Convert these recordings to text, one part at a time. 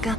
Go.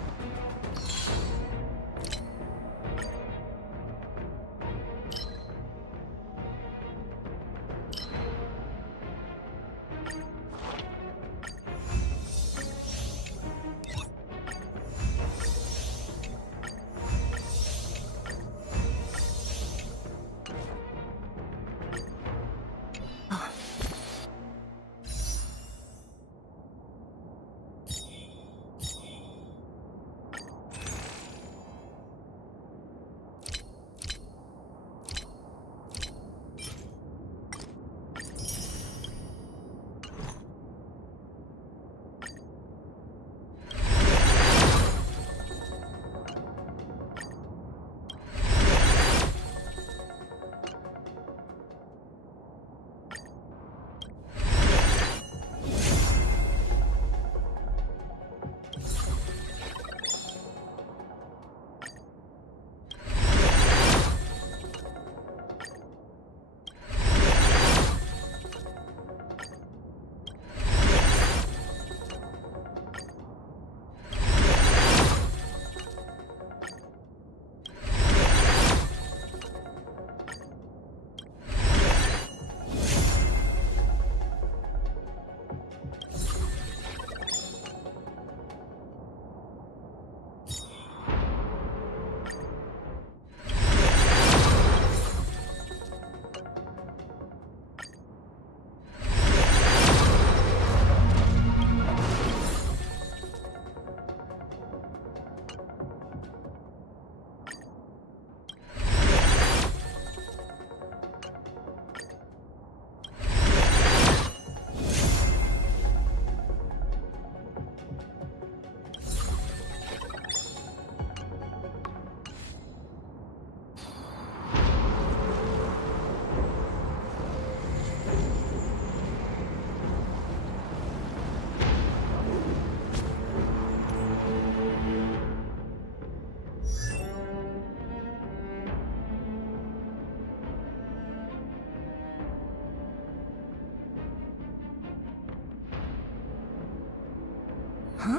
Huh?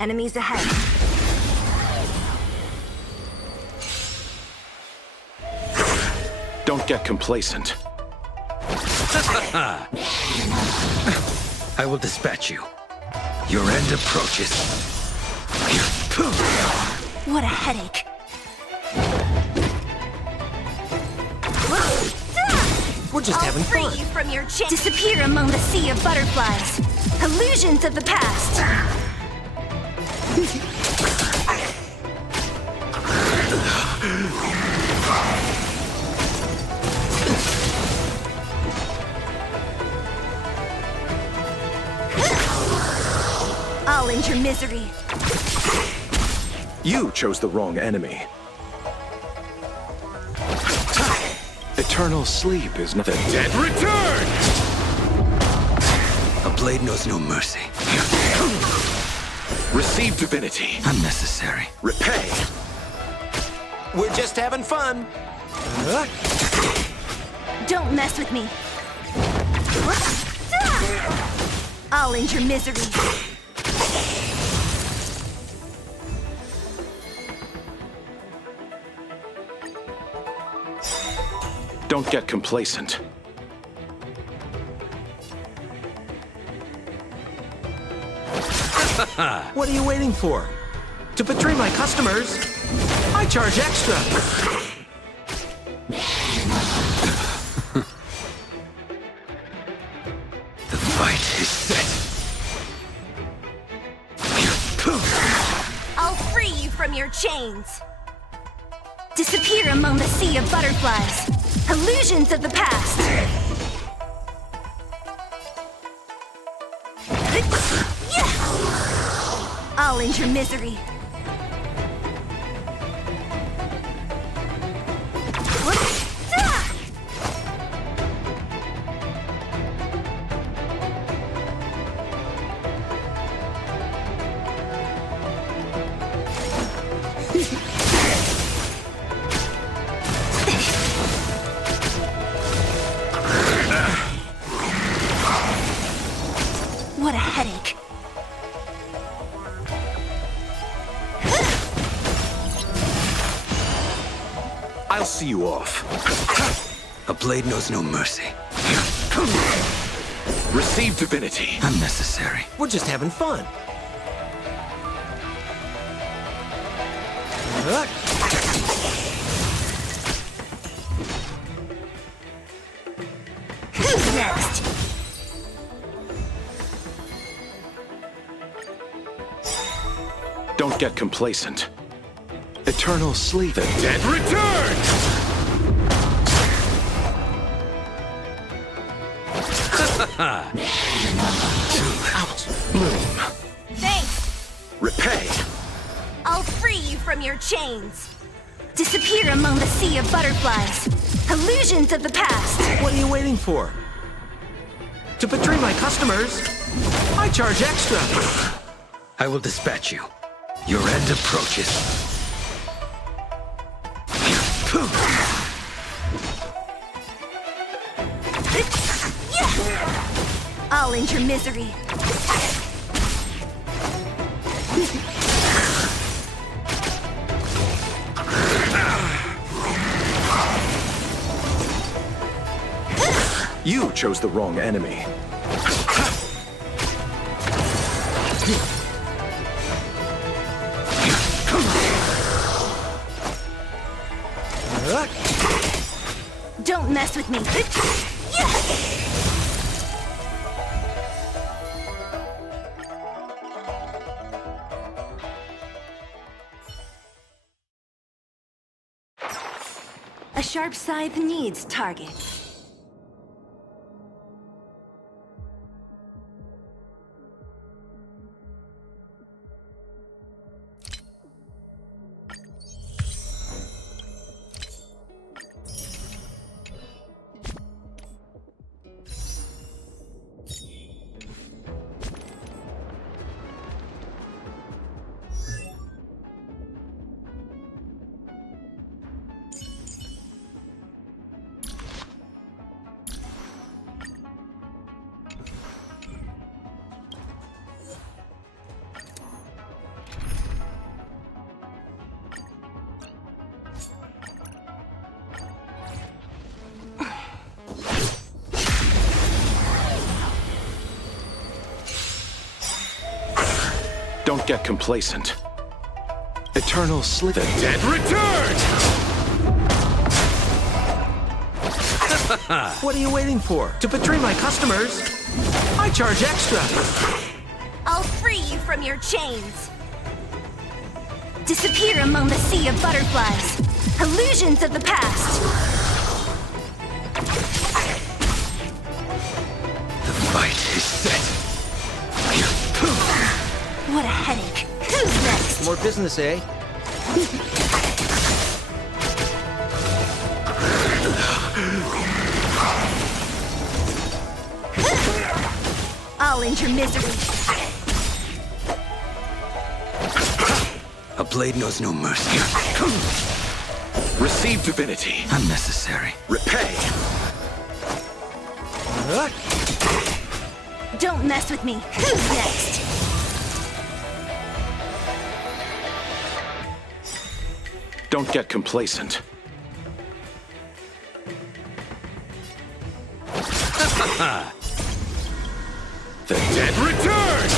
Enemies ahead. Don't get complacent. I will dispatch you. Your end approaches. What a headache. We're just having Free fun. you from your chain. Disappear among the sea of butterflies. Illusions of the past. I'll end your misery. You chose the wrong enemy. Eternal sleep is not the dead return! A blade knows no mercy. Receive divinity. Unnecessary. Repay. We're just having fun. Don't mess with me. I'll end your misery. Don't get complacent. What are you waiting for? To betray my customers, I charge extra. The fight is set. I'll free you from your chains. Disappear among the sea of butterflies. Illusions of the past. I'll end your misery. What a headache. I'll see you off. A blade knows no mercy. Receive divinity. Unnecessary. We're just having fun. Who's next? Don't get complacent. Eternal sleep. The dead return! Out. Bloom. Thanks. Repay. I'll free you from your chains. Disappear among the sea of butterflies. Illusions of the past. What are you waiting for? To betray my customers, I charge extra. I will dispatch you. Your end approaches. I'll end your misery. You chose the wrong enemy. Don't mess with me. A sharp scythe needs targets. Don't get complacent. Eternal sleep. The dead return! What are you waiting for? To betray my customers, I charge extra. I'll free you from your chains. Disappear among the sea of butterflies. Illusions of the past. The fight is set. What a headache. Who's next? More business, eh? I'll end your misery. A blade knows no mercy. Receive divinity. Unnecessary. Repay. Don't mess with me. Who's next? Don't get complacent. The dead return!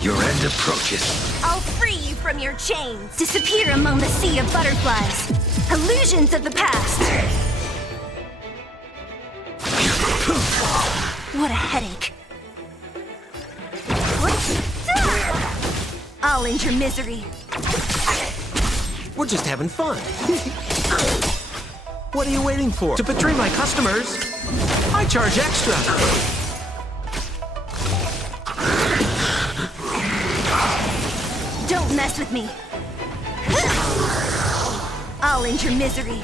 Your end approaches. I'll free you from your chains. Disappear among the sea of butterflies. Illusions of the past. What a headache. I'll end your misery. We're just having fun. What are you waiting for? To betray my customers, I charge extra. Don't mess with me. I'll end your misery.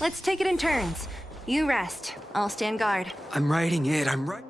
Let's take it in turns. You rest. I'll stand guard. I'm writing it. I'm right.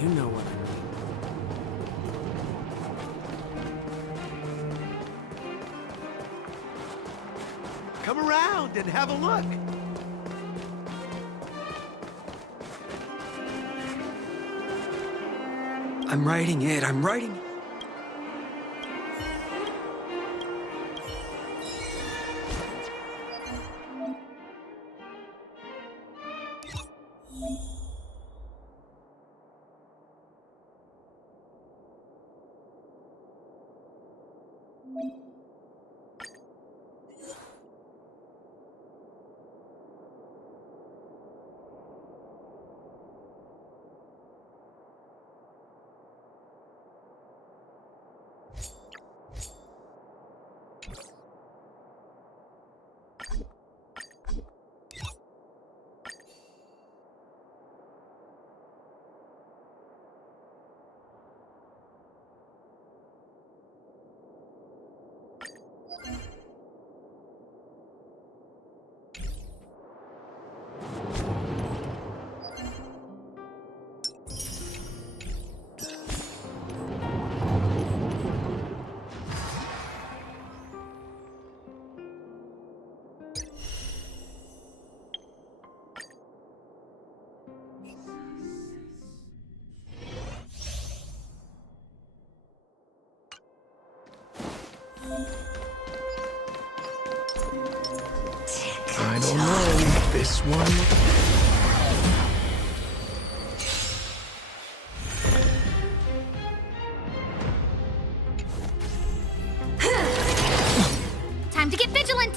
You know what I mean. Come around and have a look. I'm writing it. I'm writing it. I don't know. This one. Time to get vigilant!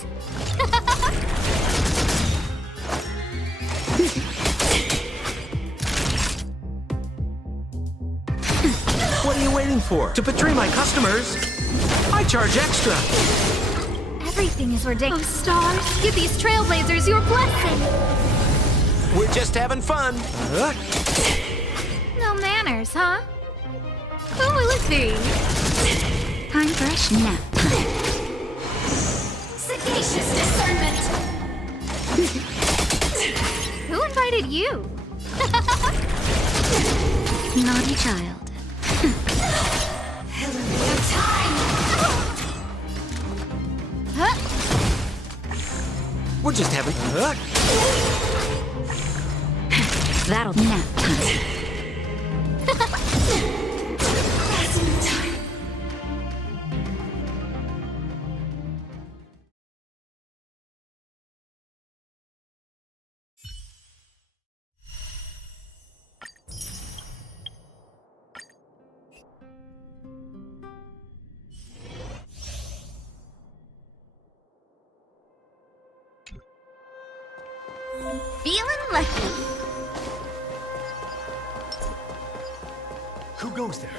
What are you waiting for? To betray my customers, I charge extra. Everything is ridiculous. Oh, stars, give these trailblazers your blessing! We're just having fun. No manners, huh? Who will it be? Time for a nap time. Sagacious discernment! Who invited you? Naughty child. Huh? We're just having. That'll be nap time. Feeling lucky. Who goes there?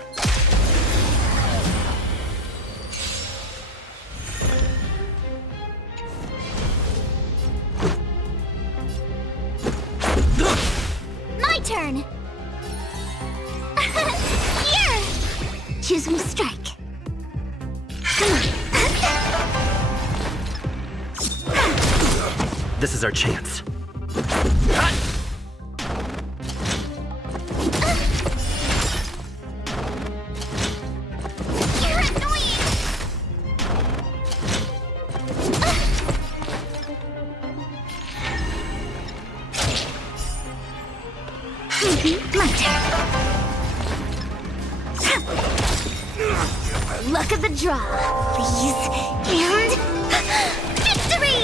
My turn! Here! Choose one strike. This is our chance. You're annoying! My turn. Luck of the draw, please. And victory!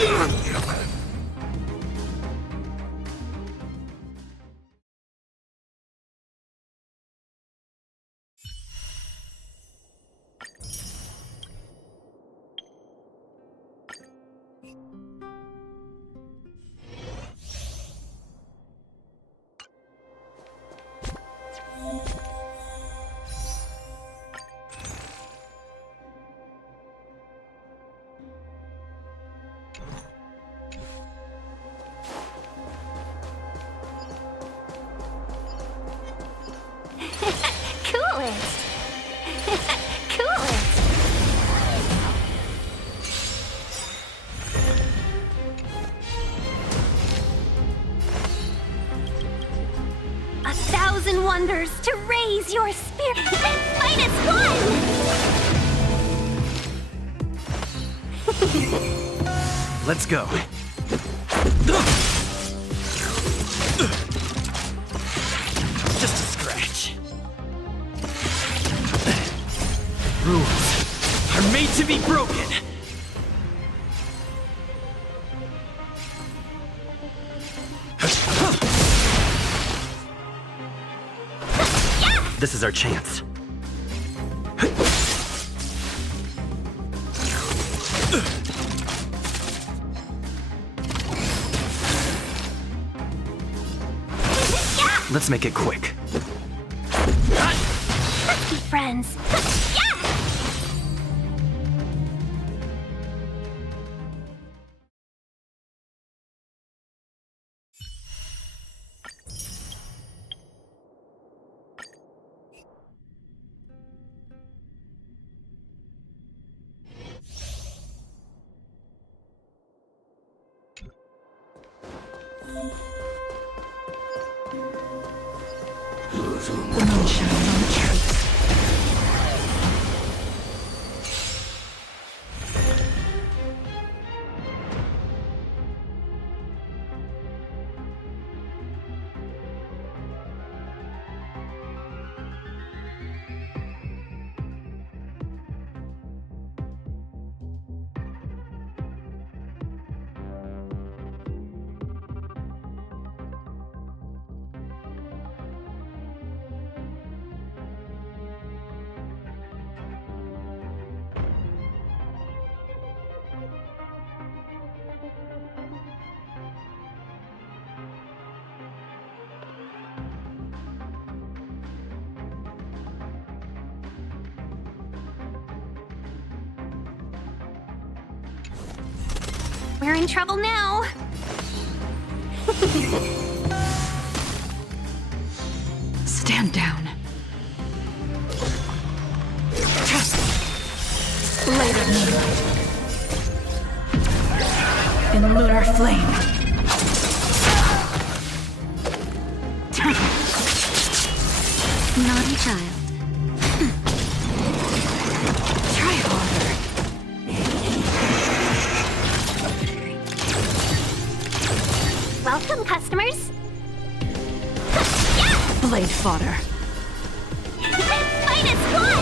Cool it! Cool it! thousand wonders to raise your spirit. -1! Let's go. Just a scratch. Rules are made to be broken. This is our chance. Let's make it quick. Let's be friends. The moonshine on the trees. We're in trouble now. Stand down. Blade of moonlight. In lunar flame. Naughty child. Try harder. Welcome, customers. Blade fodder. -1!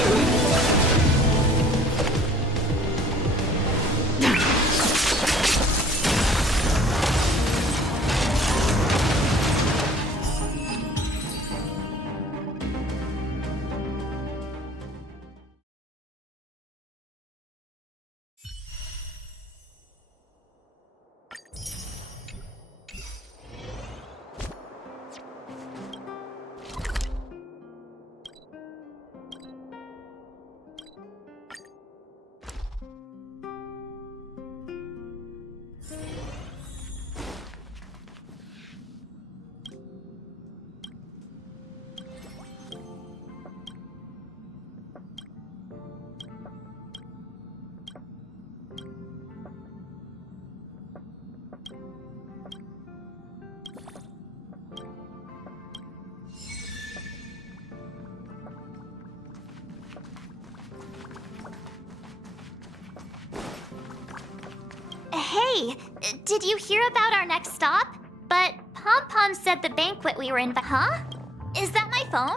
Hey, did you hear about our next stop? But Pom Pom said the banquet we were in. Huh? Is that my phone?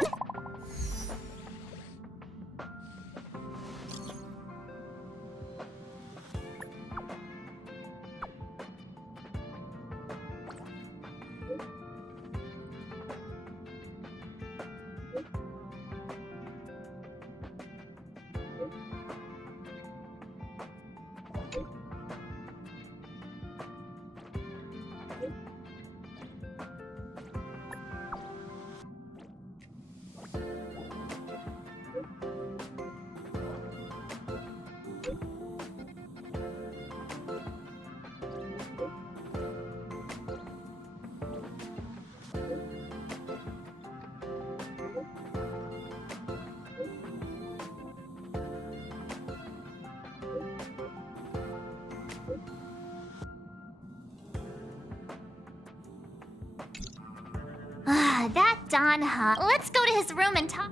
That Don, huh? Let's go to his room and talk.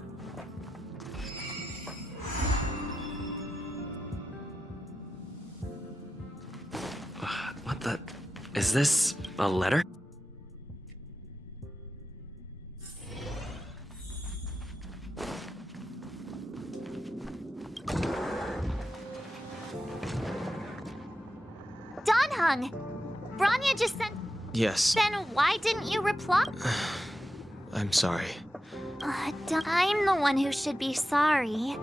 What the? Is this a letter? Don Hung, Branya just sent. Yes, Then why didn't you reply? I'm sorry. I'm the one who should be sorry.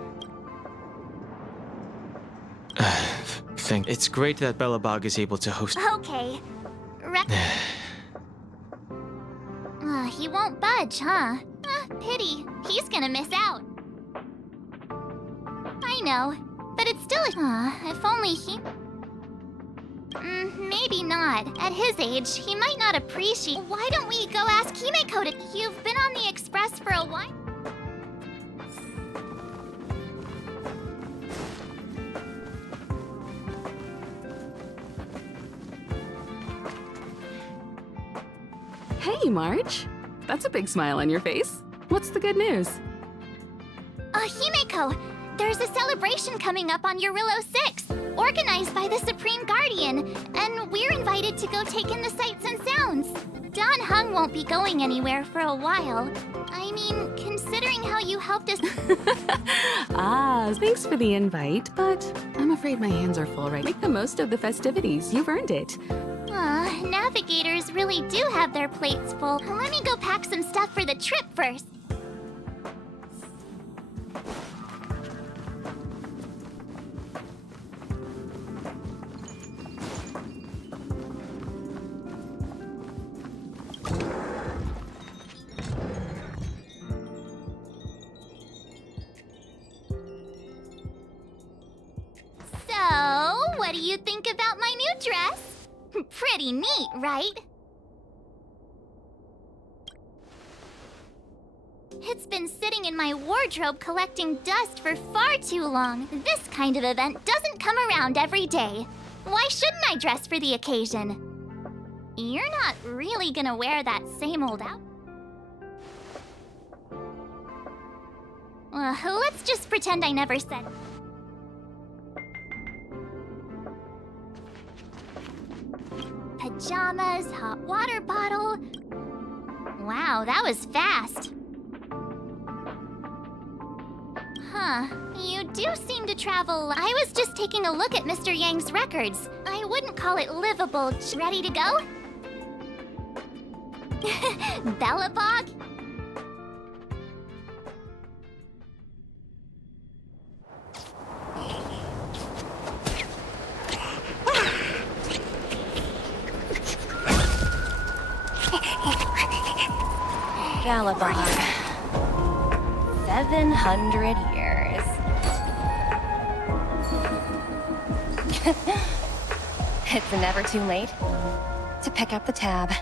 It's great that Bellabog is able to host. Okay. He won't budge, huh? Pity. He's gonna miss out. I know, but it's still if only he... maybe not. At his age, he might not appreciate... Why don't we go ask Himeko to... You've been on the Express for a while. Hey, March. That's a big smile on your face. What's the good news? Himeko, there's a celebration coming up on Eurillo 6, organized by the Supreme Guardian, and we're invited to go take in the sights and sounds. Don Hung won't be going anywhere for a while. I mean, considering how you helped us... Thanks for the invite, but I'm afraid my hands are full right now. Make the most of the festivities. You've earned it. Navigators really do have their plates full. Let me go pack some stuff for the trip first. So, what do you think about my new dress? Pretty neat, right? It's been sitting in my wardrobe collecting dust for far too long. This kind of event doesn't come around every day. Why shouldn't I dress for the occasion? You're not really gonna wear that same old outfit. Let's just pretend I never said. Pajamas, hot water bottle. Wow, that was fast. You do seem to travel. I was just taking a look at Mr. Yang's records. I wouldn't call it livable. Ready to go? Bellabog? Galabog. 700 years. It's never too late to pick up the tab.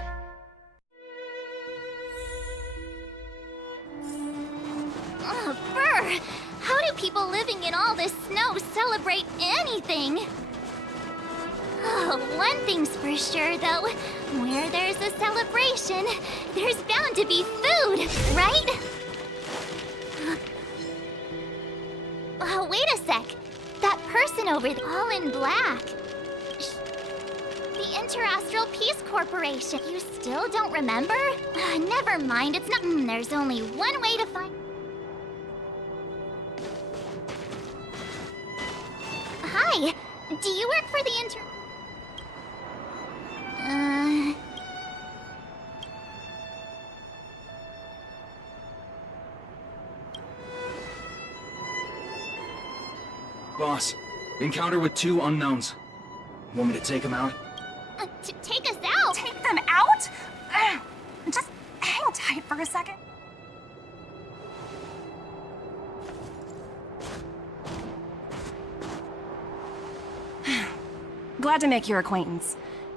Brr! How do people living in all this snow celebrate anything? One thing's for sure, though. Where there's a celebration, there's bound to be food, right? Wait a sec. That person over there, all in black. The Interastral Peace Corporation. You still don't remember? Never mind, it's not... There's only one way to find... Hi! Do you work for the Boss, encounter with 2 unknowns. Want me to take them out? To take us out? Take them out? Just hang tight for a second. Glad to make your acquaintance.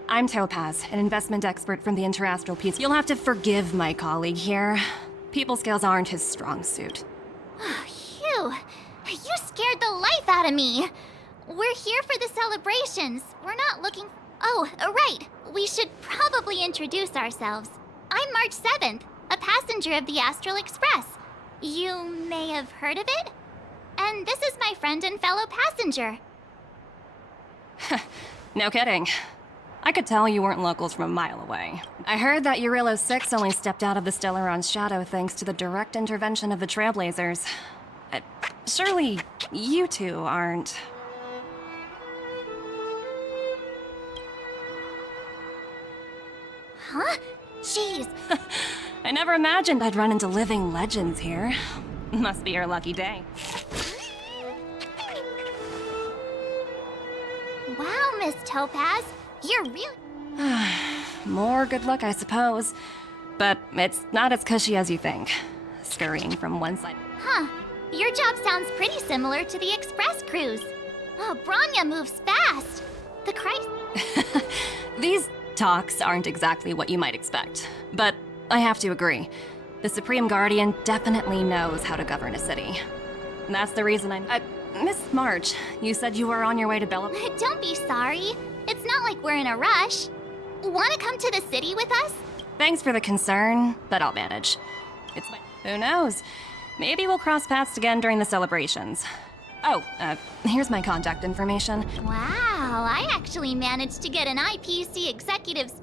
I'm Topaz, an investment expert from the Interastral Peace. You'll have to forgive my colleague here. People skills aren't his strong suit. Phew! You scared the life out of me! We're here for the celebrations. We're not looking... Oh, right. We should probably introduce ourselves. I'm March 7th. a passenger of the Astral Express. You may have heard of it? And this is my friend and fellow passenger. No kidding. I could tell you weren't locals from a mile away. I heard that Eurillo 6 only stepped out of the Stellaron's shadow thanks to the direct intervention of the Trailblazers. Surely you two aren't... Huh? Jeez. I never imagined I'd run into living legends here. Must be your lucky day. Wow, Miss Topaz. You're really... More good luck, I suppose. But it's not as cushy as you think. Scurrying from one side... Huh. Your job sounds pretty similar to the express cruise. Oh, Branya moves fast. The Christ... These talks aren't exactly what you might expect. But I have to agree. The Supreme Guardian definitely knows how to govern a city. And that's the reason I'm... Miss March, you said you were on your way to Bella... Don't be sorry. It's not like we're in a rush. Want to come to the city with us? Thanks for the concern, but I'll manage. It's my... Who knows? Maybe we'll cross paths again during the celebrations. Oh, here's my contact information. Wow, I actually managed to get an IPC executive's...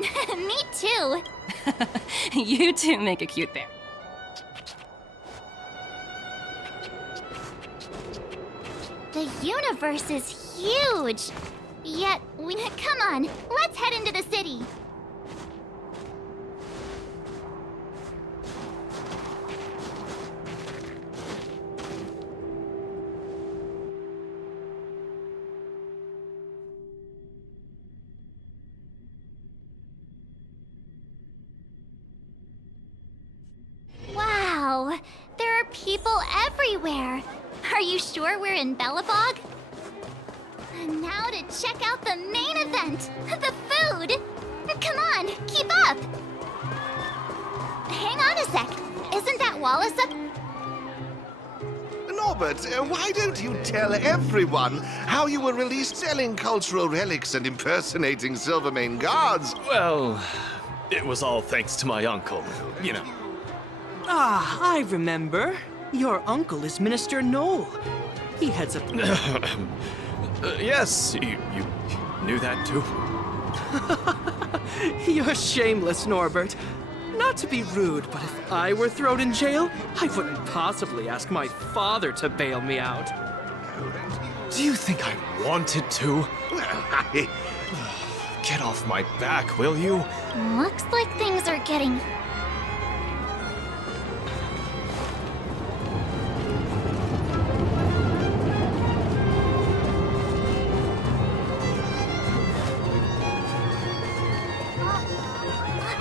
Me too. You two make a cute pair. The universe is huge. Yet, come on, let's head into the city. Wow, there are people everywhere. Are you sure we're in Belobog? And now to check out the main event, the food. Come on, keep up. Hang on a sec. Isn't that Wallace up? Norbert, why don't you tell everyone how you were released selling cultural relics and impersonating Silvermane guards? Well, it was all thanks to my uncle, you know. Ah, I remember. Your uncle is Minister Knoll. He heads up... Yes, you knew that too? You're shameless, Norbert. Not to be rude, but if I were thrown in jail, I wouldn't possibly ask my father to bail me out. Do you think I wanted to? Get off my back, will you? Looks like things are getting...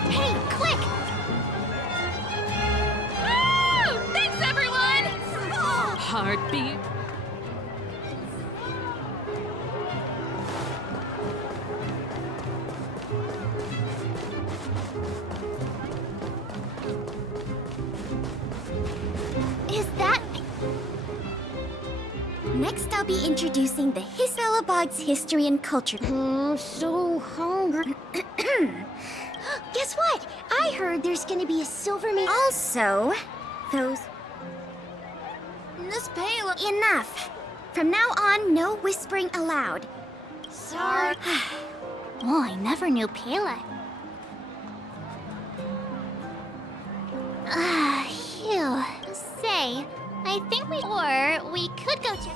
Hey, quick! Thanks, everyone! Heartbeat. Is that... Next, I'll be introducing the Belobog's history and culture. So hungry. Guess what? I heard there's gonna be a Silvermane. Also, those... Miss Payla... Enough. From now on, no whispering allowed. Sorry. Oh, I never knew Payla. Phew. Say, I think we could go check...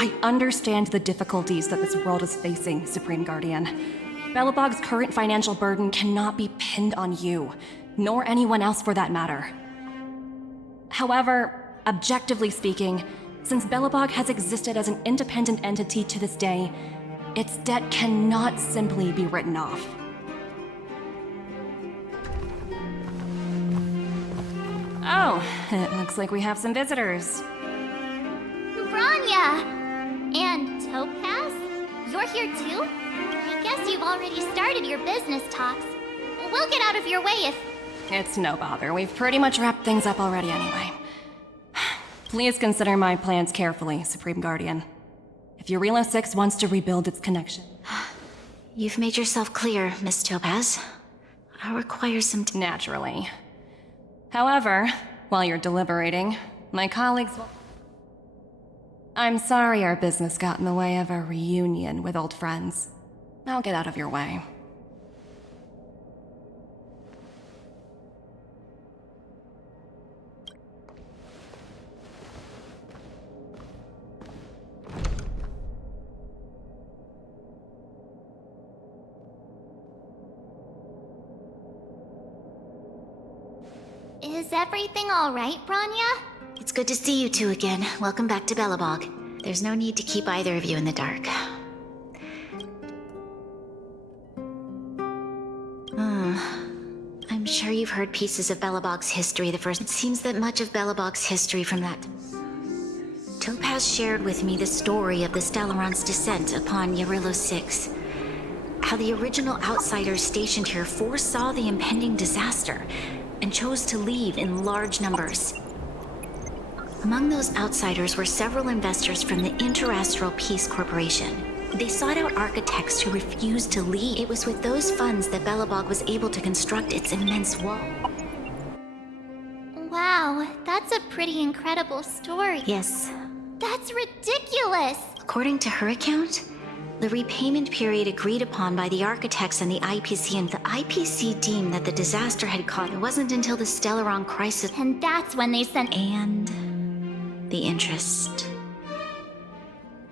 I understand the difficulties that this world is facing, Supreme Guardian. Belobog's current financial burden cannot be pinned on you, nor anyone else for that matter. However, objectively speaking, since Belobog has existed as an independent entity to this day, its debt cannot simply be written off. Oh, it looks like we have some visitors. Yeah. And Topaz? You're here too? I guess you've already started your business talks. We'll get out of your way if... It's no bother. We've pretty much wrapped things up already anyway. Please consider my plans carefully, Supreme Guardian. If Eurilo 6 wants to rebuild its connection... You've made yourself clear, Miss Topaz. I'll require some... Naturally. However, while you're deliberating, my colleagues will... I'm sorry our business got in the way of a reunion with old friends. I'll get out of your way. Is everything all right, Branya? It's good to see you two again. Welcome back to Belobog. There's no need to keep either of you in the dark. I'm sure you've heard pieces of Belobog's history the first... It seems that much of Belobog's history from that... Topaz shared with me the story of the Stellaron's descent upon Eurilo 6. How the original outsiders stationed here foresaw the impending disaster and chose to leave in large numbers. Among those outsiders were several investors from the Interastral Peace Corporation. They sought out architects who refused to leave. It was with those funds that Belobog was able to construct its immense wall. Wow, that's a pretty incredible story. Yes. That's ridiculous! According to her account, the repayment period agreed upon by the architects and the IPC deemed that the disaster had caused. It wasn't until the Stellaron crisis. And that's when they sent... And the interest.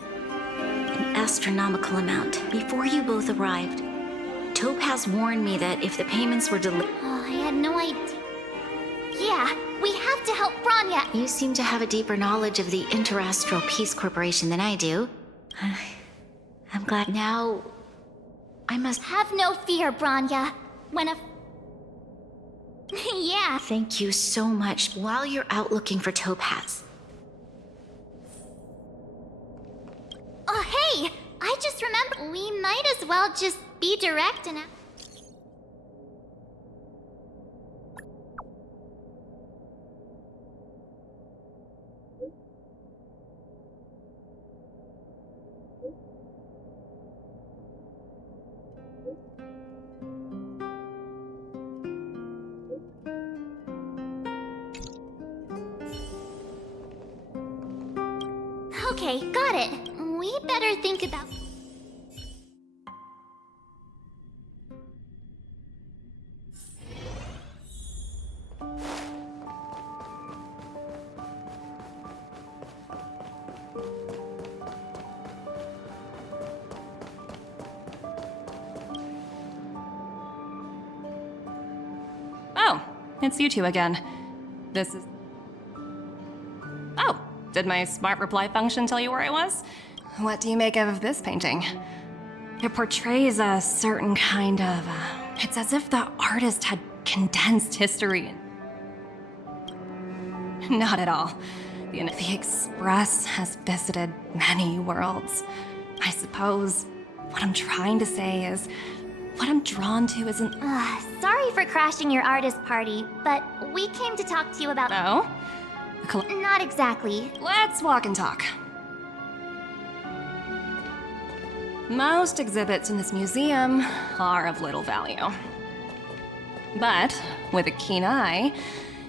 An astronomical amount. Before you both arrived, Topaz warned me that if the payments were delayed... Oh, I had no idea. Yeah, we have to help Branya. You seem to have a deeper knowledge of the Interastral Peace Corporation than I do. I'm glad now... I must... Have no fear, Branya. When a... Yeah. Thank you so much. While you're out looking for Topaz. Oh, hey! I just remembered. We might as well just be direct and... Okay, got it. We better think about... Oh, it's you two again. This is... Oh, did my smart reply function tell you where I was? What do you make of this painting? It portrays a certain kind of... it's as if the artist had condensed history. Not at all. The Express has visited many worlds. I suppose what I'm trying to say is, what I'm drawn to isn't... Sorry for crashing your artist party, but we came to talk to you about... Oh? Not exactly. Let's walk and talk. Most exhibits in this museum are of little value. But with a keen eye,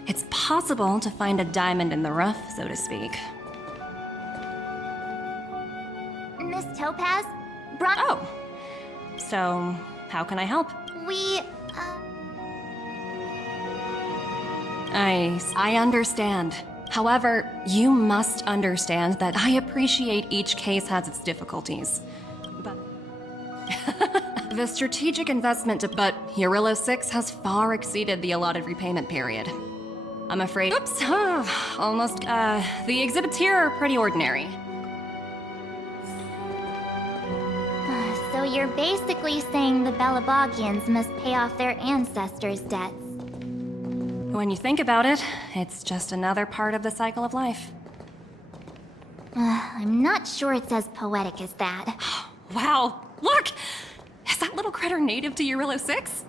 it's possible to find a diamond in the rough, so to speak. Miss Topaz? Oh. So, how can I help? I understand. However, you must understand that I appreciate each case has its difficulties. But... the strategic investment but Eurilo 6 has far exceeded the allotted repayment period. I'm afraid... Oops! Almost, the exhibits here are pretty ordinary. So you're basically saying the Belobogians must pay off their ancestors' debts. When you think about it, it's just another part of the cycle of life. I'm not sure it's as poetic as that. Wow, look! Is that little critter native to Eurillo 6?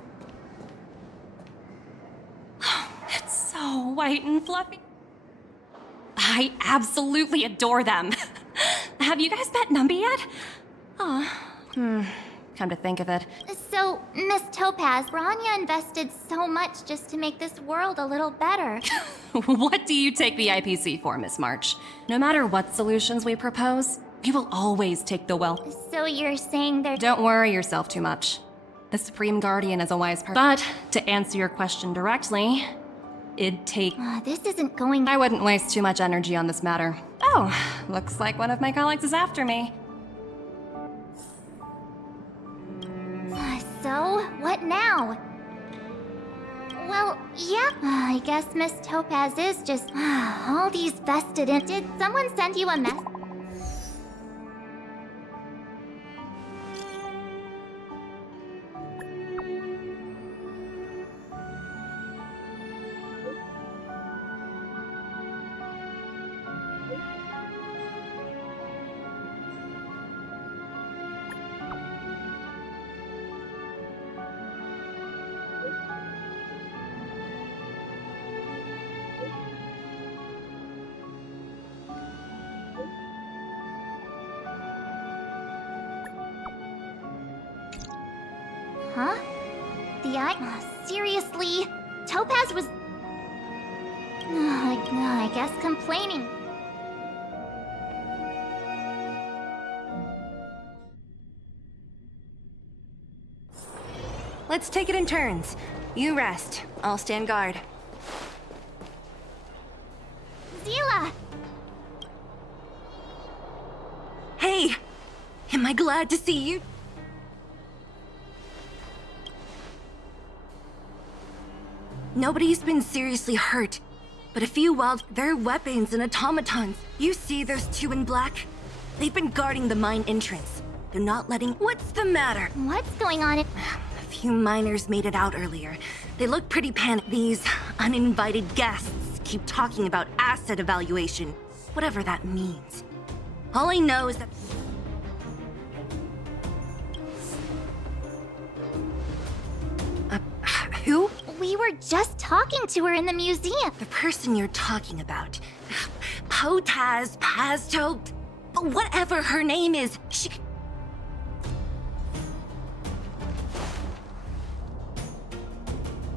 It's so white and fluffy. I absolutely adore them. Have you guys met Numby yet? Come to think of it. So, Miss Topaz, Branya invested so much just to make this world a little better. What do you take the IPC for, Miss March? No matter what solutions we propose, we will always take the well. So you're saying they're— Don't worry yourself too much. The Supreme Guardian is a wise person. But, to answer your question directly, it'd take— this isn't going— I wouldn't waste too much energy on this matter. Oh, looks like one of my colleagues is after me. So, what now? Well, yeah, I guess Miss Topaz is just all these vested in— Did someone send you a message? Huh? Seriously? Topaz was— I guess complaining. Let's take it in turns. You rest. I'll stand guard. Zila! Hey! Am I glad to see you? Nobody's been seriously hurt, but a few they're weapons and automatons. You see those two in black? They've been guarding the mine entrance. They're not letting— What's the matter? What's going on? A few miners made it out earlier. They look pretty panicked. These uninvited guests keep talking about asset evaluation, whatever that means. All I know is that— Who? We were just talking to her in the museum. The person you're talking about. Potaz, Pazto, whatever her name is, she—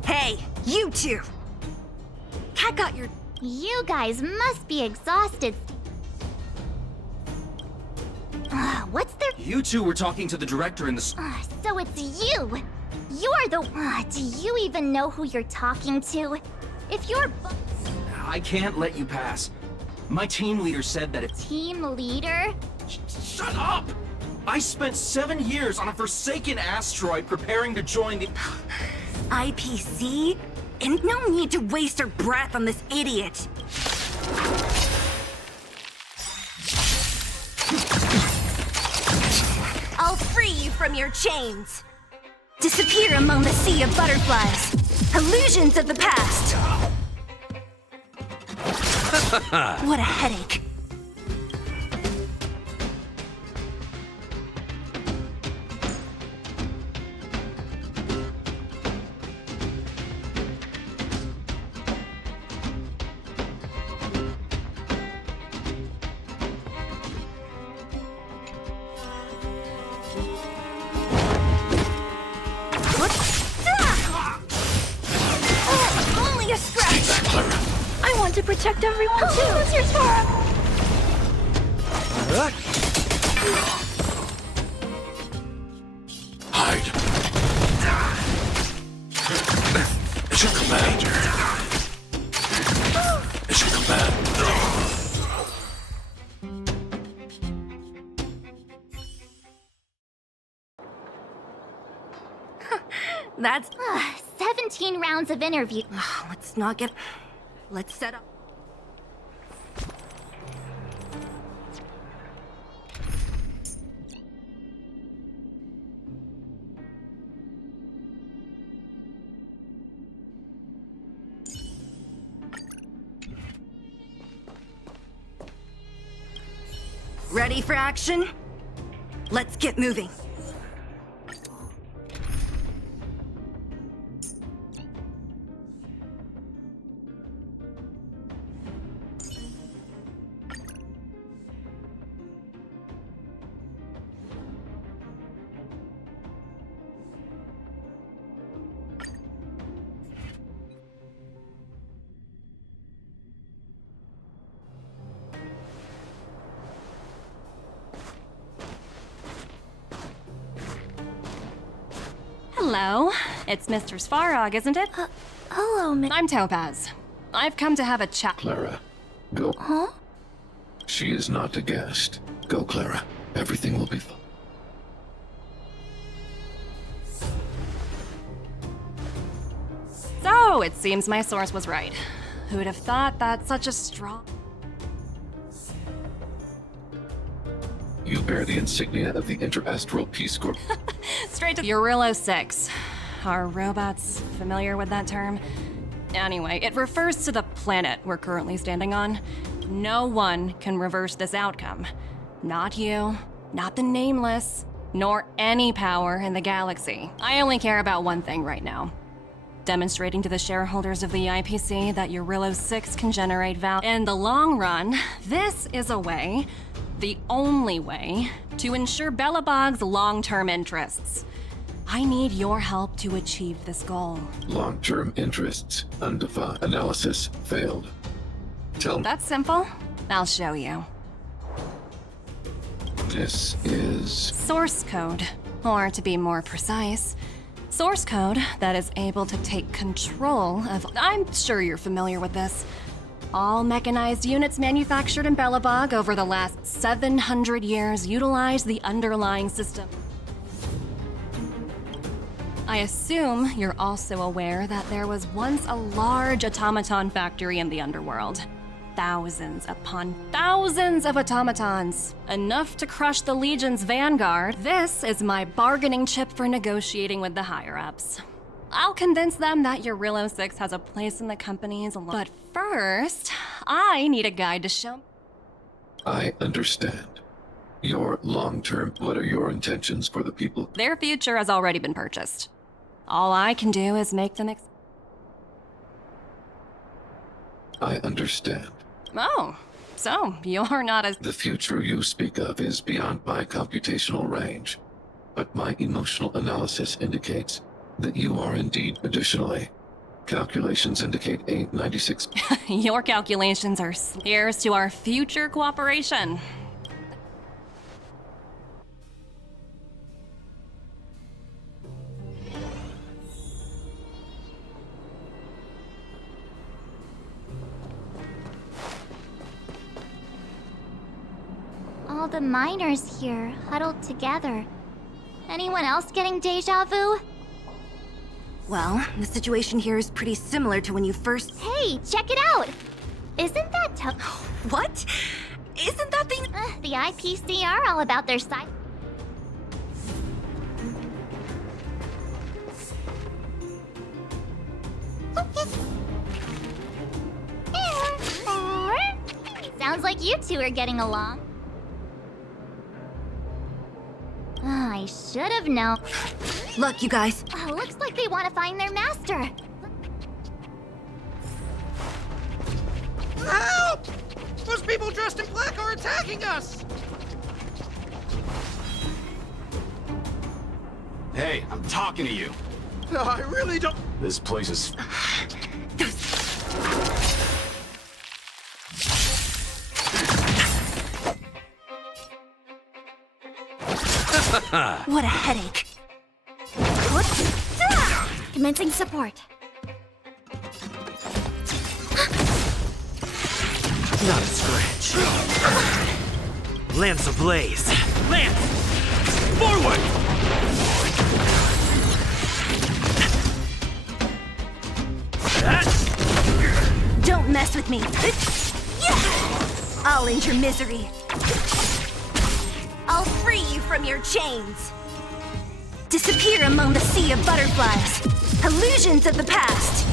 Hey, you two! Cat got your— You guys must be exhausted. What's their— You two were talking to the director in the— So it's you! You're the— do you even know who you're talking to? If you're— I can't let you pass. My team leader said that if— Team leader? Shut up! I spent 7 years on a forsaken asteroid preparing to join the— IPC? And no need to waste our breath on this idiot. I'll free you from your chains. Disappear among the sea of butterflies. Illusions of the past. What a headache. Only a scratch. I want to protect everyone too. Who's your Tora? Hide. It's your command. It's your command. That's 17 rounds of interview. Let's not get. Let's set up. Ready for action? Let's get moving. Hello, it's Mr. Svarog, isn't it? Hello, I'm Topaz. I've come to have a chat. Clara, go. Huh? She is not a guest. Go, Clara. Everything will be fine. So, it seems my source was right. Who'd have thought that such a strong... You bear the insignia of the Interastral Peace Corps. Straight to Eurillo 6. Are robots familiar with that term? Anyway, it refers to the planet we're currently standing on. No one can reverse this outcome. Not you, not the Nameless, nor any power in the galaxy. I only care about one thing right now. Demonstrating to the shareholders of the IPC that Eurillo 6 can generate value. In the long run, this is a way, the only way, to ensure Belobog's long-term interests. I need your help to achieve this goal. Long-term interests, undefined. Analysis failed. Tell me. That's simple. I'll show you. This is... Source code, or to be more precise, source code that is able to take control of... I'm sure you're familiar with this. All mechanized units manufactured in Belobog over the last 700 years utilize the underlying system. I assume you're also aware that there was once a large automaton factory in the underworld. Thousands upon thousands of automatons, enough to crush the Legion's vanguard. This is my bargaining chip for negotiating with the higher-ups. I'll convince them that Eurillo 6 has a place in the company's... But first, I need a guide to show... I understand. Your long-term... What are your intentions for the people? Their future has already been purchased. All I can do is make them... I understand. Oh, so you're not as... The future you speak of is beyond my computational range, but my emotional analysis indicates that you are indeed. Additionally, calculations indicate 896. Your calculations are here's to our future cooperation. All the miners here, huddled together. Anyone else getting deja vu? Well, the situation here is pretty similar to when you first... Hey, check it out! Isn't that What? Isn't that the... The IPC are all about their side... Sounds like you two are getting along. I should have known. Look, you guys. Looks like they want to find their master. Help! Those people dressed in black are attacking us! Hey, I'm talking to you. No, I really don't... This place is... What a headache. Commencing support. Not a scratch. Lance ablaze. Lance! Forward! Don't mess with me. I'll end your misery. I'll free you from your chains. Disappear among the sea of butterflies. Illusions of the past.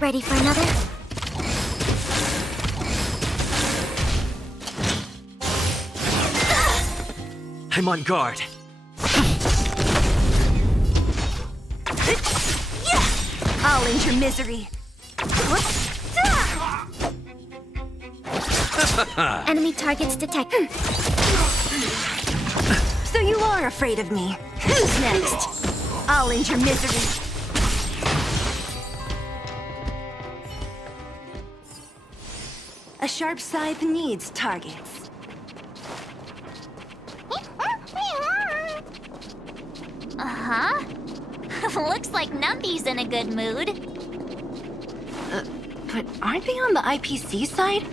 Ready for another? I'm on guard. I'll end your misery. Enemy targets detected. So you are afraid of me. Who's next? I'll end your misery. A sharp scythe needs targets. Uh-huh. Looks like Numby's in a good mood. But aren't they on the IPC side?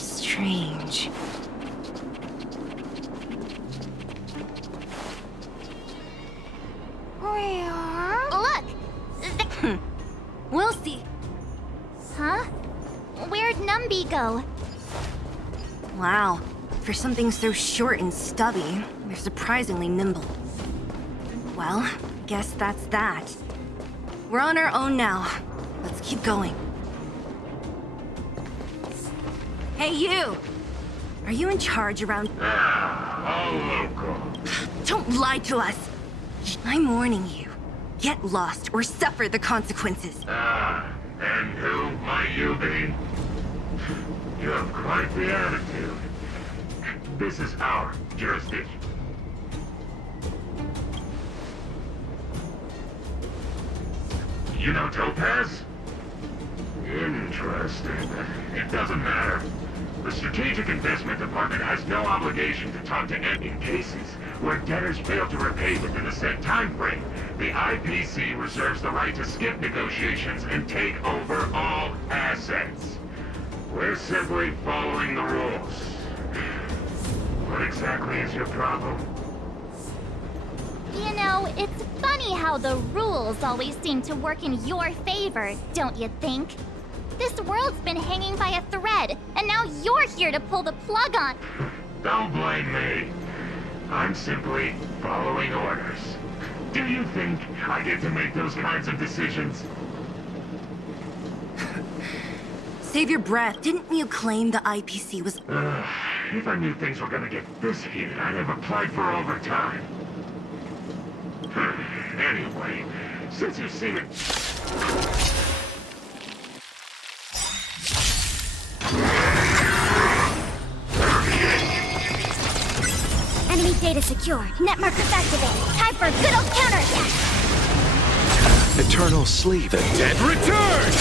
Strange. Look! We'll see. Huh? Where'd Numby go? Wow. For something so short and stubby, they're surprisingly nimble. Well, guess that's that. We're on our own now. Let's keep going. Hey, you! Are you in charge around... Don't lie to us! I'm warning you. Get lost or suffer the consequences. And who might you be? You have quite the attitude. This is our jurisdiction. You know Topaz? Interesting. It doesn't matter. The Strategic Investment Department has no obligation to talk to any in cases where debtors fail to repay within a set time frame. The IPC reserves the right to skip negotiations and take over all assets. We're simply following the rules. What exactly is your problem? You know, it's funny how the rules always seem to work in your favor, don't you think? This world's been hanging by a thread, and now you're here to pull the plug on... Don't blame me. I'm simply following orders. Do you think I get to make those kinds of decisions? Save your breath. Didn't you claim the IPC was... If I knew things were gonna get this heated, I'd have applied for overtime. Anyway, since you've seen it... Enemy data secured. Net markers activated. Time for a good old counterattack. Eternal sleep. The dead return!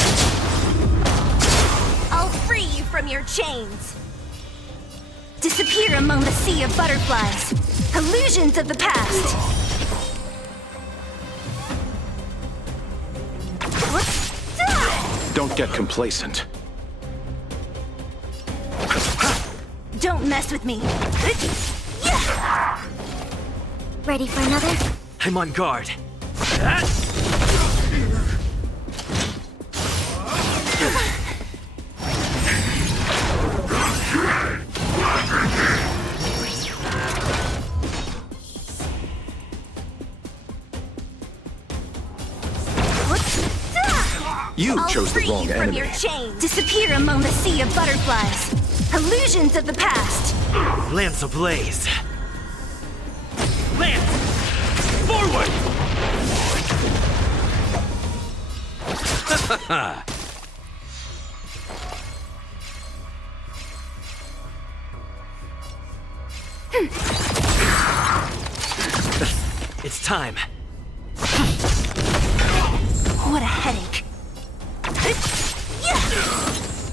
I'll free you from your chains. Disappear among the sea of butterflies. Illusions of the past. Don't get complacent. Don't mess with me. Ready for another? I'm on guard. You chose the wrong from enemy. Your chain. Disappear among the sea of butterflies. Illusions of the past. Lance ablaze. Lance! Forward! It's time. What a headache.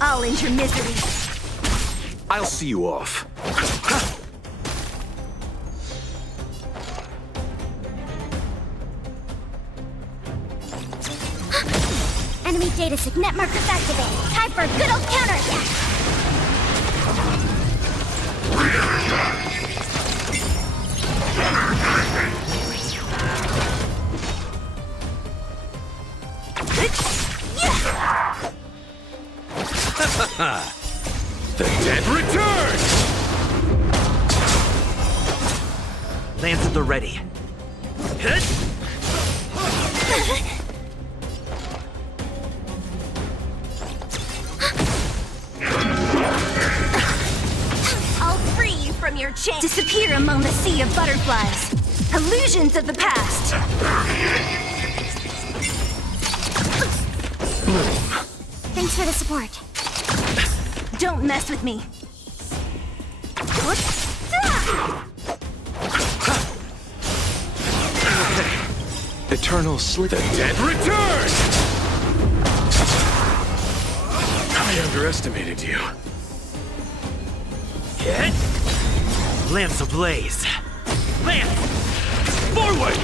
I'll end your misery. I'll see you off. Enemy data net markers activated. Time for a good old counterattack. The dead return! Lance at the ready. I'll free you from your chance. Disappear among the sea of butterflies. Illusions of the past. Thanks for the support. Don't mess with me. Eternal sleep. The dead return! I underestimated you. Hit! Lance ablaze. Lance! Forward!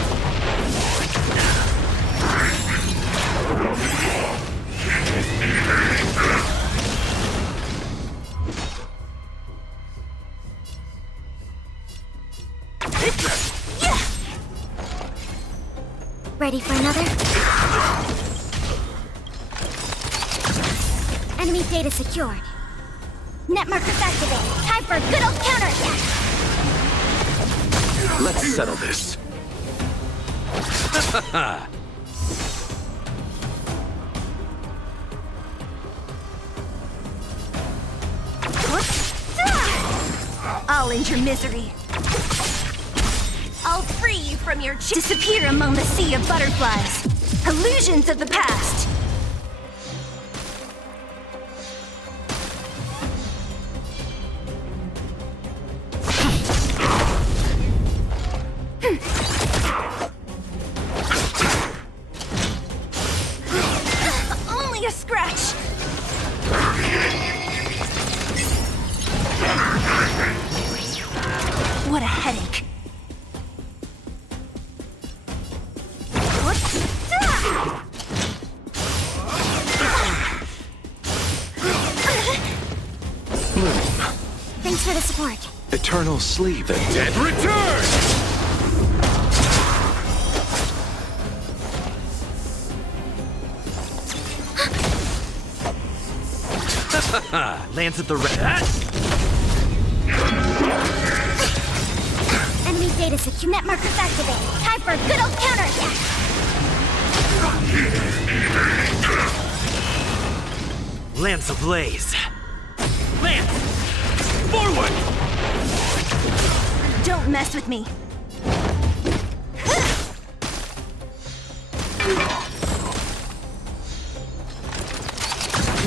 Ready for another? Enemy data secured. Net markers activated. Time for a good old counterattack. Let's settle this. I'll end your misery. I'll free you from your disappear among the sea of butterflies. Illusions of the past. Only a scratch. What a headache. Thanks for the support. Eternal sleep. The dead return! Lands at the red. Enemy data secure. Net markers activated. Time for a good old counterattack. Lance ablaze. Lance! Forward! Don't mess with me.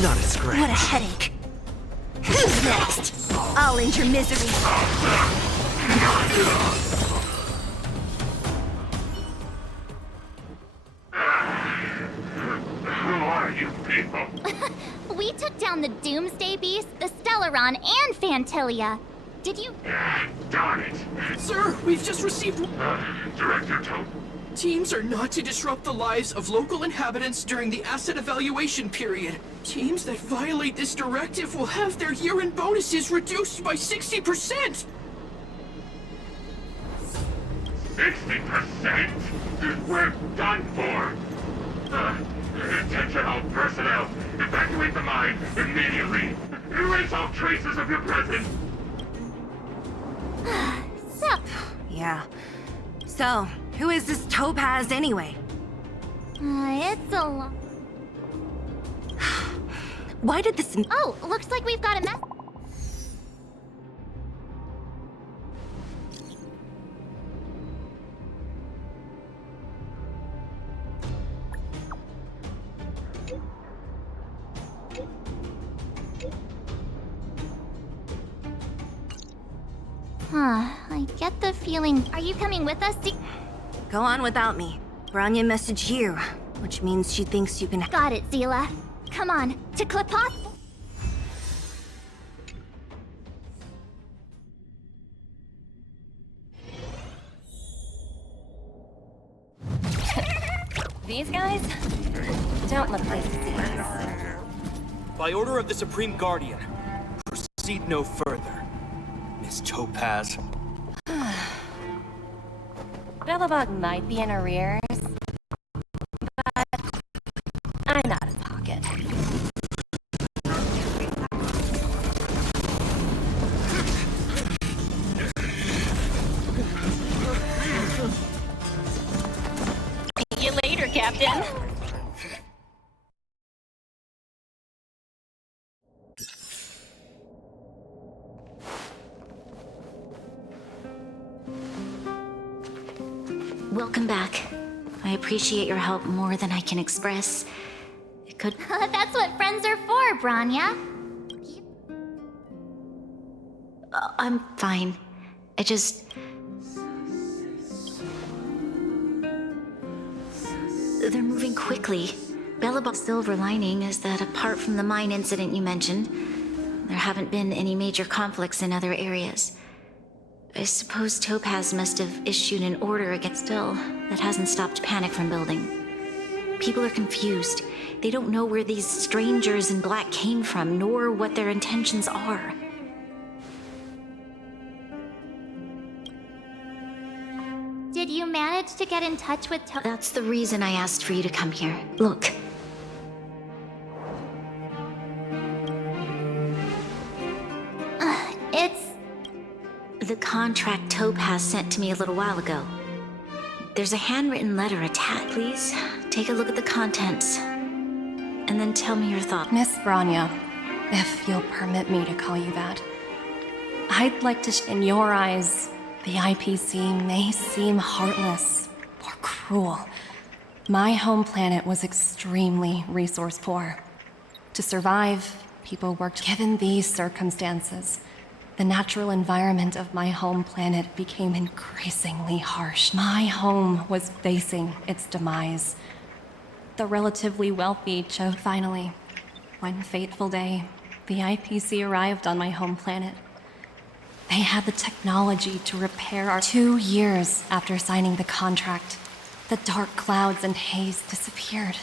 Not a scratch. What a headache. Who's next? I'll end your misery. Who are you people? We took down the Doomsday Beast, the Stellaron, and Fantilia. Did you? Darn it. Sir, we've just received... Director Toad. Teams are not to disrupt the lives of local inhabitants during the asset evaluation period. Teams that violate this directive will have their year-end bonuses reduced by 60%! 60%? We're done for. Attention all personnel. Evacuate the mine immediately. Erase all traces of your presence. Sup? Yeah. So, who is this Topaz anyway? It's a lot. Why did this... Oh, looks like we've got a mess. I get the feeling... Are you coming with us? Go on without me. Grania messaged you, which means she thinks you can... Got it, Zila. Come on, to Klipoth. These guys don't look like disease. By order of the Supreme Guardian, proceed no further. Miss Topaz. Bellabog might be in arrears, but I'm out of pocket. See you later, Captain. appreciate your help more than I can express. It could... That's what friends are for, Branya. I'm fine. I just... They're moving quickly. Belobog's silver lining is that apart from the mine incident you mentioned, there haven't been any major conflicts in other areas. I suppose Topaz must have issued an order against still. That hasn't stopped panic from building. People are confused. They don't know where these strangers in black came from, nor what their intentions are. Did you manage to get in touch with That's the reason I asked for you to come here. Look. It's... The contract Topaz sent to me a little while ago. There's a handwritten letter attached. Please, take a look at the contents. And then tell me your thoughts. Miss Branya, if you'll permit me to call you that, I'd like to in your eyes, the IPC may seem heartless or cruel. My home planet was extremely resource poor. To survive, people worked. Given these circumstances, the natural environment of my home planet became increasingly harsh. My home was facing its demise. The relatively wealthy chose finally. One fateful day, the IPC arrived on my home planet. They had the technology to repair our 2 years after signing the contract. The dark clouds and haze disappeared.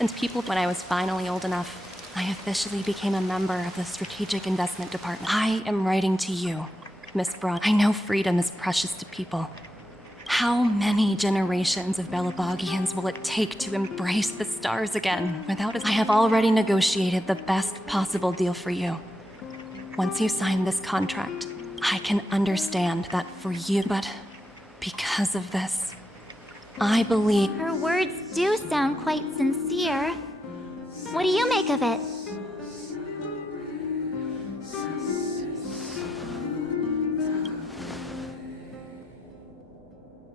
And people, when I was finally old enough, I officially became a member of the Strategic Investment Department. I am writing to you, Miss Braun. I know freedom is precious to people. How many generations of Belabogians will it take to embrace the stars again without us? I have already negotiated the best possible deal for you. Once you sign this contract, I can understand that for you, but because of this, I believe... Her words do sound quite sincere. What do you make of it?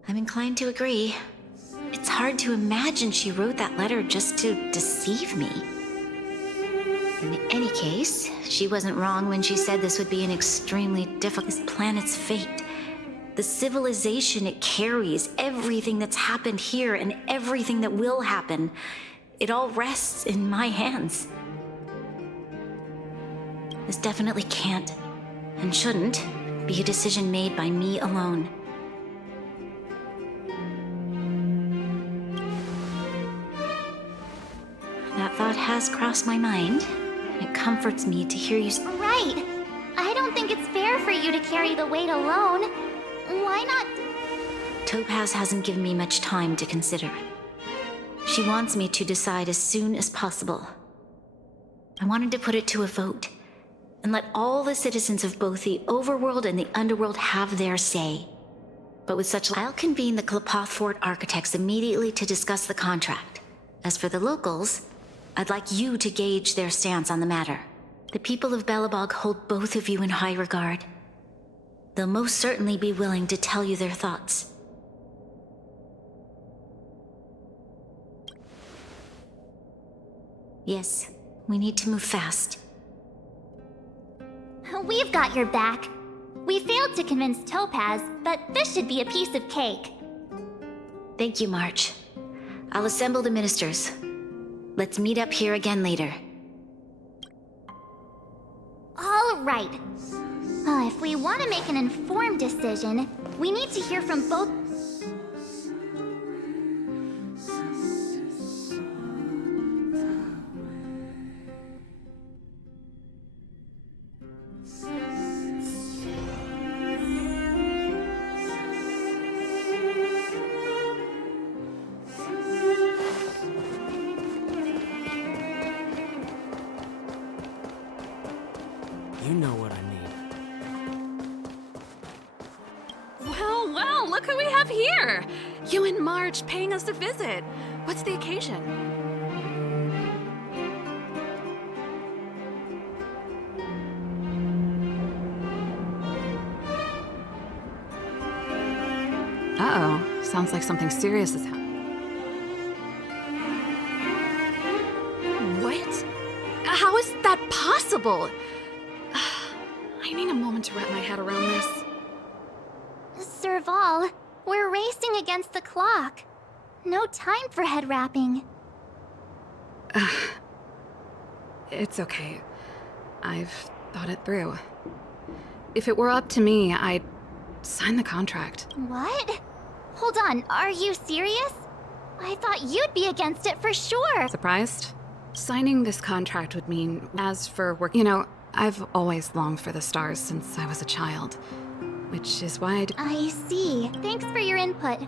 I'm inclined to agree. It's hard to imagine she wrote that letter just to deceive me. In any case, she wasn't wrong when she said this would be an extremely difficult... This planet's fate. The civilization it carries, everything that's happened here and everything that will happen, it all rests in my hands. This definitely can't, and shouldn't, be a decision made by me alone. That thought has crossed my mind. It comforts me to hear you Right. I don't think it's fair for you to carry the weight alone. Why not? Topaz hasn't given me much time to consider. She wants me to decide as soon as possible. I wanted to put it to a vote, and let all the citizens of both the overworld and the underworld have their say. But with such... I'll convene the Klapoth Fort architects immediately to discuss the contract. As for the locals, I'd like you to gauge their stance on the matter. The people of Belobog hold both of you in high regard. They'll most certainly be willing to tell you their thoughts. Yes, we need to move fast. We've got your back. We failed to convince Topaz, but this should be a piece of cake. Thank you, March. I'll assemble the ministers. Let's meet up here again later. All right. If we want to make an informed decision, we need to hear from both... You know what I need. Well, look who we have here! You and March paying us a visit. What's the occasion? Uh-oh. Sounds like something serious is happening. How is that possible? I need a moment to wrap my head around this. Serval, we're racing against the clock. No time for head wrapping. It's okay. I've thought it through. If it were up to me, I'd sign the contract. What? Hold on, are you serious? I thought you'd be against it for sure. Surprised? Signing this contract would mean, as for work, you know, I've always longed for the stars since I was a child, which is why I see. Thanks for your input.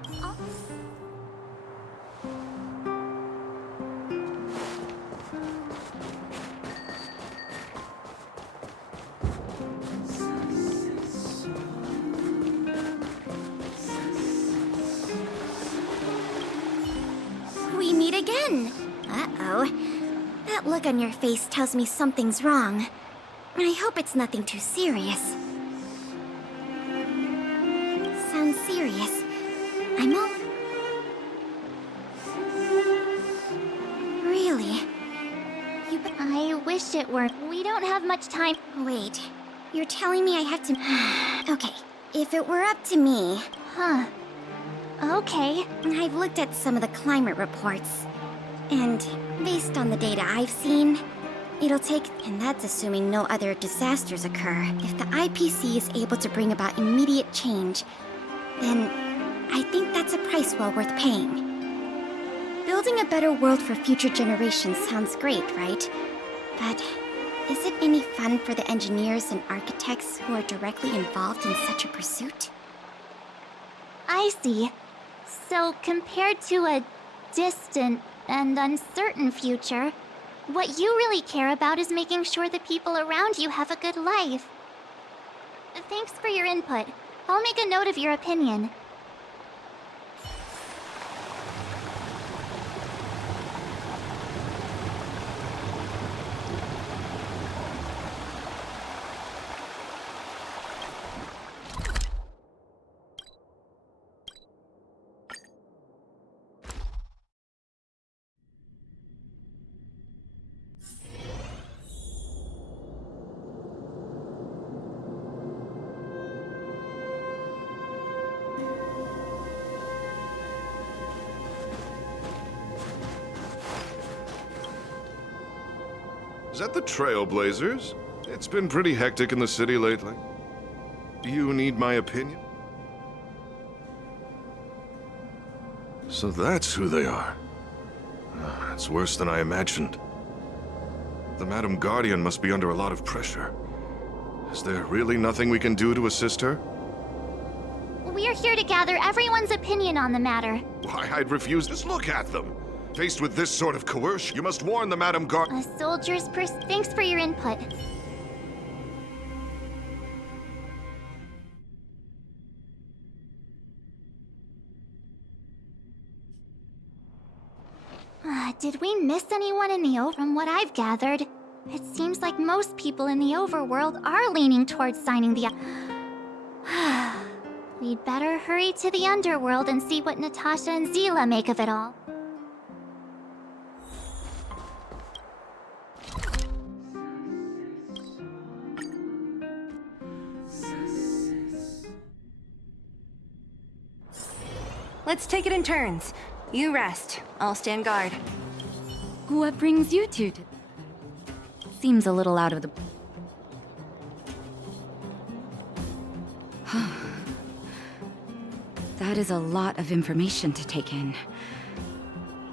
We meet again. Uh-oh. That look on your face tells me something's wrong. I hope it's nothing too serious. Sounds serious. I'm all... Really? I wish it were. We don't have much time. Wait. You're telling me I have to... Okay. If it were up to me... Huh. Okay. I've looked at some of the climate reports. And based on the data I've seen, it'll take, and that's assuming no other disasters occur. If the IPC is able to bring about immediate change, then I think that's a price well worth paying. Building a better world for future generations sounds great, right? But is it any fun for the engineers and architects who are directly involved in such a pursuit? I see. So compared to a distant and uncertain future, what you really care about is making sure the people around you have a good life. Thanks for your input. I'll make a note of your opinion. Is that the Trailblazers? It's been pretty hectic in the city lately. Do you need my opinion? So that's who they are. It's worse than I imagined. The Madam Guardian must be under a lot of pressure. Is there really nothing we can do to assist her? We're here to gather everyone's opinion on the matter. Why, I'd refuse. Just look at them. Faced with this sort of coercion, you must warn the Madam Guardian. A soldier's Thanks for your input. Did we miss anyone in the From what I've gathered, it seems like most people in the overworld are leaning towards signing the... We'd better hurry to the underworld and see what Natasha and Zila make of it all. Let's take it in turns. You rest. I'll stand guard. What brings you two to... Seems a little out of the... That is a lot of information to take in.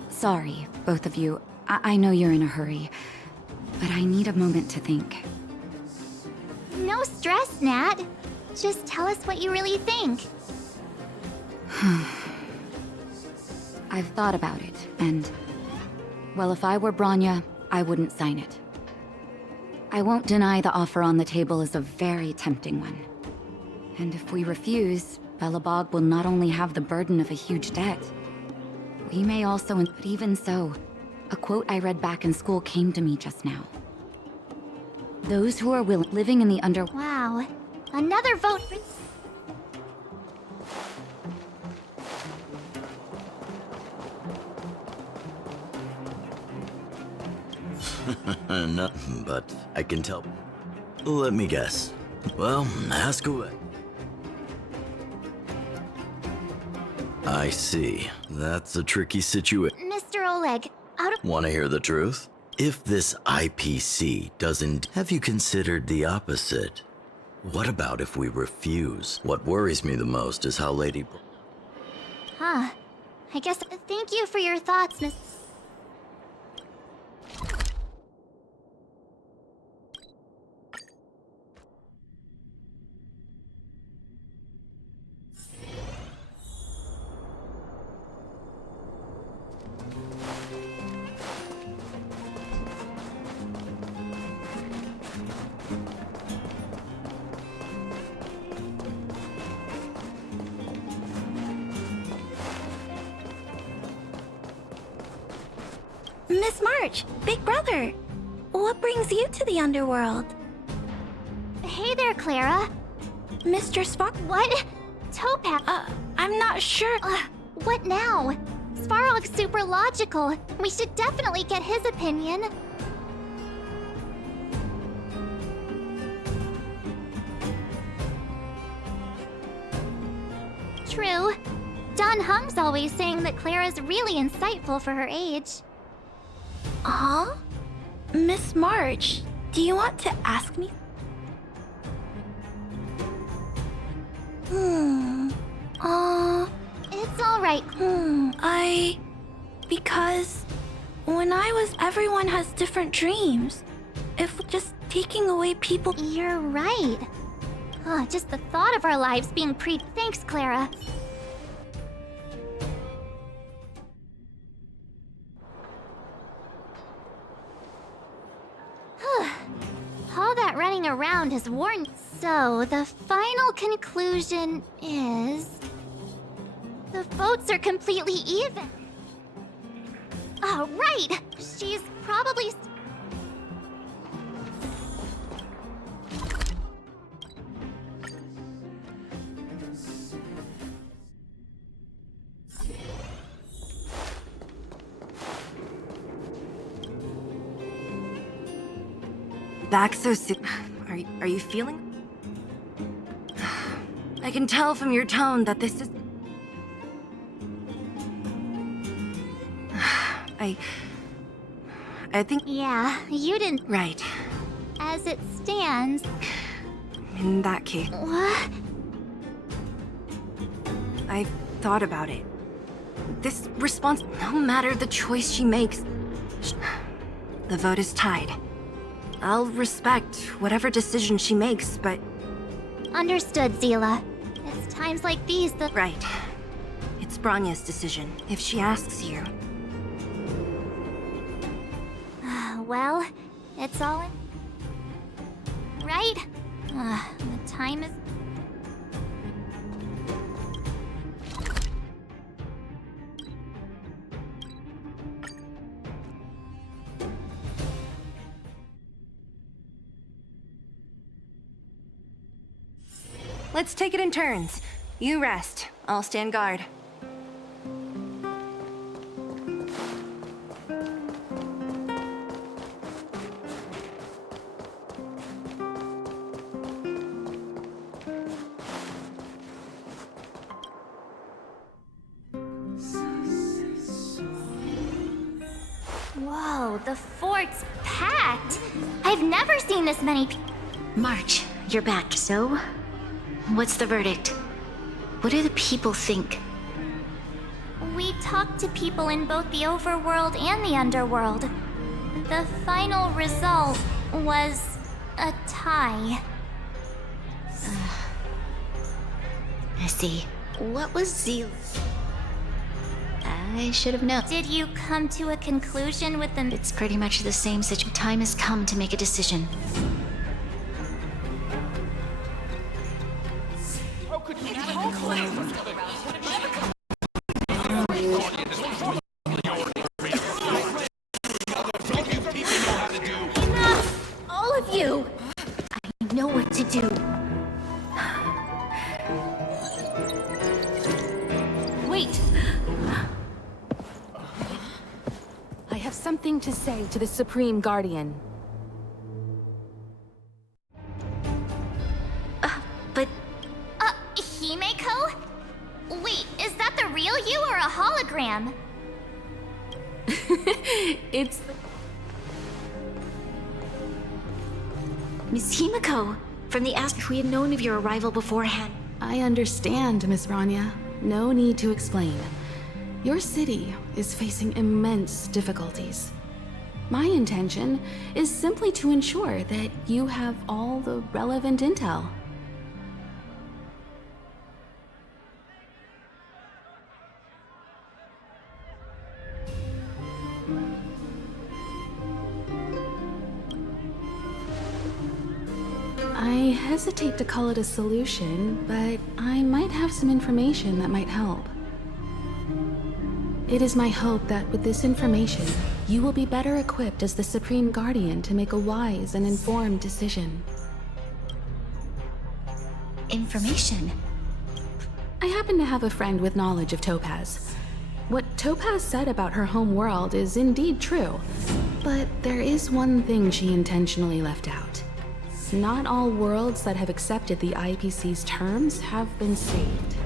Sorry, both of you. I know you're in a hurry, but I need a moment to think. No stress, Nat. Just tell us what you really think. I've thought about it, and... Well, if I were Bronya, I wouldn't sign it. I won't deny the offer on the table is a very tempting one. And if we refuse, Belobog will not only have the burden of a huge debt, we may also... But even so, a quote I read back in school came to me just now. Those who are living in the under... Wow. Another vote for... No, but I can tell. Let me guess. Well, ask away. I see. That's a tricky situation. Mr. Oleg, out of... Want to hear the truth? If this IPC doesn't, have you considered the opposite? What about if we refuse? What worries me the most is how Lady... Huh. I guess... Thank you for your thoughts, Miss... Miss March, Big Brother, what brings you to the underworld? Hey there, Clara. Mr. Spock? What? Topaz? I'm not sure. What now? Svarog's super logical. We should definitely get his opinion. True. Don Hung's always saying that Clara's really insightful for her age. Huh? Miss March, do you want to ask me? It's alright. Because when I was, everyone has different dreams. If just taking away people... You're right. Just the thought of our lives being Thanks, Clara. All that running around has worn... So, the final conclusion is... The votes are completely even. Oh, right! She's probably... Back so soon. Are you feeling? I can tell from your tone that this is... I think... Yeah, you didn't... Right. As it stands... In that case... What? I've thought about it. This response... No matter the choice she makes... The vote is tied. I'll respect whatever decision she makes, but... Understood, Zila. It's times like these that... Right. It's Branya's decision, if she asks you. Well, it's all in... Right? The time is... Let's take it in turns. You rest. I'll stand guard. Whoa, the fort's packed! I've never seen this many people. March, you're back. So? What's the verdict? What do the people think? We talked to people in both the overworld and the underworld. The final result was a tie. I see. What was Zeal? I should have known. Did you come to a conclusion with them? It's pretty much the same situation. Time has come to make a decision. How could you not All of you! I know what to do. Wait! I have something. something to say to the Supreme Guardian. But... Himeko? Wait, is that the real you or a hologram? It's... Miss Himeko, from the if we had known of your arrival beforehand. I understand, Miss Rania. No need to explain. Your city is facing immense difficulties. My intention is simply to ensure that you have all the relevant intel. I hesitate to call it a solution, but I might have some information that might help. It is my hope that with this information, you will be better equipped as the Supreme Guardian to make a wise and informed decision. Information? I happen to have a friend with knowledge of Topaz. What Topaz said about her home world is indeed true, but there is one thing she intentionally left out. Not all worlds that have accepted the IPC's terms have been saved.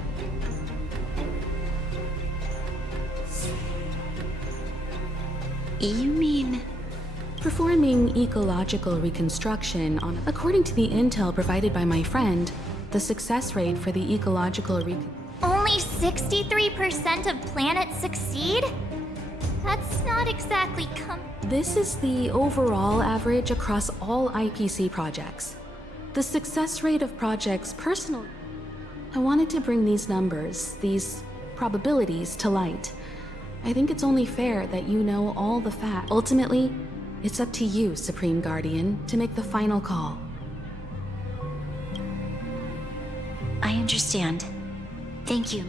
You mean... Performing ecological reconstruction on... According to the intel provided by my friend, the success rate for the ecological Only 63% of planets succeed? That's not exactly This is the overall average across all IPC projects. The success rate of projects personally... I wanted to bring these numbers, these probabilities to light. I think it's only fair that you know all the facts. Ultimately, it's up to you, Supreme Guardian, to make the final call. I understand. Thank you.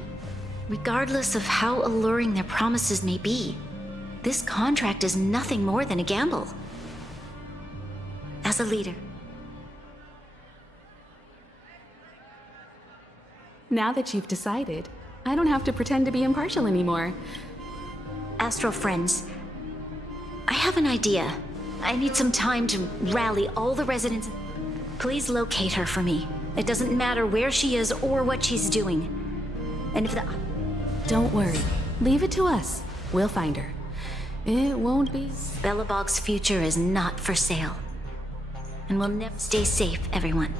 Regardless of how alluring their promises may be, this contract is nothing more than a gamble. As a leader. Now that you've decided, I don't have to pretend to be impartial anymore. Astral friends, I have an idea. I need some time to rally all the residents. Please locate her for me. It doesn't matter where she is or what she's doing. And if the... Don't worry. Leave it to us. We'll find her. It won't be... Belobog's future is not for sale. And we'll never... Stay safe, everyone.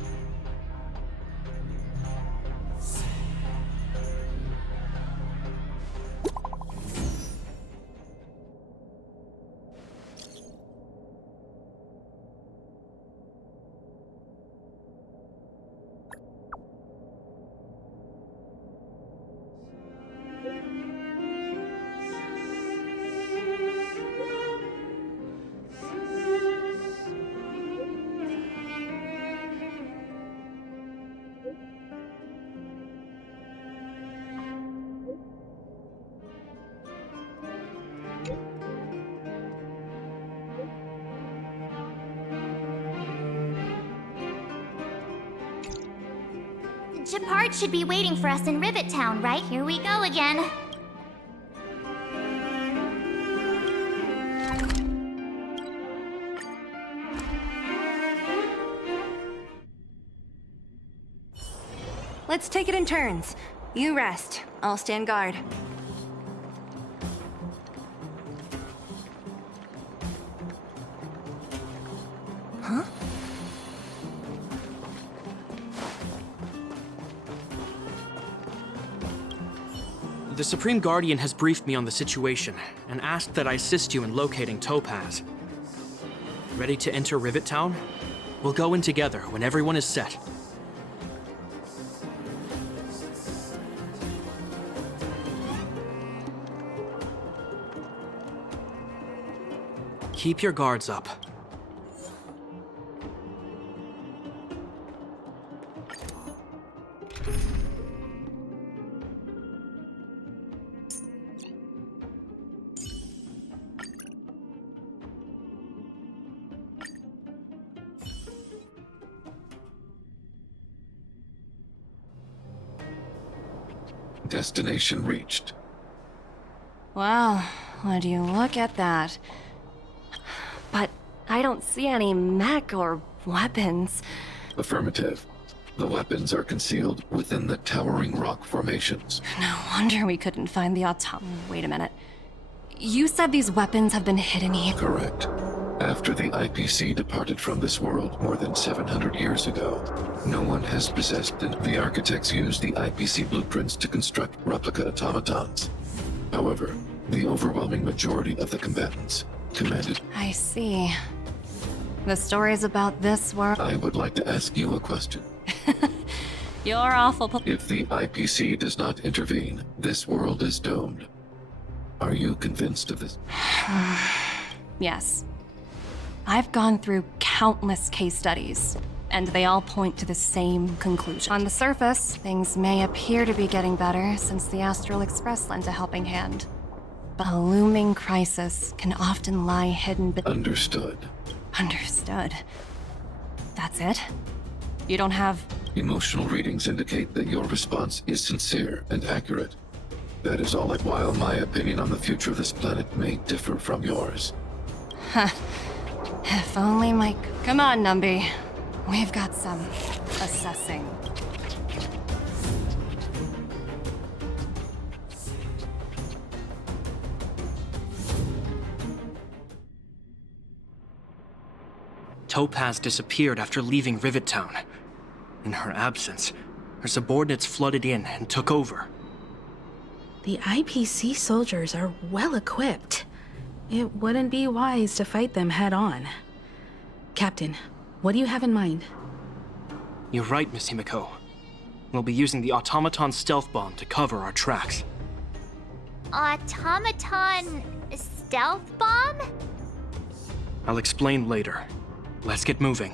Gepard should be waiting for us in Rivet Town, right? Here we go again. Let's take it in turns. You rest. I'll stand guard. Huh? The Supreme Guardian has briefed me on the situation and asked that I assist you in locating Topaz. Ready to enter Rivet Town? We'll go in together when everyone is set. Keep your guards up. Destination reached. Well, would you look at that? But I don't see any mech or weapons. Affirmative. The weapons are concealed within the towering rock formations. No wonder we couldn't find the Wait a minute. You said these weapons have been hidden here? Correct. After the IPC departed from this world more than 700 years ago, no one has possessed them. The architects used the IPC blueprints to construct replica automatons. However, the overwhelming majority of the combatants commanded. I see. The stories about this world... I would like to ask you a question. You're awful... If the IPC does not intervene, this world is doomed. Are you convinced of this? Yes. I've gone through countless case studies, and they all point to the same conclusion. On the surface, things may appear to be getting better since the Astral Express lent a helping hand. But a looming crisis can often lie hidden Understood. Understood. That's it? You don't have... Emotional readings indicate that your response is sincere and accurate. That is all. While my opinion on the future of this planet may differ from yours. Huh. If only Mike... Come on, Numby. We've got some assessing. Topaz disappeared after leaving Rivet Town. In her absence, her subordinates flooded in and took over. The IPC soldiers are well equipped. It wouldn't be wise to fight them head on. Captain, what do you have in mind? You're right, Miss Himiko. We'll be using the automaton stealth bomb to cover our tracks. Automaton stealth bomb? I'll explain later. Let's get moving.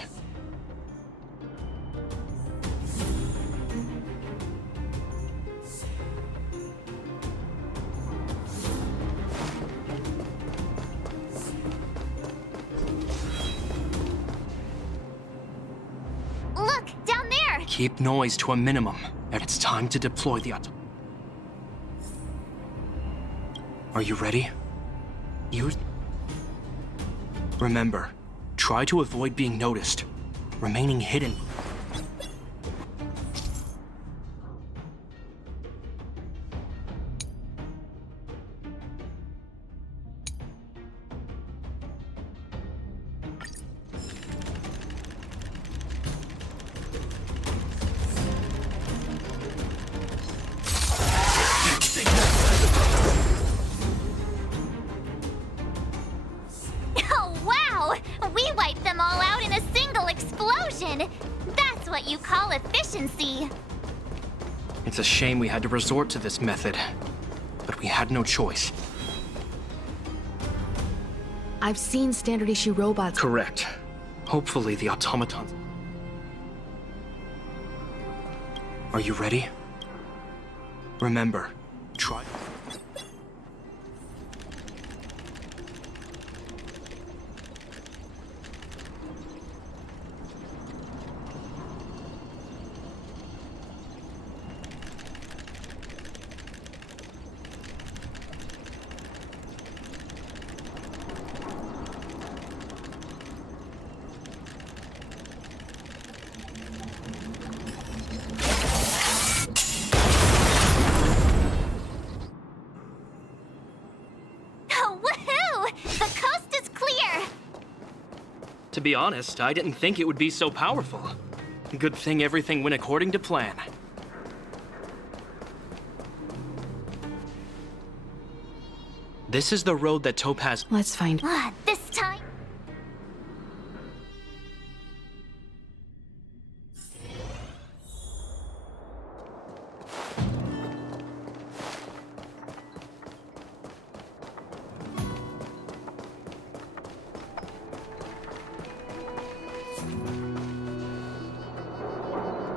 Look, down there! Keep noise to a minimum. It's time to deploy the Are you ready? Remember, try to avoid being noticed, remaining hidden. Oh, wow! We wiped them all out in a single explosion! That's what you call efficiency! It's a shame we had to resort to this method, but we had no choice. I've seen standard issue robots. Correct. Hopefully the automatons. Are you ready? Remember, try. Oh, woohoo! The coast is clear! To be honest, I didn't think it would be so powerful. Good thing everything went according to plan. This is the road that Topaz... Let's find... This time...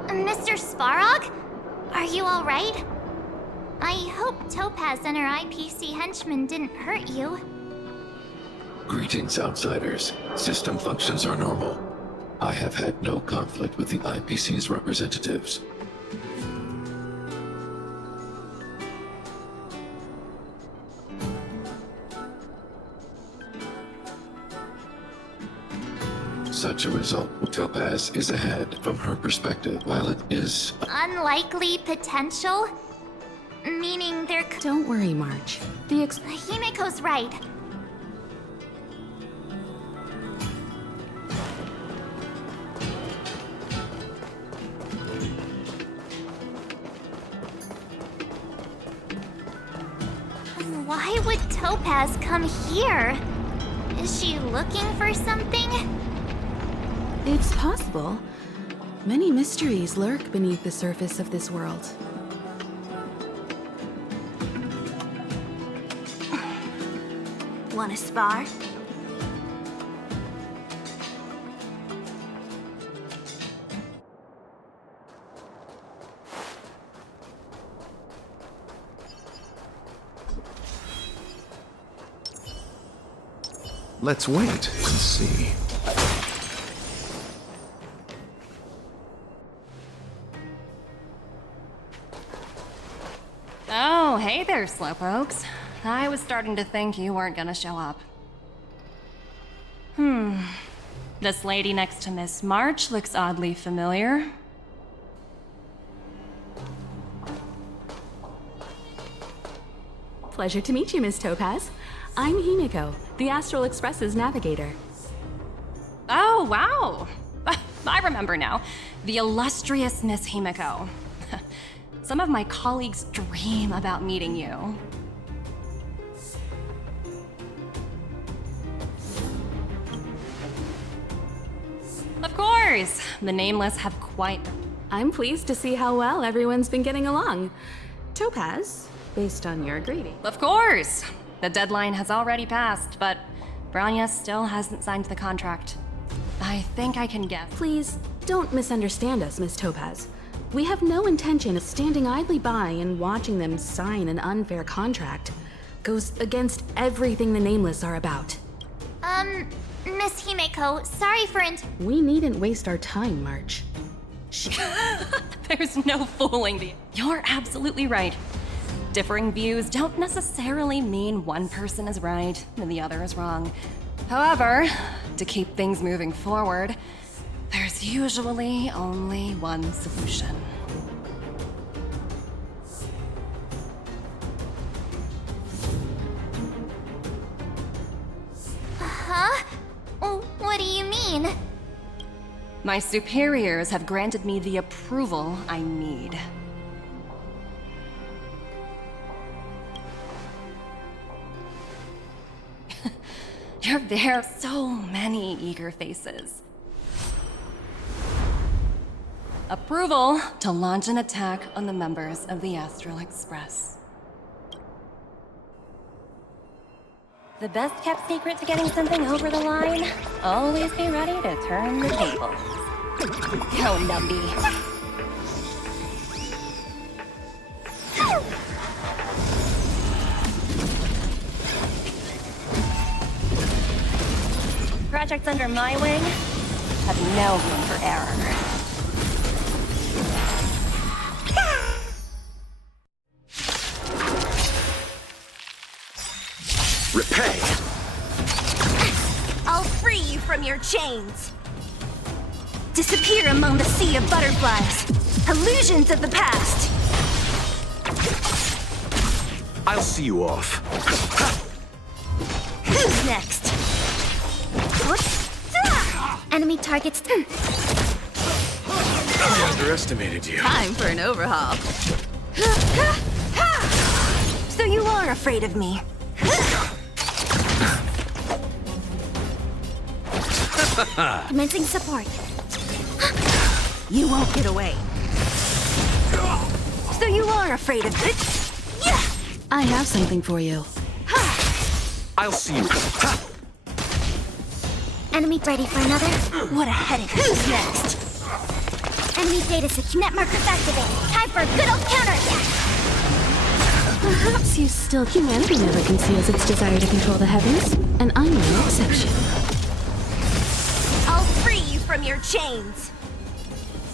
Mr. Svarog? Are you alright? I hope Topaz and her IPC henchmen didn't hurt you. Greetings, outsiders. System functions are normal. I have had no conflict with the IPC's representatives. such a result. Topaz is ahead from her perspective, while it is Unlikely potential? Meaning there could... Don't worry, March. Himiko's right. Why would Topaz come here? Is she looking for something? It's possible. Many mysteries lurk beneath the surface of this world. Want to spar? Let's wait and see. Oh, hey there, slowpokes. I was starting to think you weren't gonna show up. This lady next to Miss March looks oddly familiar. Pleasure to meet you, Miss Topaz. I'm Himiko, the Astral Express's navigator. Oh, wow! I remember now. The illustrious Miss Himiko. Some of my colleagues dream about meeting you. Of course! The Nameless have quite... I'm pleased to see how well everyone's been getting along. Topaz, based on your greeting. Of course! The deadline has already passed, but Bronya still hasn't signed the contract. I think I can guess. Please, don't misunderstand us, Miss Topaz. We have no intention of standing idly by and watching them sign an unfair contract. Goes against everything the Nameless are about. Miss Himiko, sorry for We needn't waste our time, March. There's no fooling the... You're absolutely right. Differing views don't necessarily mean one person is right and the other is wrong. However, to keep things moving forward, there's usually only one solution. Huh? What do you mean? My superiors have granted me the approval I need. There are so many eager faces. Approval to launch an attack on the members of the Astral Express. The best kept secret to getting something over the line? Always be ready to turn the tables. Go, Numby. Projects under my wing have no room for error. Repay! I'll free you from your chains. Disappear among the sea of butterflies. Illusions of the past. I'll see you off. Who's next? Enemy targets. I underestimated you. Time for an overhaul. So you are afraid of me. Commencing support. You won't get away. So you are afraid of it? Yeah. I have something for you. I'll see you. Enemy ready for another? What a headache. Who's next? Enemy data secure. Net markers activated. Time for a good old counterattack. Perhaps you still... Humanity never conceals its desire to control the heavens, and I'm no exception. I'll free you from your chains.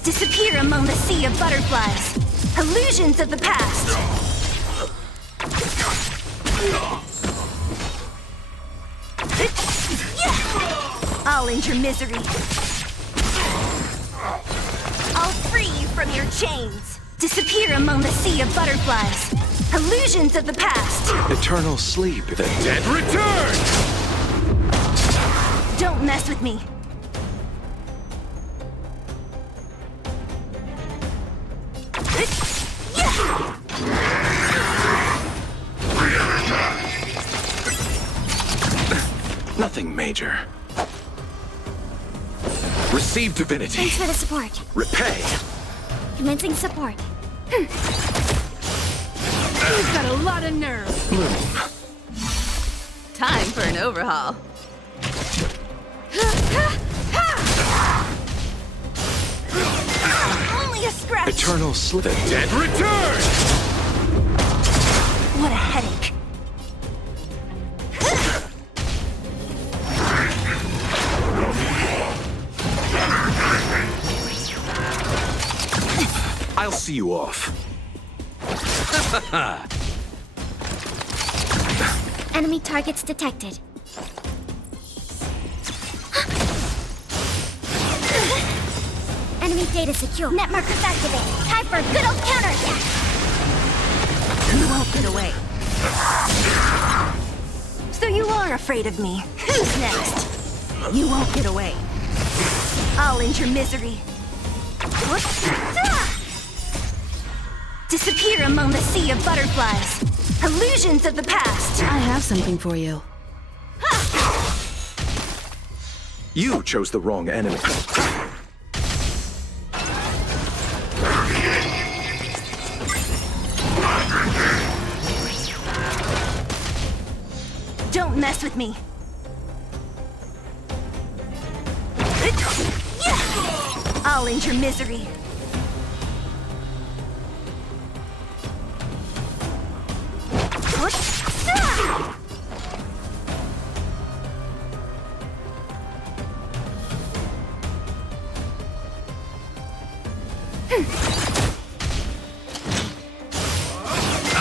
Disappear among the sea of butterflies. Illusions of the past. I'll I'll end your misery. I'll free you from your chains. Disappear among the sea of butterflies. Illusions of the past. Eternal sleep. The dead return! Don't mess with me. Nothing major. Receive divinity. Thanks for the support. Repay. Commencing support. He's got a lot of nerve. Time for an overhaul. Only a scratch. Eternal sleep. The dead return! What a headache. I'll see you off. Enemy targets detected. Enemy data secure. Net markers activated. Time for a good old counterattack. You won't get away. So you are afraid of me. Who's next? You won't get away. I'll end your misery. Disappear among the sea of butterflies. Illusions of the past. I have something for you. You chose the wrong enemy. Don't mess with me. I'll end your misery.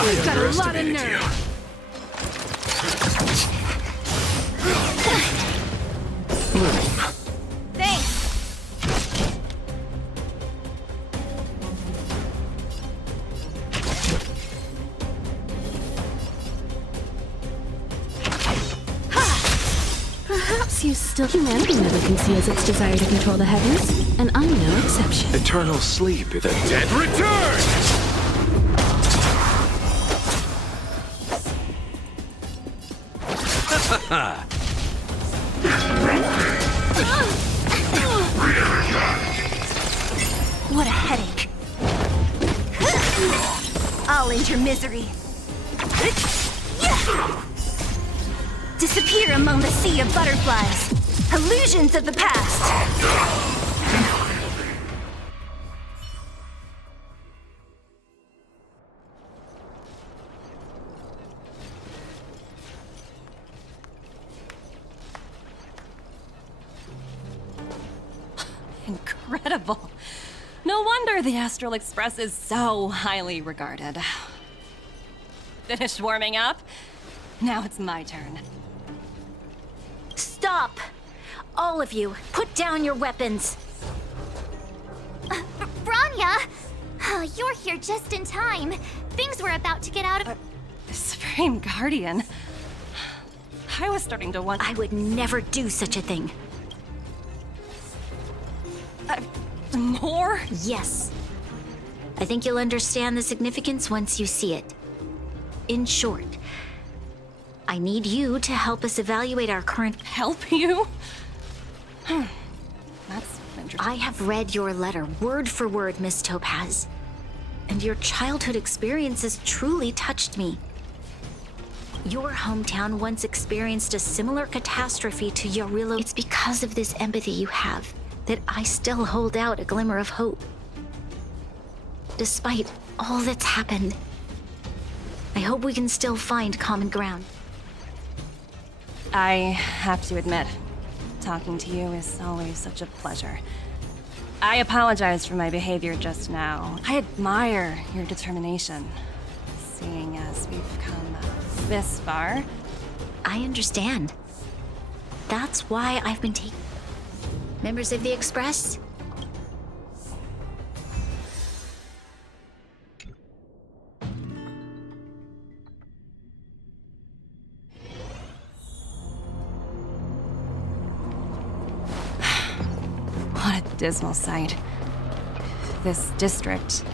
He's got a lot of nerve. Thanks. Perhaps you still... Humanity never conceals its desire to control the heavens, and I'm no exception. Eternal sleep. The dead return! What a headache. I'll end your misery. Disappear among the sea of butterflies. Illusions of the past. Incredible. No wonder the Astral Express is so highly regarded. Finished warming up? Now it's my turn. Stop! All of you, put down your weapons. Branya! You're here just in time. Things were about to get out of... Supreme Guardian. I was starting to wonder... I would never do such a thing. More? Yes. I think you'll understand the significance once you see it. In short, I need you to help us evaluate our current... Help you? That's interesting. I have read your letter word for word, Miss Topaz. And your childhood experiences truly touched me. Your hometown once experienced a similar catastrophe to Yorillo. It's because of this empathy you have that I still hold out a glimmer of hope. Despite all that's happened, I hope we can still find common ground. I have to admit, talking to you is always such a pleasure. I apologize for my behavior just now. I admire your determination, seeing as we've come this far. I understand. That's why I've been taking... Members of the Express? What a dismal sight. This district.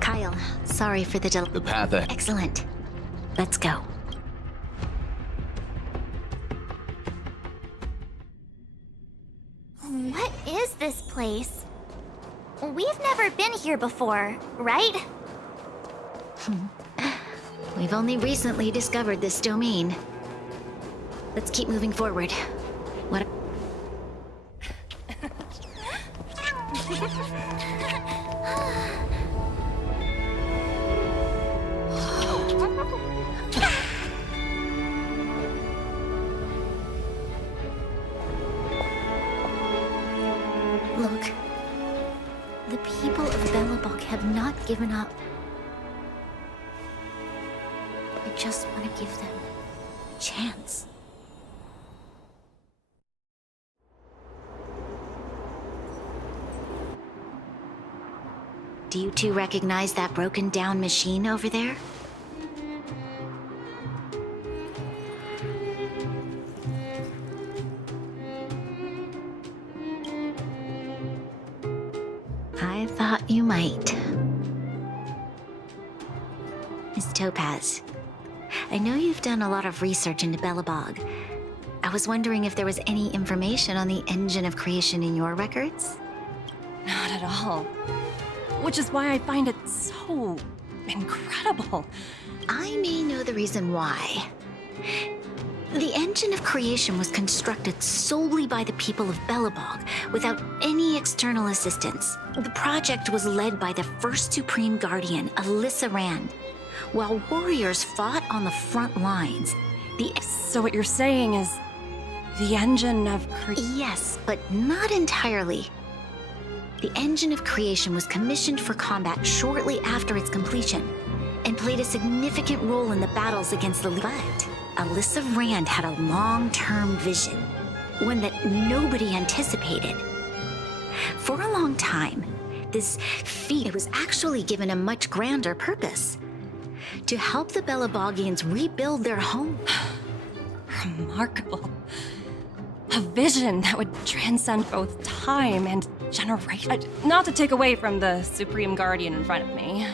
Kyle, sorry for the delay. The path ahead. Excellent. Let's go. What is this place? We've never been here before, right? We've only recently discovered this domain. Let's keep moving forward. What? Look. The people of Belobog have not given up. I just want to give them a chance. Do you two recognize that broken down machine over there? I thought you might. Miss Topaz, I know you've done a lot of research into Belobog. I was wondering if there was any information on the engine of creation in your records? Not at all. Which is why I find it so incredible. I may know the reason why. The engine of creation was constructed solely by the people of Belobog, without any external assistance. The project was led by the first Supreme Guardian, Alyssa Rand. While warriors fought on the front lines, So what you're saying is... the engine of Yes, but not entirely. The engine of creation was commissioned for combat shortly after its completion, and played a significant role in the battles against the But Alyssa Rand had a long-term vision, one that nobody anticipated. For a long time, this feat was actually given a much grander purpose: to help the Belobogians rebuild their home. Remarkable. A vision that would transcend both time and generation. Not to take away from the Supreme Guardian in front of me.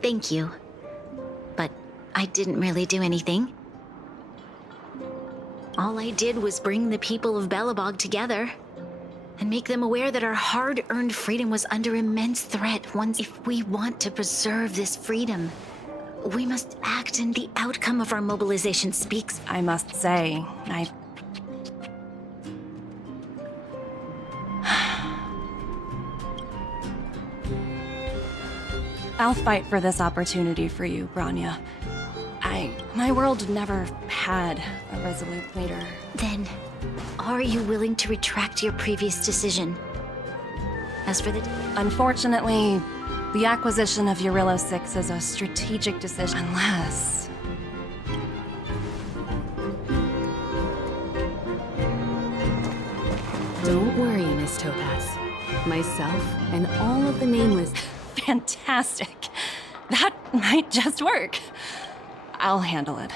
Thank you. But I didn't really do anything. All I did was bring the people of Belobog together and make them aware that our hard-earned freedom was under immense threat. If we want to preserve this freedom, we must act, and the outcome of our mobilization speaks. I must say, I'll fight for this opportunity for you, Branya. My world never had a resolute leader. Then, are you willing to retract your previous decision? As for the... Unfortunately, the acquisition of Eurillo 6 is a strategic decision, unless... Don't worry, Miss Topaz. Myself and all of the Nameless... Fantastic. That might just work. I'll handle it.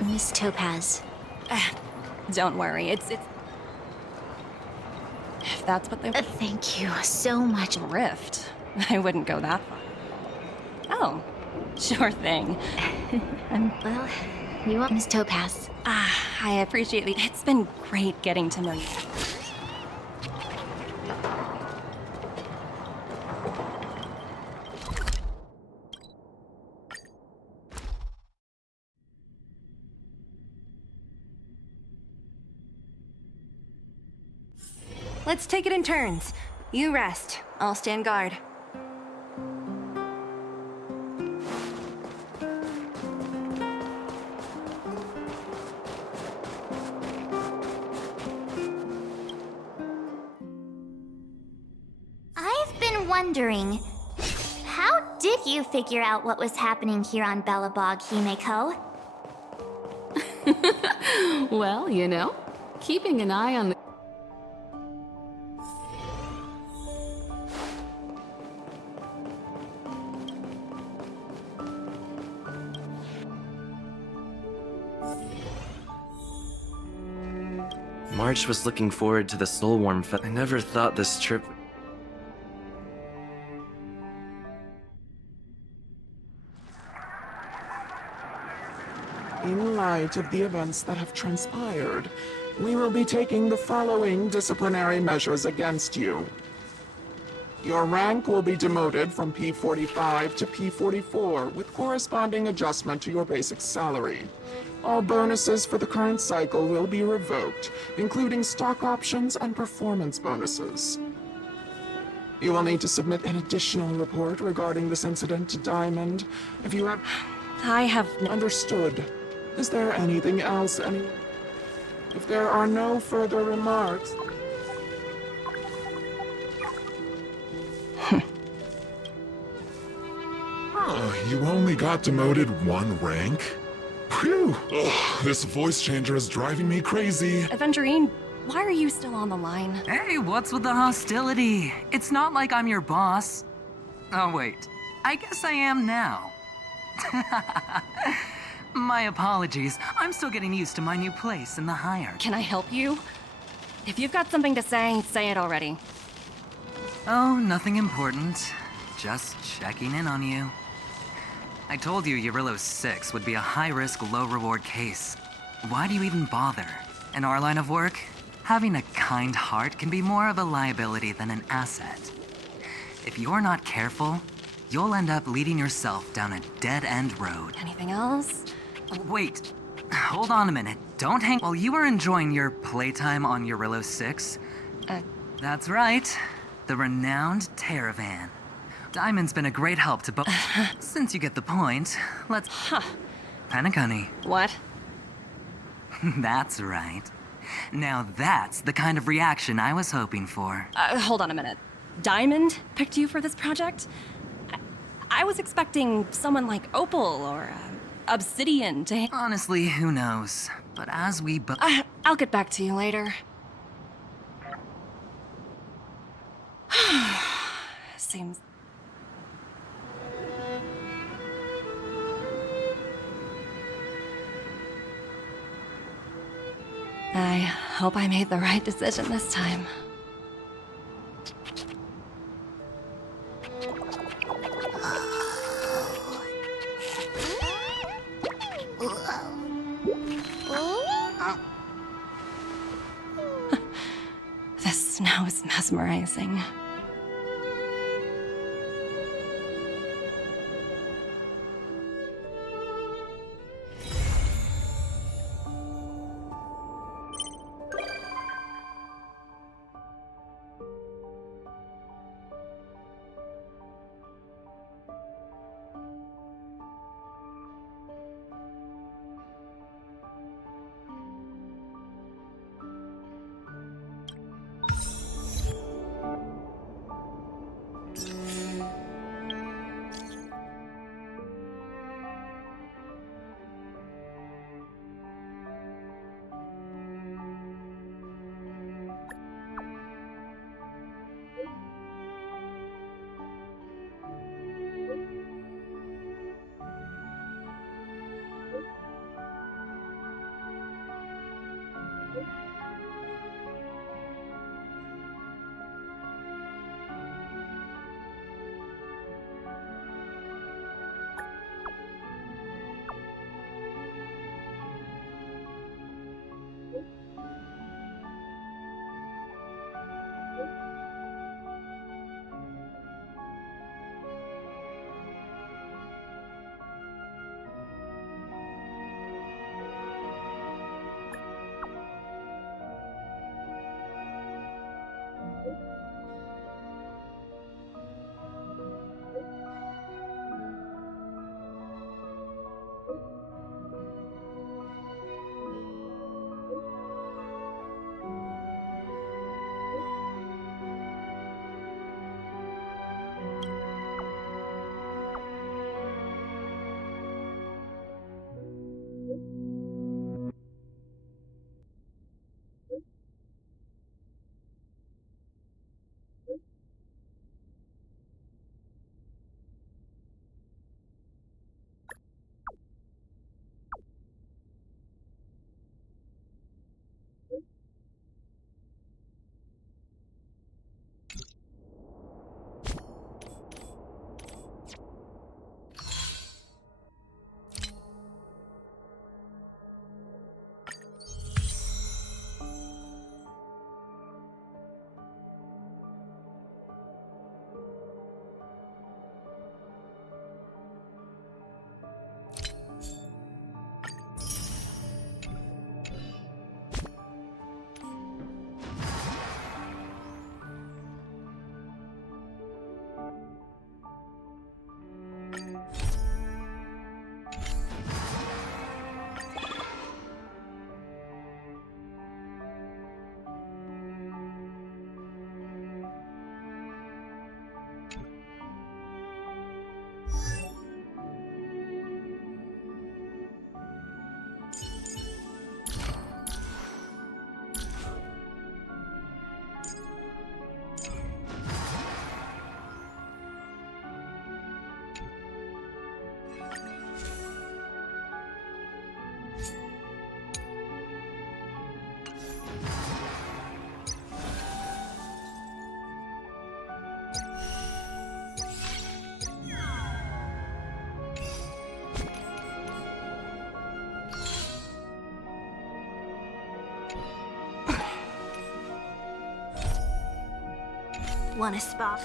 Miss Topaz. Don't worry, it's... If that's what they... Thank you so much. Rift. I wouldn't go that far. Oh, sure thing. Well, you are Miss Topaz. I appreciate it. It's been great getting to know you. Let's take it in turns. You rest. I'll stand guard. I I'm wondering, how did you figure out what was happening here on Belobog, Himeko? Well, you know, keeping an eye on the... March was looking forward to the Soulworm Fest. I never thought this trip... In light of the events that have transpired, we will be taking the following disciplinary measures against you. Your rank will be demoted from P45 to P44 with corresponding adjustment to your basic salary. All bonuses for the current cycle will be revoked, including stock options and performance bonuses. You will need to submit an additional report regarding this incident to Diamond. If you have... I have... Understood. Is there anything else? If there are no further remarks... You only got demoted 1 rank? Phew! Ugh, this voice changer is driving me crazy. Aventurine, why are you still on the line? Hey, what's with the hostility? It's not like I'm your boss. Oh, wait. I guess I am now. My apologies. I'm still getting used to my new place in the hierarchy. Can I help you? If you've got something to say it already. Oh, nothing important. Just checking in on you. I told you Eurillo 6 would be a high-risk, low-reward case. Why do you even bother? In our line of work, having a kind heart can be more of a liability than an asset. If you're not careful, you'll end up leading yourself down a dead-end road. Anything else? Wait, hold on a minute. Don't hang. While you were enjoying your playtime on Eurillo 6, that's right, the renowned Terravan. Diamond's been a great help to both. Since you get the point, let's... Panic, honey. What? That's right. Now that's the kind of reaction I was hoping for. Hold on a minute. Diamond picked you for this project? I was expecting someone like Opal or Obsidian to... Honestly, who knows? But as we I'll get back to you later. Seems... I hope I made the right decision this time. This snow is mesmerizing. Want a spot?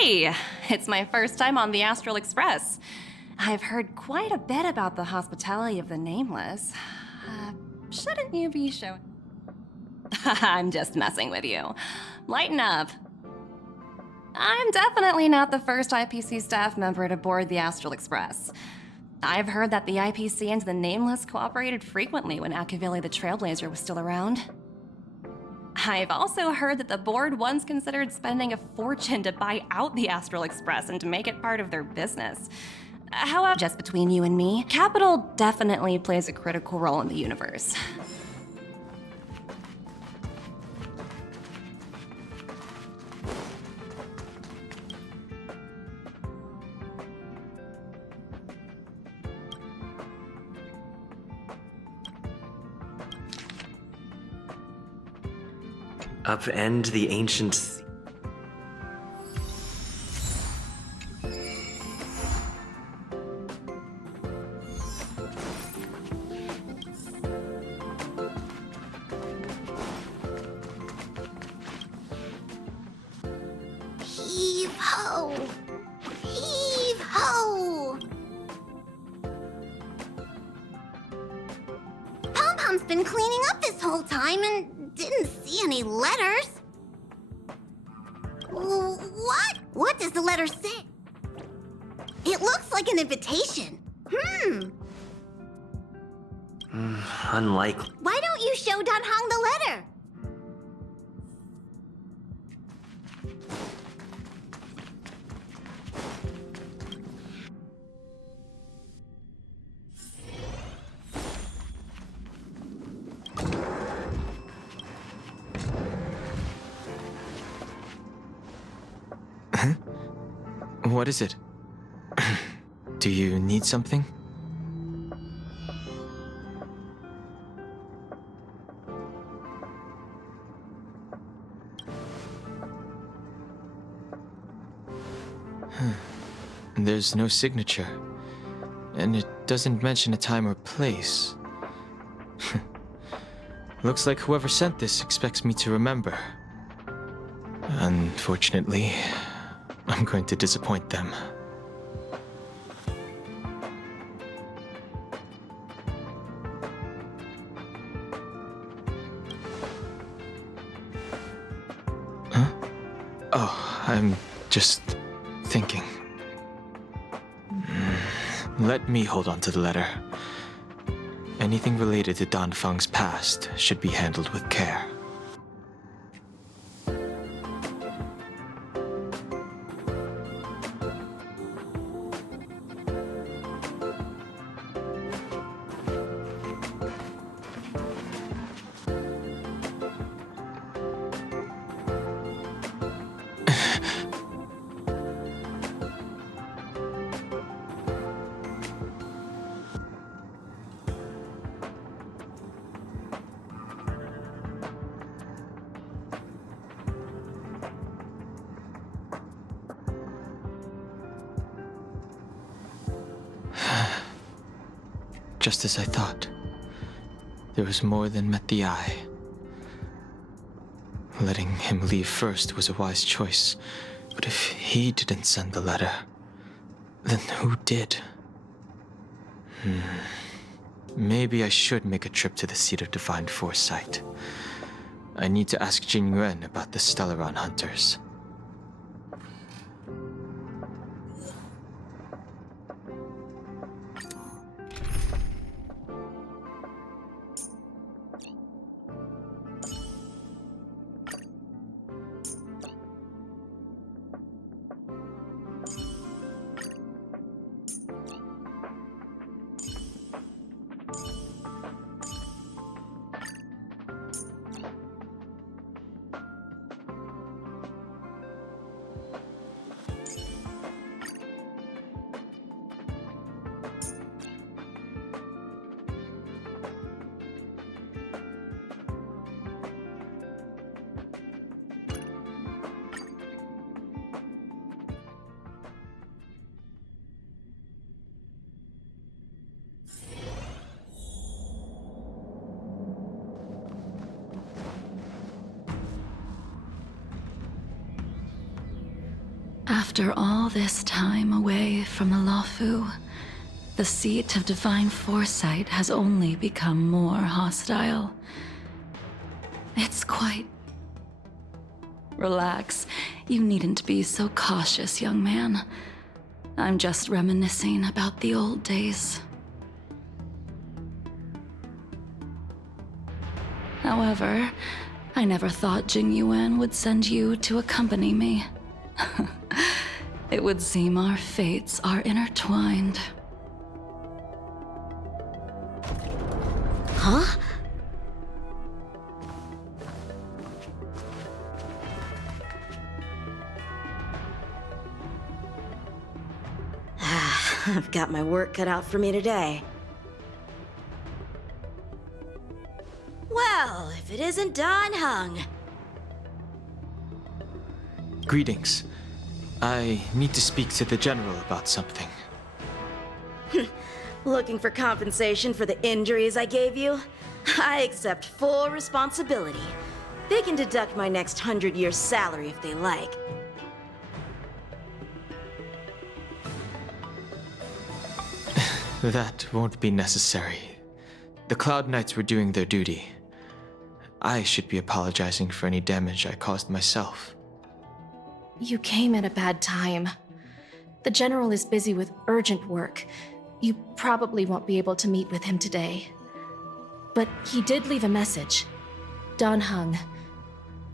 Hey! It's my first time on the Astral Express. I've heard quite a bit about the hospitality of the Nameless. Shouldn't you be showing? I'm just messing with you. Lighten up. I'm definitely not the first IPC staff member to board the Astral Express. I've heard that the IPC and the Nameless cooperated frequently when Akavili the Trailblazer was still around. I've also heard that the board once considered spending a fortune to buy out the Astral Express and to make it part of their business. However, just between you and me, capital definitely plays a critical role in the universe. Upend the ancient... Heave ho! Heave ho! Pom-Pom's been cleaning up this whole time and didn't see any letters. What? What does the letter say? It looks like an invitation. Unlikely. Why don't you show Dan Hong the letter? What is it? Do you need something? There's no signature, and it doesn't mention a time or place. Looks like whoever sent this expects me to remember. Unfortunately, I'm going to disappoint them. Huh? Oh, I'm just thinking. Let me hold on to the letter. Anything related to Dan Feng's past should be handled with care. Just as I thought. There was more than met the eye. Letting him leave first was a wise choice, but if he didn't send the letter, then who did? Maybe I should make a trip to the seat of divine foresight. I need to ask Jingyuan about the Stellaron hunters. After all this time away from the Luofu, the seat of divine foresight has only become more hostile. It's quite... Relax. You needn't be so cautious, young man. I'm just reminiscing about the old days. However, I never thought Jingyuan would send you to accompany me. It would seem our fates are intertwined. Huh? I've got my work cut out for me today. Well, if it isn't Don Hung. Greetings. I need to speak to the General about something. Looking for compensation for the injuries I gave you? I accept full responsibility. They can deduct my next 100 years' salary if they like. That won't be necessary. The Cloud Knights were doing their duty. I should be apologizing for any damage I caused myself. You came at a bad time. The General is busy with urgent work. You probably won't be able to meet with him today. But he did leave a message. Don Hung,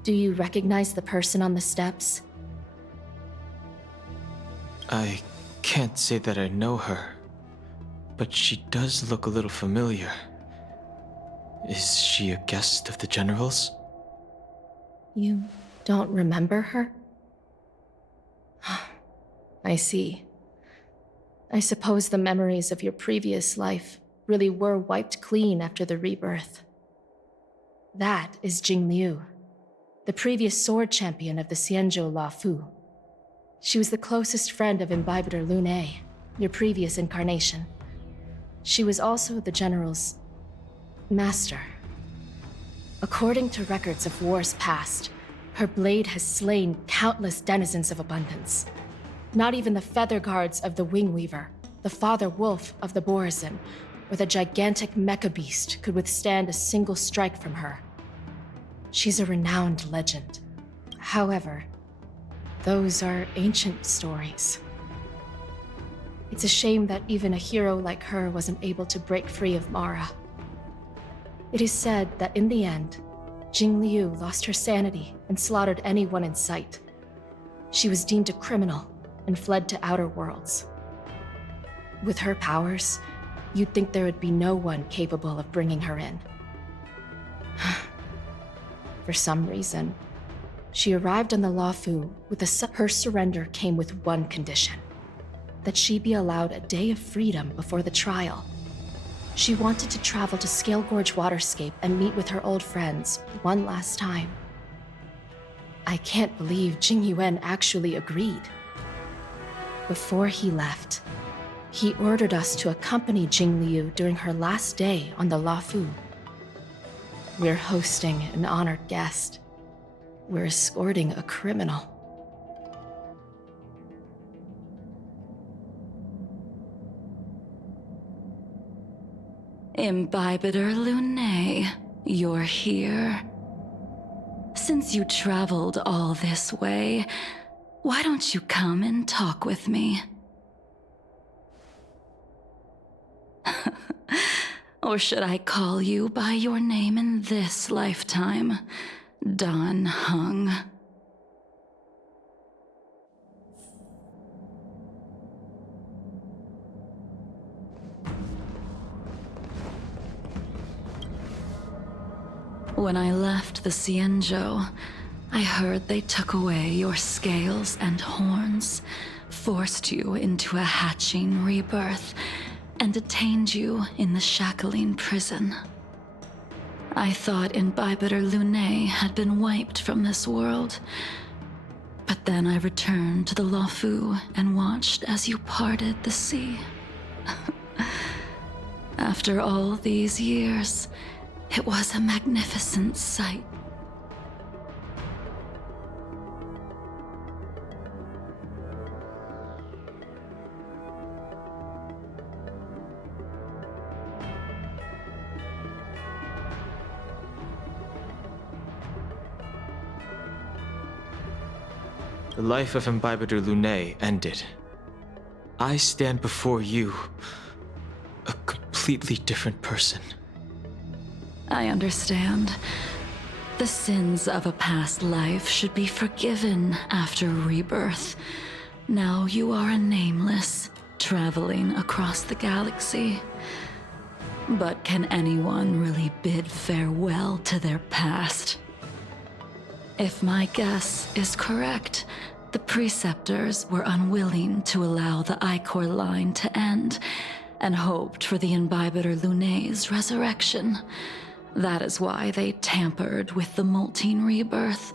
do you recognize the person on the steps? I can't say that I know her, but she does look a little familiar. Is she a guest of the General's? You don't remember her? I see. I suppose the memories of your previous life really were wiped clean after the rebirth. That is Jingliu, the previous sword champion of the Xianzhou Luofu. She was the closest friend of Imbibitor Lune, your previous incarnation. She was also the General's master. According to records of wars past, her blade has slain countless denizens of abundance. Not even the feather guards of the Wingweaver, the father wolf of the Borazin, or the gigantic mecha beast could withstand a single strike from her. She's a renowned legend. However, those are ancient stories. It's a shame that even a hero like her wasn't able to break free of Mara. It is said that in the end, Jingliu lost her sanity and slaughtered anyone in sight. She was deemed a criminal and fled to outer worlds. With her powers, you'd think there would be no one capable of bringing her in. For some reason, she arrived on the Luofu with her surrender came with one condition: that she be allowed a day of freedom before the trial. She wanted to travel to Scale Gorge Waterscape and meet with her old friends one last time. I can't believe Jingyuan actually agreed. Before he left, he ordered us to accompany Jingliu during her last day on the Luofu. We're hosting an honored guest. We're escorting a criminal. Imbibitor Lune, you're here. Since you traveled all this way, why don't you come and talk with me? Or should I call you by your name in this lifetime? Don Hung. When I left the Xianzhou, I heard they took away your scales and horns, forced you into a hatching rebirth, and detained you in the Shackling prison. I thought Imbibitor Lune had been wiped from this world, but then I returned to the Luofu and watched as you parted the sea. After all these years, it was a magnificent sight. The life of Imbibitor Lunae ended. I stand before you, a completely different person. I understand. The sins of a past life should be forgiven after rebirth. Now you are a nameless, traveling across the galaxy. But can anyone really bid farewell to their past? If my guess is correct, the Preceptors were unwilling to allow the Ichor line to end, and hoped for the Imbibitor Lunae's resurrection. That is why they tampered with the Moltene rebirth,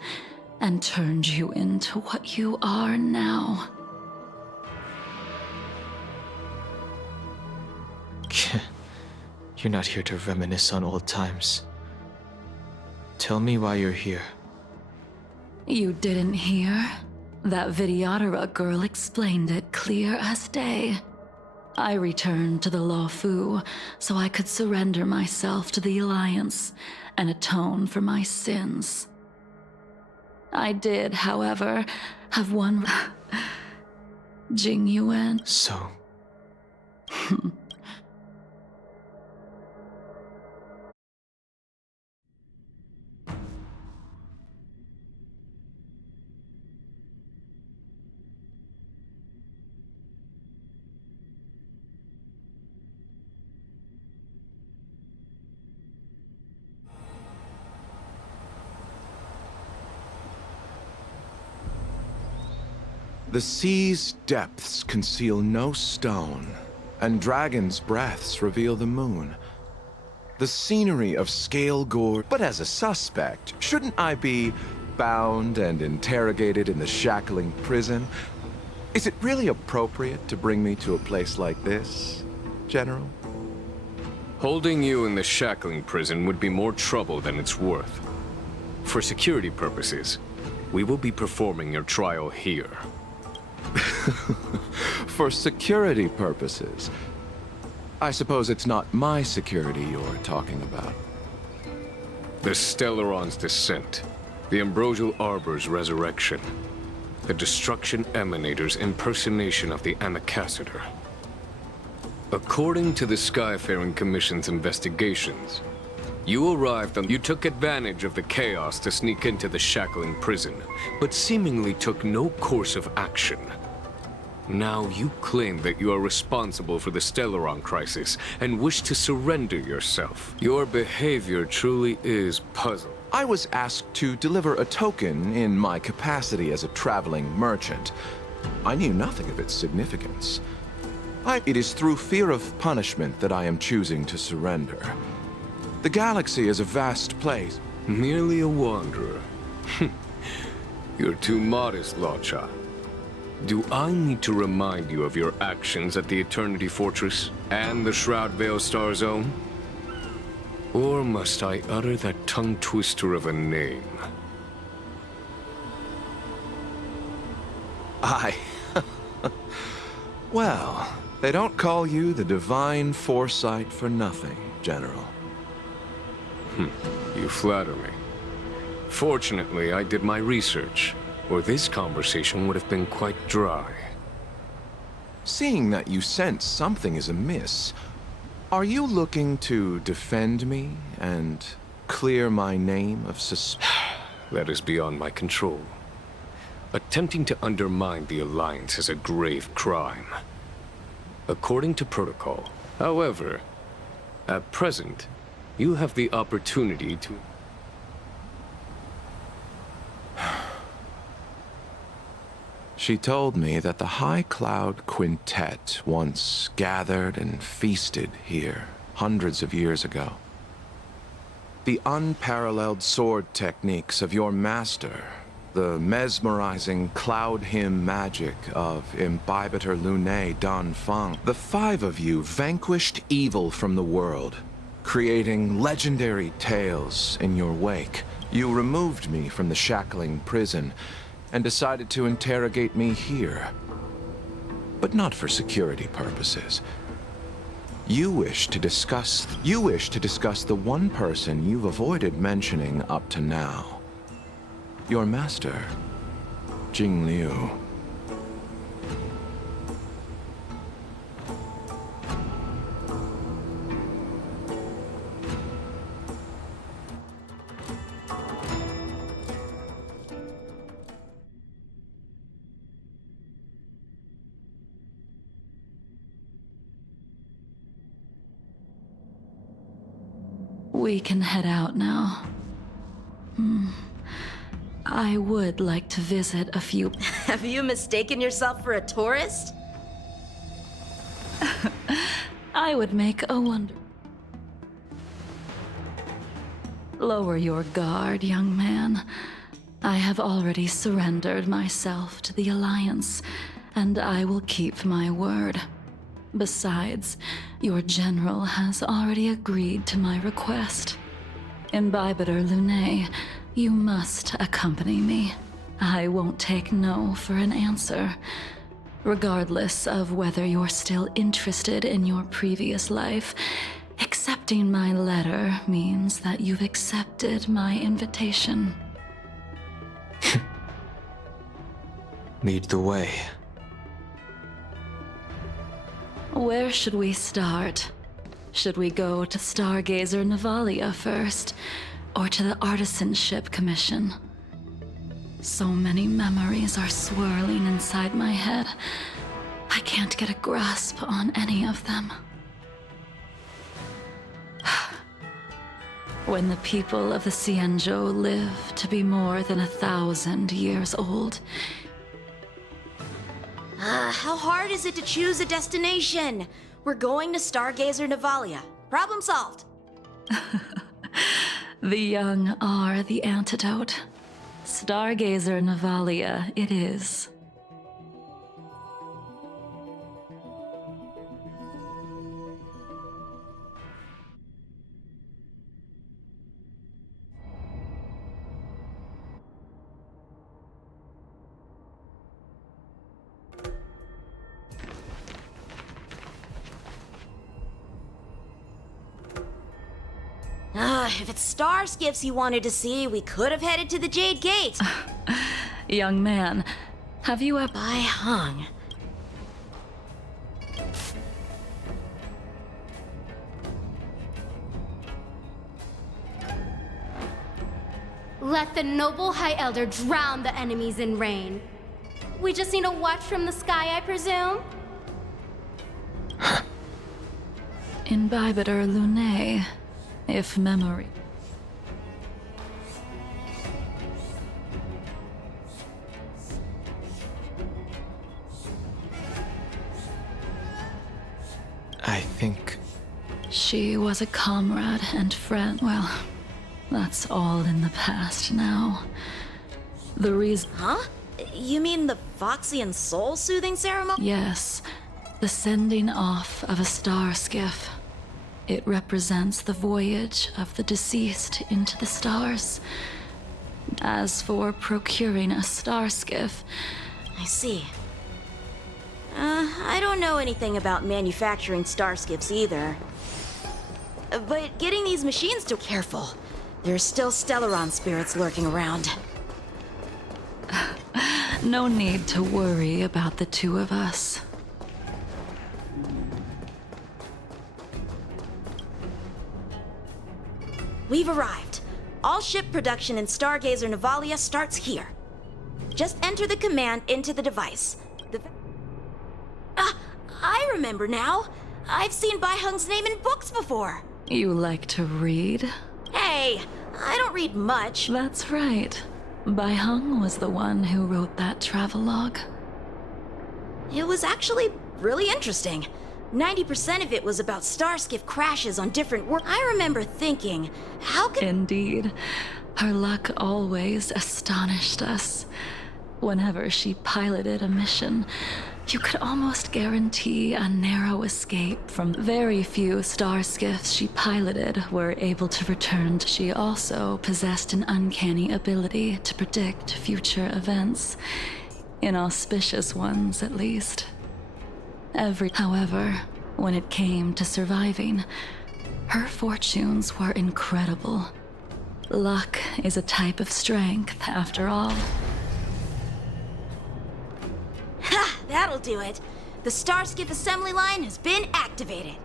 and turned you into what you are now. You're not here to reminisce on old times. Tell me why you're here. You didn't hear? That Vidyadhara girl explained it clear as day. I returned to the Luofu so I could surrender myself to the Alliance and atone for my sins. I did, however, have one Jingyuan. So? The sea's depths conceal no stone, and dragons' breaths reveal the moon. The scenery of Scale Gorge. But as a suspect, shouldn't I be bound and interrogated in the shackling prison? Is it really appropriate to bring me to a place like this, General? Holding you in the shackling prison would be more trouble than it's worth. For security purposes, we will be performing your trial here. For security purposes? I suppose it's not my security you're talking about. The Stellaron's descent, the Ambrosial Arbor's resurrection, the Destruction Emanator's impersonation of the Amicassator. According to the Skyfaring Commission's investigations, you arrived on... You took advantage of the chaos to sneak into the shackling prison, but seemingly took no course of action. Now you claim that you are responsible for the Stellaron crisis and wish to surrender yourself. Your behavior truly is puzzling. I was asked to deliver a token in my capacity as a traveling merchant. I knew nothing of its significance. It is through fear of punishment that I am choosing to surrender. The galaxy is a vast place. Merely a wanderer. You're too modest, Lawcha. Do I need to remind you of your actions at the Eternity Fortress and the Shroud Veil Star Zone? Or must I utter that tongue twister of a name? Well, they don't call you the Divine Foresight for nothing, General. You flatter me. Fortunately, I did my research, or this conversation would have been quite dry. Seeing that you sense something is amiss, are you looking to defend me and clear my name of suspicion? That is beyond my control. Attempting to undermine the Alliance is a grave crime. According to protocol. However, at present, you have the opportunity to... She told me that the High Cloud Quintet once gathered and feasted here hundreds of years ago. The unparalleled sword techniques of your master, the mesmerizing cloud hymn magic of Imbibitor Lunae Dan Feng. The five of you vanquished evil from the world, creating legendary tales in your wake. You removed me from the shackling prison and decided to interrogate me here. But not for security purposes. You wish to discuss the one person you've avoided mentioning up to now. Your master. Jingliu. We can head out now. I would like to visit a few... Have you mistaken yourself for a tourist? I would make a wonder... Lower your guard, young man. I have already surrendered myself to the Alliance, and I will keep my word. Besides, your general has already agreed to my request. Imbibitor Lunae, you must accompany me. I won't take no for an answer. Regardless of whether you're still interested in your previous life, accepting my letter means that you've accepted my invitation. Lead the way. Where should we start? Should we go to Stargazer Navalia first, or to the Artisanship Commission? So many memories are swirling inside my head. I can't get a grasp on any of them. When the people of the Cienjo live to be more than 1,000 years old, How hard is it to choose a destination? We're going to Stargazer Navalia. Problem solved. the young are the antidote. Stargazer Navalia it is. If it's star skiffs you wanted to see, we could have headed to the Jade Gate. Young man, have you ever... I hung. Let the noble High Elder drown the enemies in rain. We just need a watch from the sky, I presume? Imbibitor Lunae, if memory... I think... She was a comrade and friend. Well, that's all in the past now. The reason... Huh? You mean the Foxian soul-soothing ceremony? Yes. The sending off of a star skiff. It represents the voyage of the deceased into the stars. As for procuring a star skiff... I see. I don't know anything about manufacturing star skiffs either. But getting these machines to... Careful. There's still Stellaron spirits lurking around. No need to worry about the two of us. We've arrived. All ship production in Stargazer Navalia starts here. Just enter the command into the device. I remember now. I've seen Bai Hung's name in books before. You like to read? Hey, I don't read much. That's right. Bai Hung was the one who wrote that travelogue. It was actually really interesting. 90% of it was about starskiff crashes on different worlds. I remember thinking, how could... Indeed. Her luck always astonished us. Whenever she piloted a mission, you could almost guarantee a narrow escape from very few starskiffs she piloted were able to return. She also possessed an uncanny ability to predict future events. Inauspicious ones, at least. However, when it came to surviving, her fortunes were incredible. Luck is a type of strength, after all. That'll do it. The Starskiff assembly line has been activated.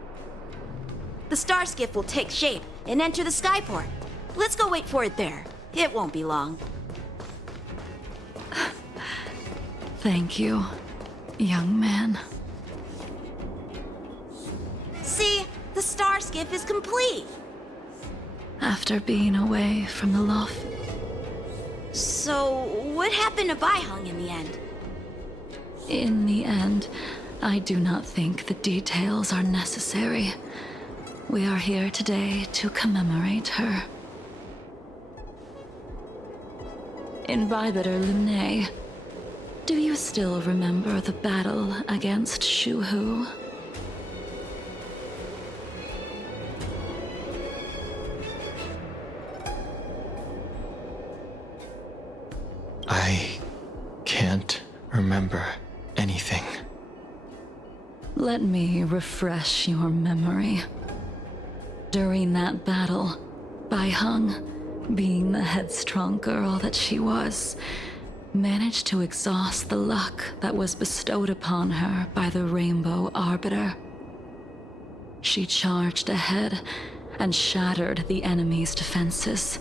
The Starskiff will take shape and enter the skyport. Let's go wait for it there. It won't be long. Thank you, young man. See? The Starskiff is complete. After being away from the loft. So, what happened to Baihung in the end? In the end, I do not think the details are necessary. We are here today to commemorate her. Invibitor Lunae, do you still remember the battle against Shuhu? I can't remember anything. Let me refresh your memory. During that battle, Baihung, being the headstrong girl that she was, managed to exhaust the luck that was bestowed upon her by the Rainbow Arbiter. She charged ahead and shattered the enemy's defenses,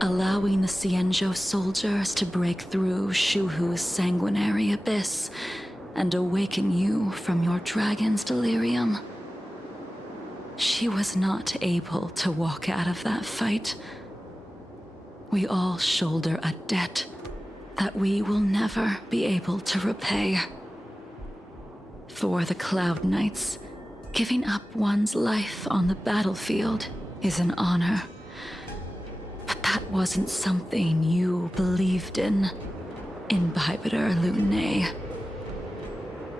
allowing the Xianzhou soldiers to break through Shuhu's sanguinary abyss and awaken you from your dragon's delirium. She was not able to walk out of that fight. We all shoulder a debt that we will never be able to repay. For the Cloud Knights, giving up one's life on the battlefield is an honor. But that wasn't something you believed in, Invibitor Lunae.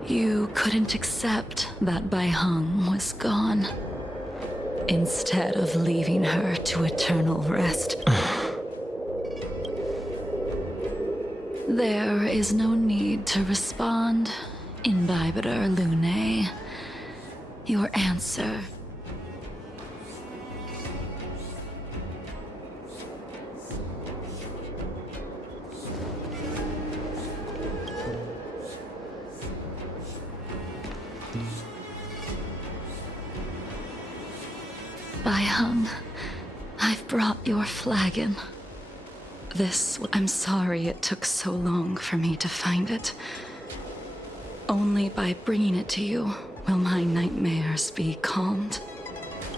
You couldn't accept that Baihung was gone. Instead of leaving her to eternal rest. There is no need to respond, Invibitor Lunae. Your answer... Baihung, I've brought your flagon. I'm sorry it took so long for me to find it. Only by bringing it to you will my nightmares be calmed.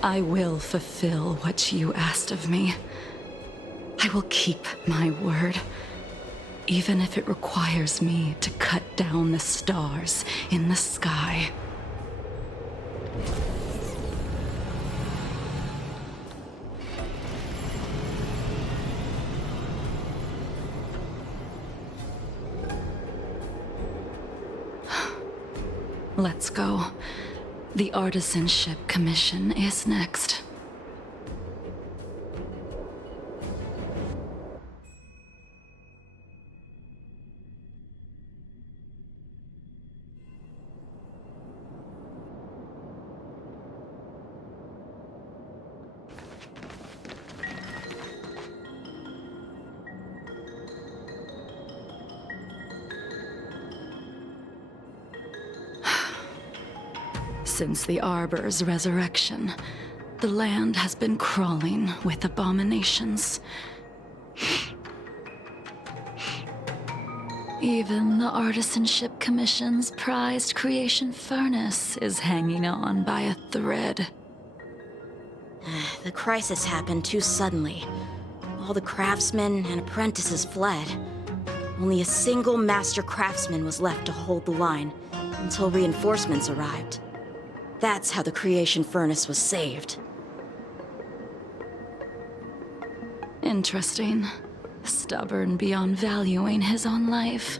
I will fulfill what you asked of me. I will keep my word, even if it requires me to cut down the stars in the sky. Let's go. The Artisanship Commission is next. Since the Arbor's resurrection, the land has been crawling with abominations. Even the Artisanship Commission's prized creation furnace is hanging on by a thread. The crisis happened too suddenly. All the craftsmen and apprentices fled. Only a single master craftsman was left to hold the line until reinforcements arrived. That's how the creation furnace was saved. Interesting. Stubborn beyond valuing his own life.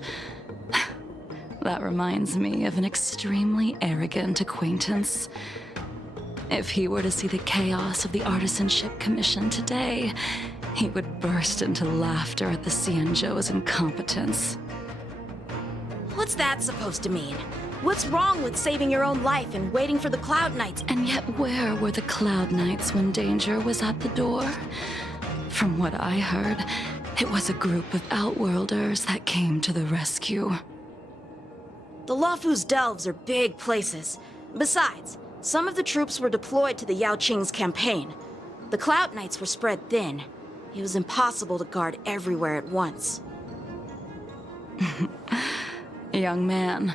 That reminds me of an extremely arrogant acquaintance. If he were to see the chaos of the Artisanship Commission today, he would burst into laughter at the Xianzhou's incompetence. What's that supposed to mean? What's wrong with saving your own life and waiting for the Cloud Knights? And yet where were the Cloud Knights when danger was at the door? From what I heard, it was a group of Outworlders that came to the rescue. The Luofu's delves are big places. Besides, some of the troops were deployed to the Yao Qing's campaign. The Cloud Knights were spread thin. It was impossible to guard everywhere at once. Young man,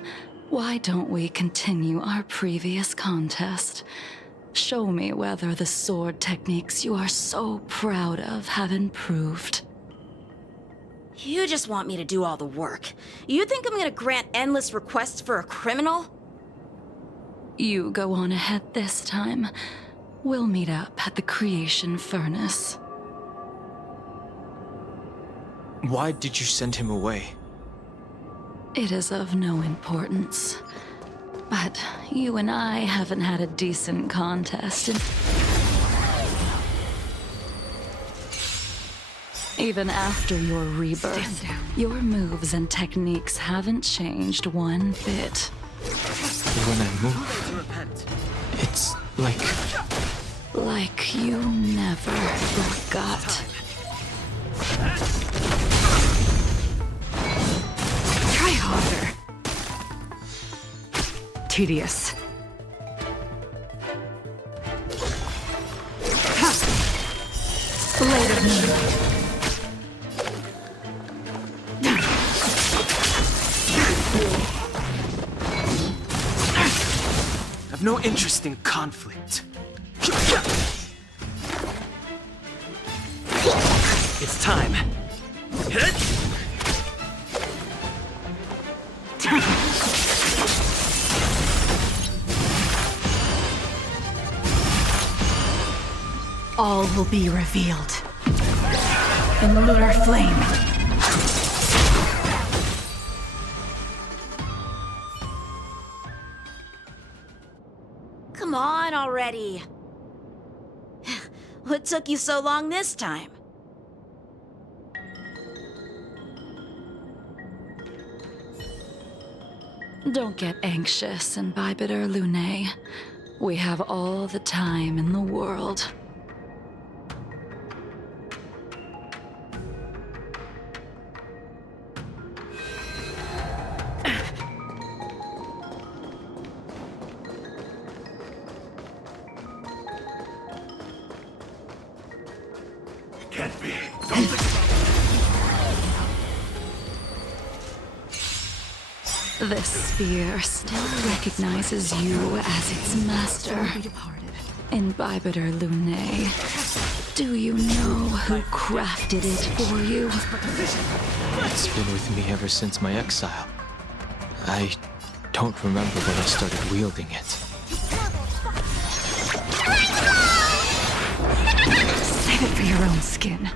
why don't we continue our previous contest? Show me whether the sword techniques you are so proud of have improved. You just want me to do all the work. You think I'm gonna grant endless requests for a criminal? You go on ahead this time. We'll meet up at the creation furnace. Why did you send him away? It is of no importance. But you and I haven't had a decent contest in... Even after your rebirth, your moves and techniques haven't changed one bit. When I move, it's like... Like you never forgot. Try harder. Tedious. Blade of Moonlight. I've no interest in conflict. It's time. All will be revealed in the lunar flame. Come on already. What took you so long this time? Don't get anxious, Imbibitor Lunae. We have all the time in the world. Can't be. This spear still recognizes you as its master. Imbibitor Lunae. Do you know who crafted it for you? It's been with me ever since my exile. I don't remember when I started wielding it. Save it for your own skin.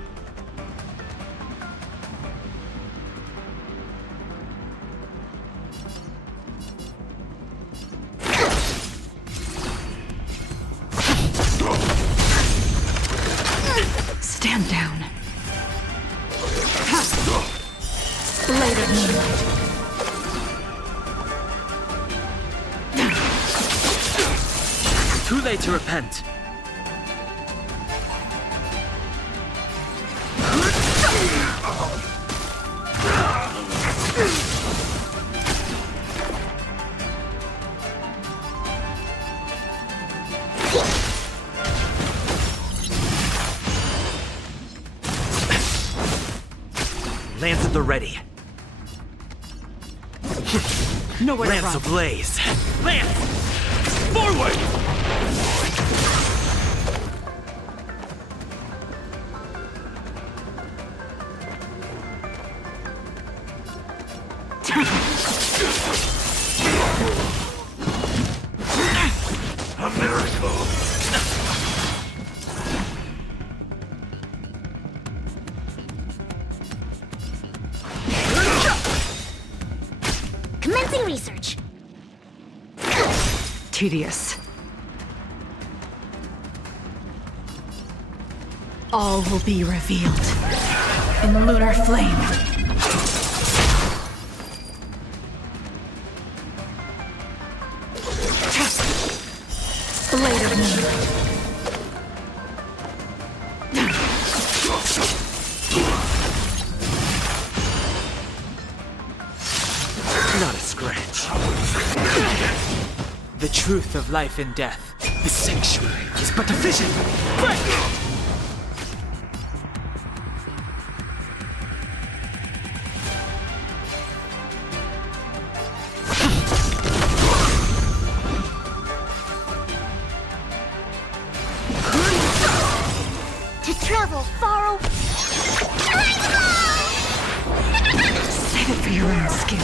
Stand down. Blade of Moonlight. Too late to repent. Lance at the ready. Nowhere to Lance run. ablaze. Lance! Forward! A miracle. Commencing research. Tedious. All will be revealed in the lunar flame. Blade of Moonlight. Not a scratch. courage. The truth of life and death. The sanctuary is but a vision. Break! To travel far away. Save it for your own skin.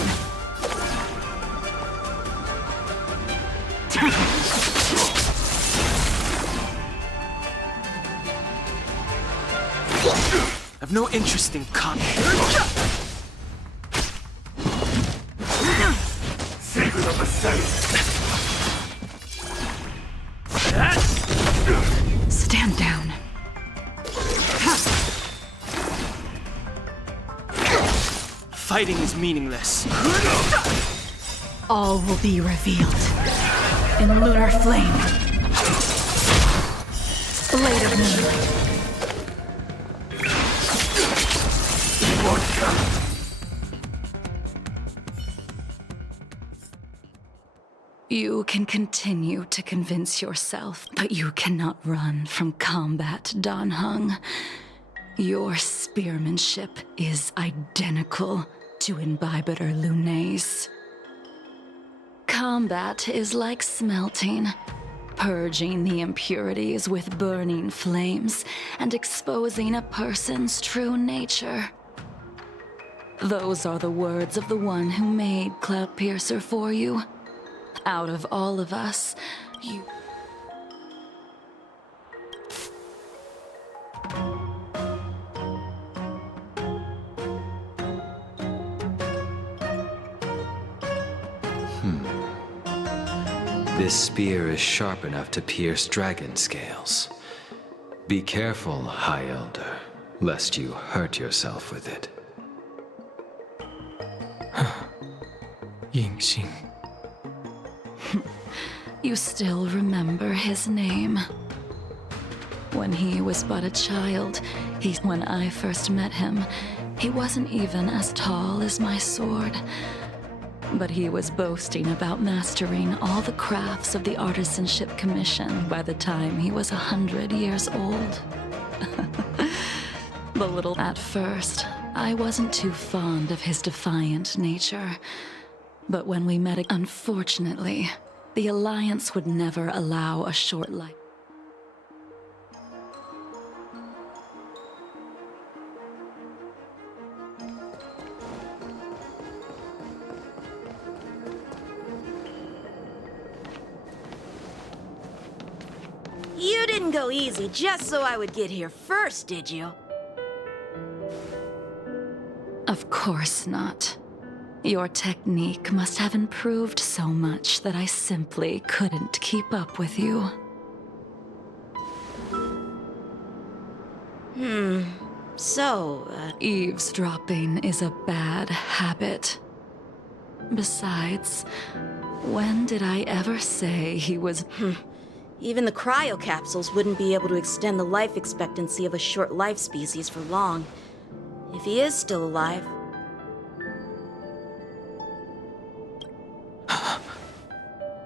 I've no interest in combat. Secret of the Senate. Stand down. Fighting is meaningless. All will be revealed in lunar flame. Blade of moonlight. You can continue to convince yourself, but you cannot run from combat, Dan Heng. Your spearmanship is identical to Imbibitor Lunay's. Combat is like smelting, purging the impurities with burning flames and exposing a person's true nature. Those are the words of the one who made Cloudpiercer for you. Out of all of us, you... This spear is sharp enough to pierce dragon scales. Be careful, High Elder, lest you hurt yourself with it. Yingxing. You still remember his name. When he was but a child, when I first met him, he wasn't even as tall as my sword. But he was boasting about mastering all the crafts of the Artisanship Commission by the time he was 100 years old. At first, I wasn't too fond of his defiant nature. But when we met, unfortunately, the Alliance would never allow a short life. You didn't go easy just so I would get here first, did you? Of course not. Your technique must have improved so much that I simply couldn't keep up with you. Eavesdropping is a bad habit. Besides, when did I ever say he was... Even the cryocapsules wouldn't be able to extend the life expectancy of a short life species for long. If he is still alive...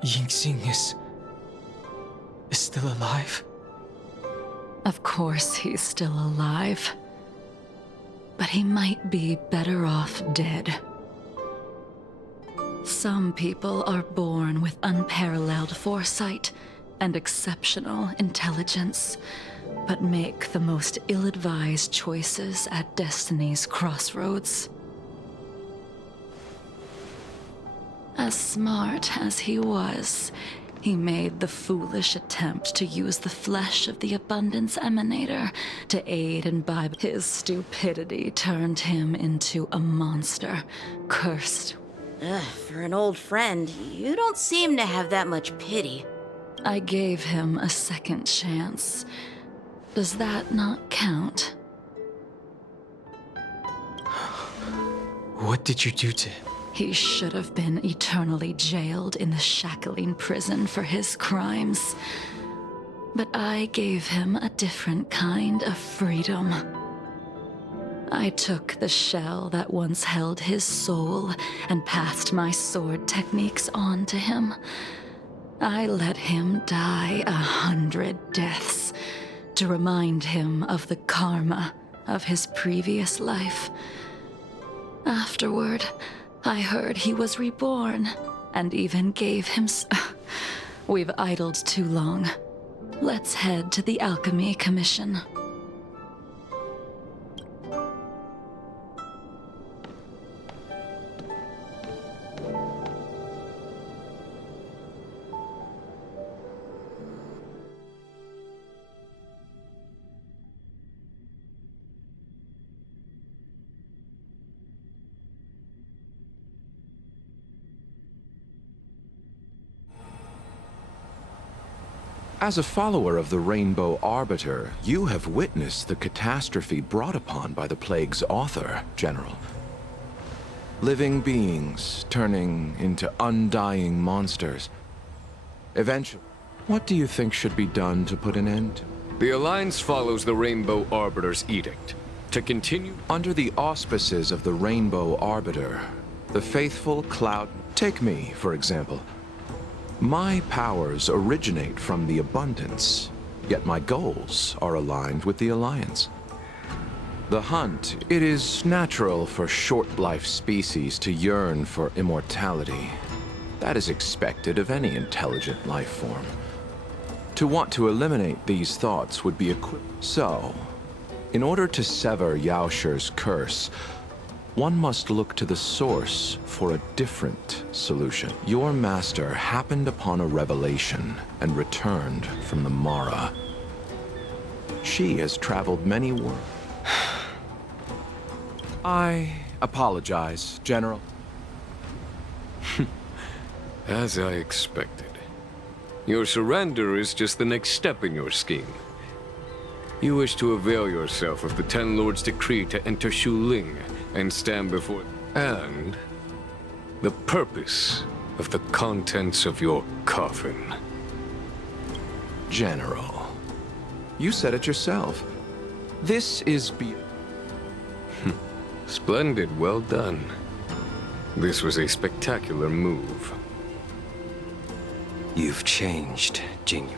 Yingxing is still alive? Of course he's still alive. But he might be better off dead. Some people are born with unparalleled foresight and exceptional intelligence, but make the most ill-advised choices at destiny's crossroads. As smart as he was, he made the foolish attempt to use the flesh of the Abundance Emanator to aid and imbibe. His stupidity turned him into a monster, cursed. For an old friend, you don't seem to have that much pity. I gave him a second chance. Does that not count? What did you do to him? He should have been eternally jailed in the shackling prison for his crimes. But I gave him a different kind of freedom. I took the shell that once held his soul and passed my sword techniques on to him. I let him die 100 deaths to remind him of the karma of his previous life. Afterward, I heard he was reborn and even gave him We've idled too long. Let's head to the Alchemy Commission. As a follower of the Rainbow Arbiter, you have witnessed the catastrophe brought upon by the plague's author, General. Living beings turning into undying monsters. Eventually, what do you think should be done to put an end to? The Alliance follows the Rainbow Arbiter's edict. To continue... Under the auspices of the Rainbow Arbiter, the faithful Cloud... Take me, for example. My powers originate from the Abundance, yet my goals are aligned with the Alliance. The hunt, it is natural for short-life species to yearn for immortality. That is expected of any intelligent life form. To want to eliminate these thoughts would be equivalent. So, in order to sever Yaosher's curse, one must look to the source for a different solution. Your master happened upon a revelation and returned from the Mara. She has traveled many worlds. I apologize, General. As I expected. Your surrender is just the next step in your scheme. You wish to avail yourself of the Ten Lords' decree to enter Shuling and stand before... And the purpose of the contents of your coffin. General, you said it yourself. This is Splendid, well done. This was a spectacular move. You've changed, Jingliu.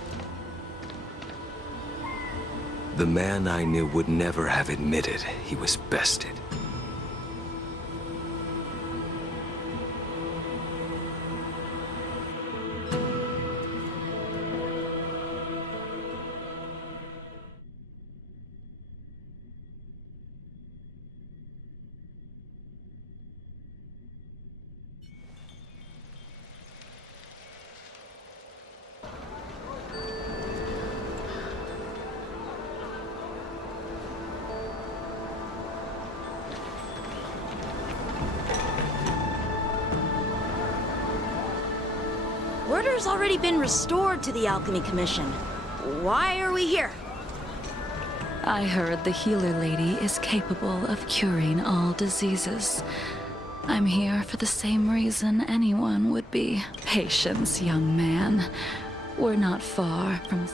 The man I knew would never have admitted he was bested. Order's already been restored to the Alchemy Commission. Why are we here? I heard the healer lady is capable of curing all diseases. I'm here for the same reason anyone would be. Patience, young man. We're not far from...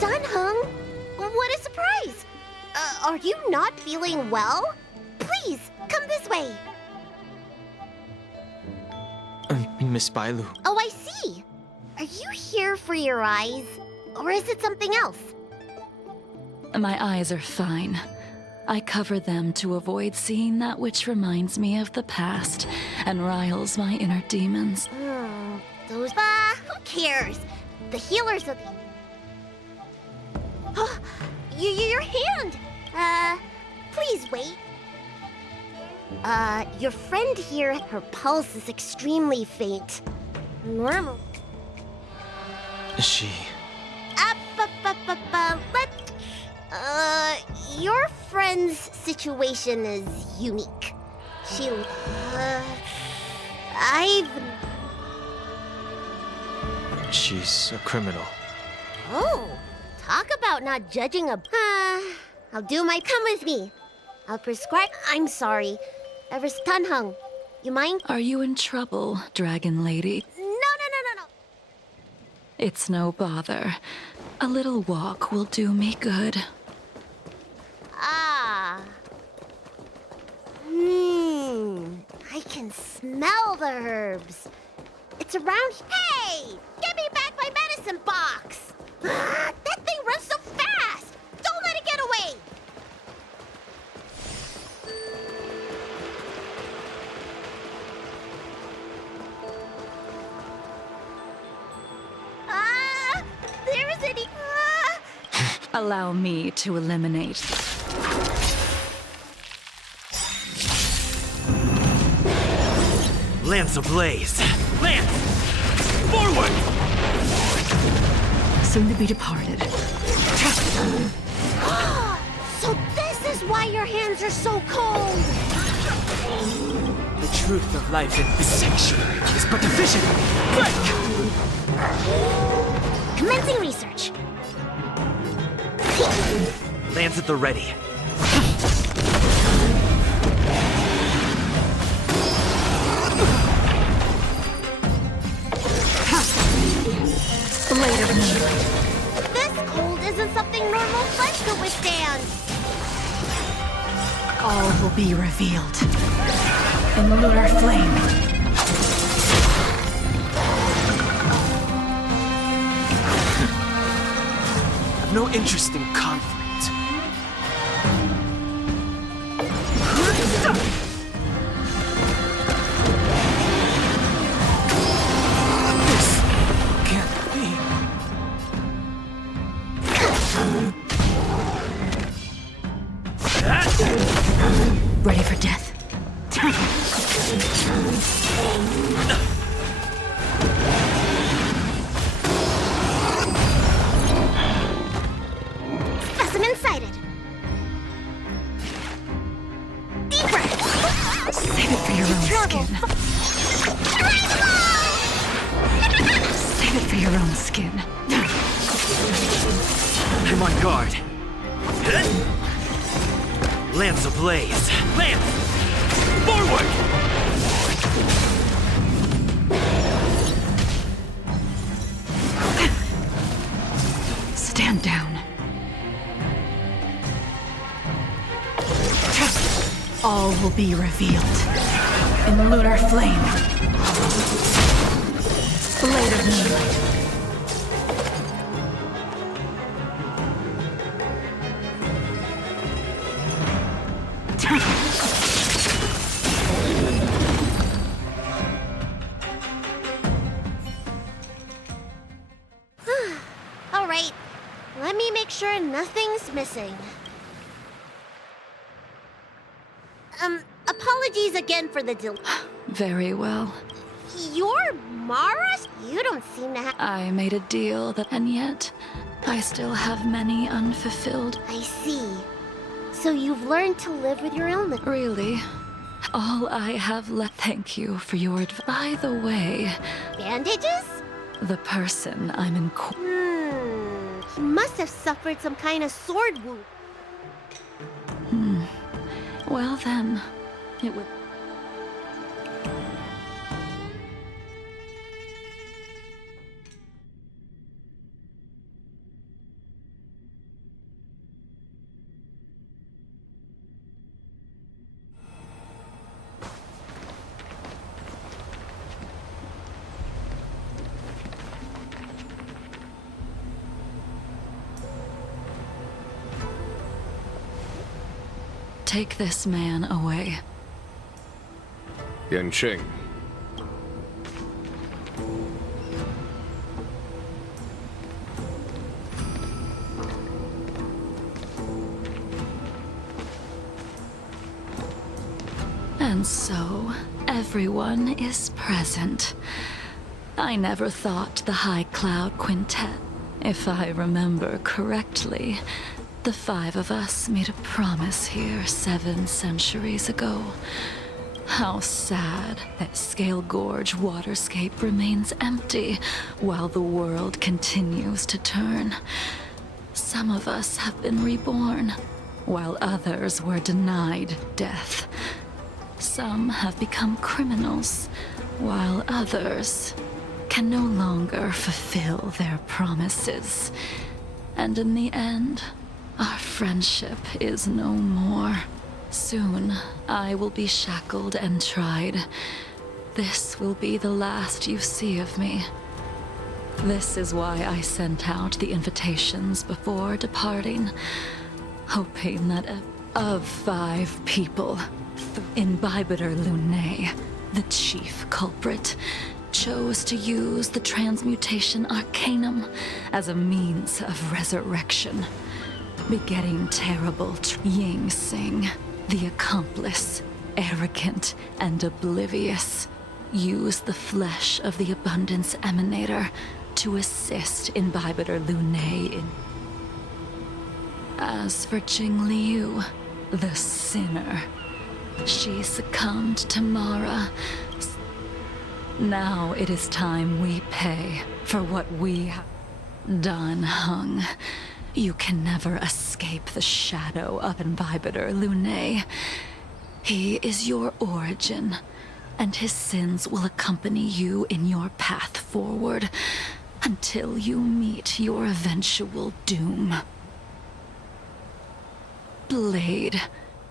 Dunhung! What a surprise! Are you not feeling well? Please, come this way. Miss Bailu. Oh, I see. Are you here for your eyes? Or is it something else? My eyes are fine. I cover them to avoid seeing that which reminds me of the past and riles my inner demons. Those... who cares? The healers of... Oh, your hand! Please wait. Your friend here, her pulse is extremely faint. Normal. She... Your friend's situation is unique. She, She's a criminal. Oh, talk about not judging a... I'll do my... Come with me. I'll prescribe... I'm sorry. Dunhung, You mind? Are you in trouble, Dragon Lady? No. It's no bother. A little walk will do me good. Ah. I can smell the herbs. It's around. Hey! Give me back my medicine box! That thing runs so fast! Don't let it get away! There isn't any. Allow me to eliminate. Lance ablaze! Lance! Forward! Soon to be departed. So this is why your hands are so cold! The truth of life in this sanctuary is but a vision! Break! Commencing research. Lance at the ready. Blade of Moonlight. This cold isn't something normal flesh could withstand. All will be revealed in the lunar flame. I've no interest in conflict. This can't be. Ready for death. Specimen sighted. Deeper. Save it for your own skin. Save it for your own skin. I'm on guard. Lance ablaze! Lance! Forward! Stand down. All will be revealed in the lunar flame. Blade of Moonlight. All right. Let me make sure nothing's missing. Apologies again for the delay. Very well. You're Mara? You don't seem to have. I made a deal that, and yet, I still have many unfulfilled. I see. So you've learned to live with your illness. Really? All I have left. Thank you for your advice. By the way, Bandages? the person I'm in. He must have suffered some kind of sword wound. Well then, it would. Take this man away. Yanqing. And so, everyone is present. I never thought the High Cloud Quintet. If I remember correctly, the five of us made a promise here 7 centuries ago. How sad that Scale Gorge waterscape remains empty while the world continues to turn. Some of us have been reborn, while others were denied death. Some have become criminals, while others can no longer fulfill their promises. And in the end, our friendship is no more. Soon, I will be shackled and tried. This will be the last you see of me. This is why I sent out the invitations before departing, hoping that of 5 people, Imbibitor Lunae, the chief culprit, chose to use the transmutation arcanum as a means of resurrection, begetting terrible Ying Sing, the accomplice, arrogant and oblivious, used the flesh of the Abundance Emanator to assist Imbibitor Lunae in. As for Jingliu, the sinner, she succumbed to Mara. Now it is time we pay for what we have done, Hung. You can never escape the shadow of Imbibitor Lunae. He is your origin, and his sins will accompany you in your path forward until you meet your eventual doom. Blade,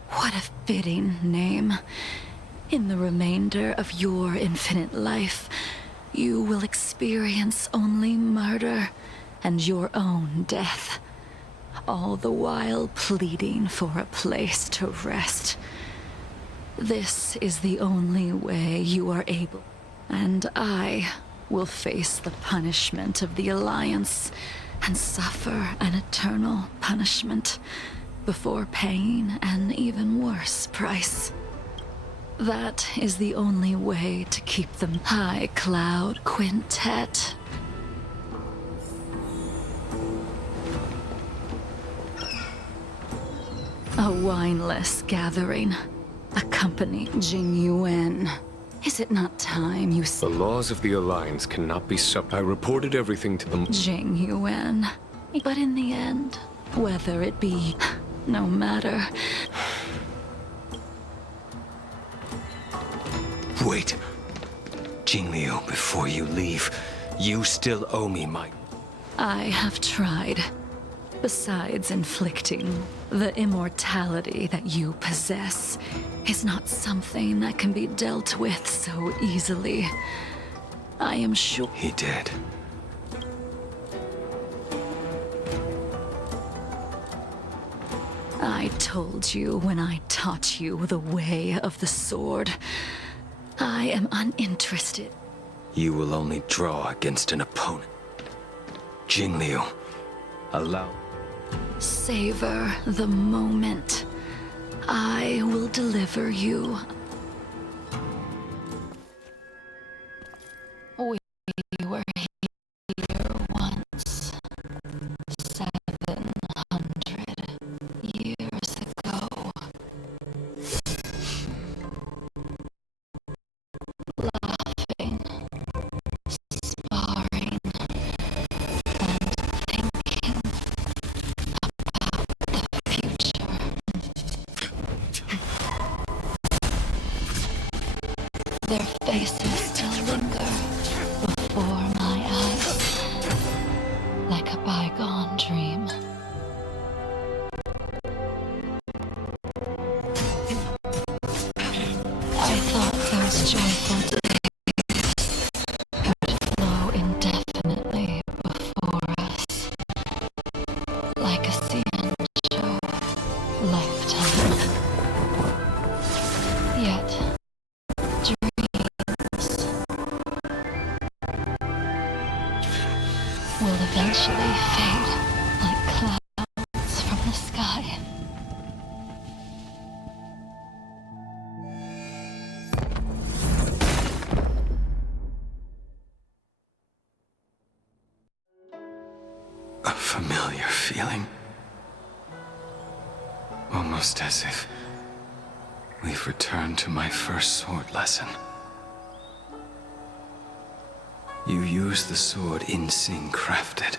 what a fitting name. In the remainder of your infinite life, you will experience only murder and your own death, all the while pleading for a place to rest. This is the only way you are able, and I will face the punishment of the Alliance and suffer an eternal punishment before paying an even worse price. That is the only way to keep them High Cloud Quintet. A wineless gathering, accompanying Jingyuan. Is it not time you The laws of the Alliance cannot be I reported everything to them. Jingyuan. But in the end, whether it be, no matter. Wait. Jingliu, before you leave, you still owe me my... I have tried. Besides inflicting, the immortality that you possess is not something that can be dealt with so easily. I am sure... He did. I told you when I taught you the way of the sword. I am uninterested. You will only draw against an opponent. Jingliu, allow... Savor the moment. I will deliver you. We were here once, 700 years ago. Laughing, sparring, and thinking about the future. Their faces still linger before my eyes, like a bygone dream. I thought those joyful days would flow indefinitely before us, like a Cian lifetime. Yet, dreams will eventually fade like clouds from the sky. A familiar feeling. Almost as if we've returned to my first sword lesson. You used the sword Insing crafted,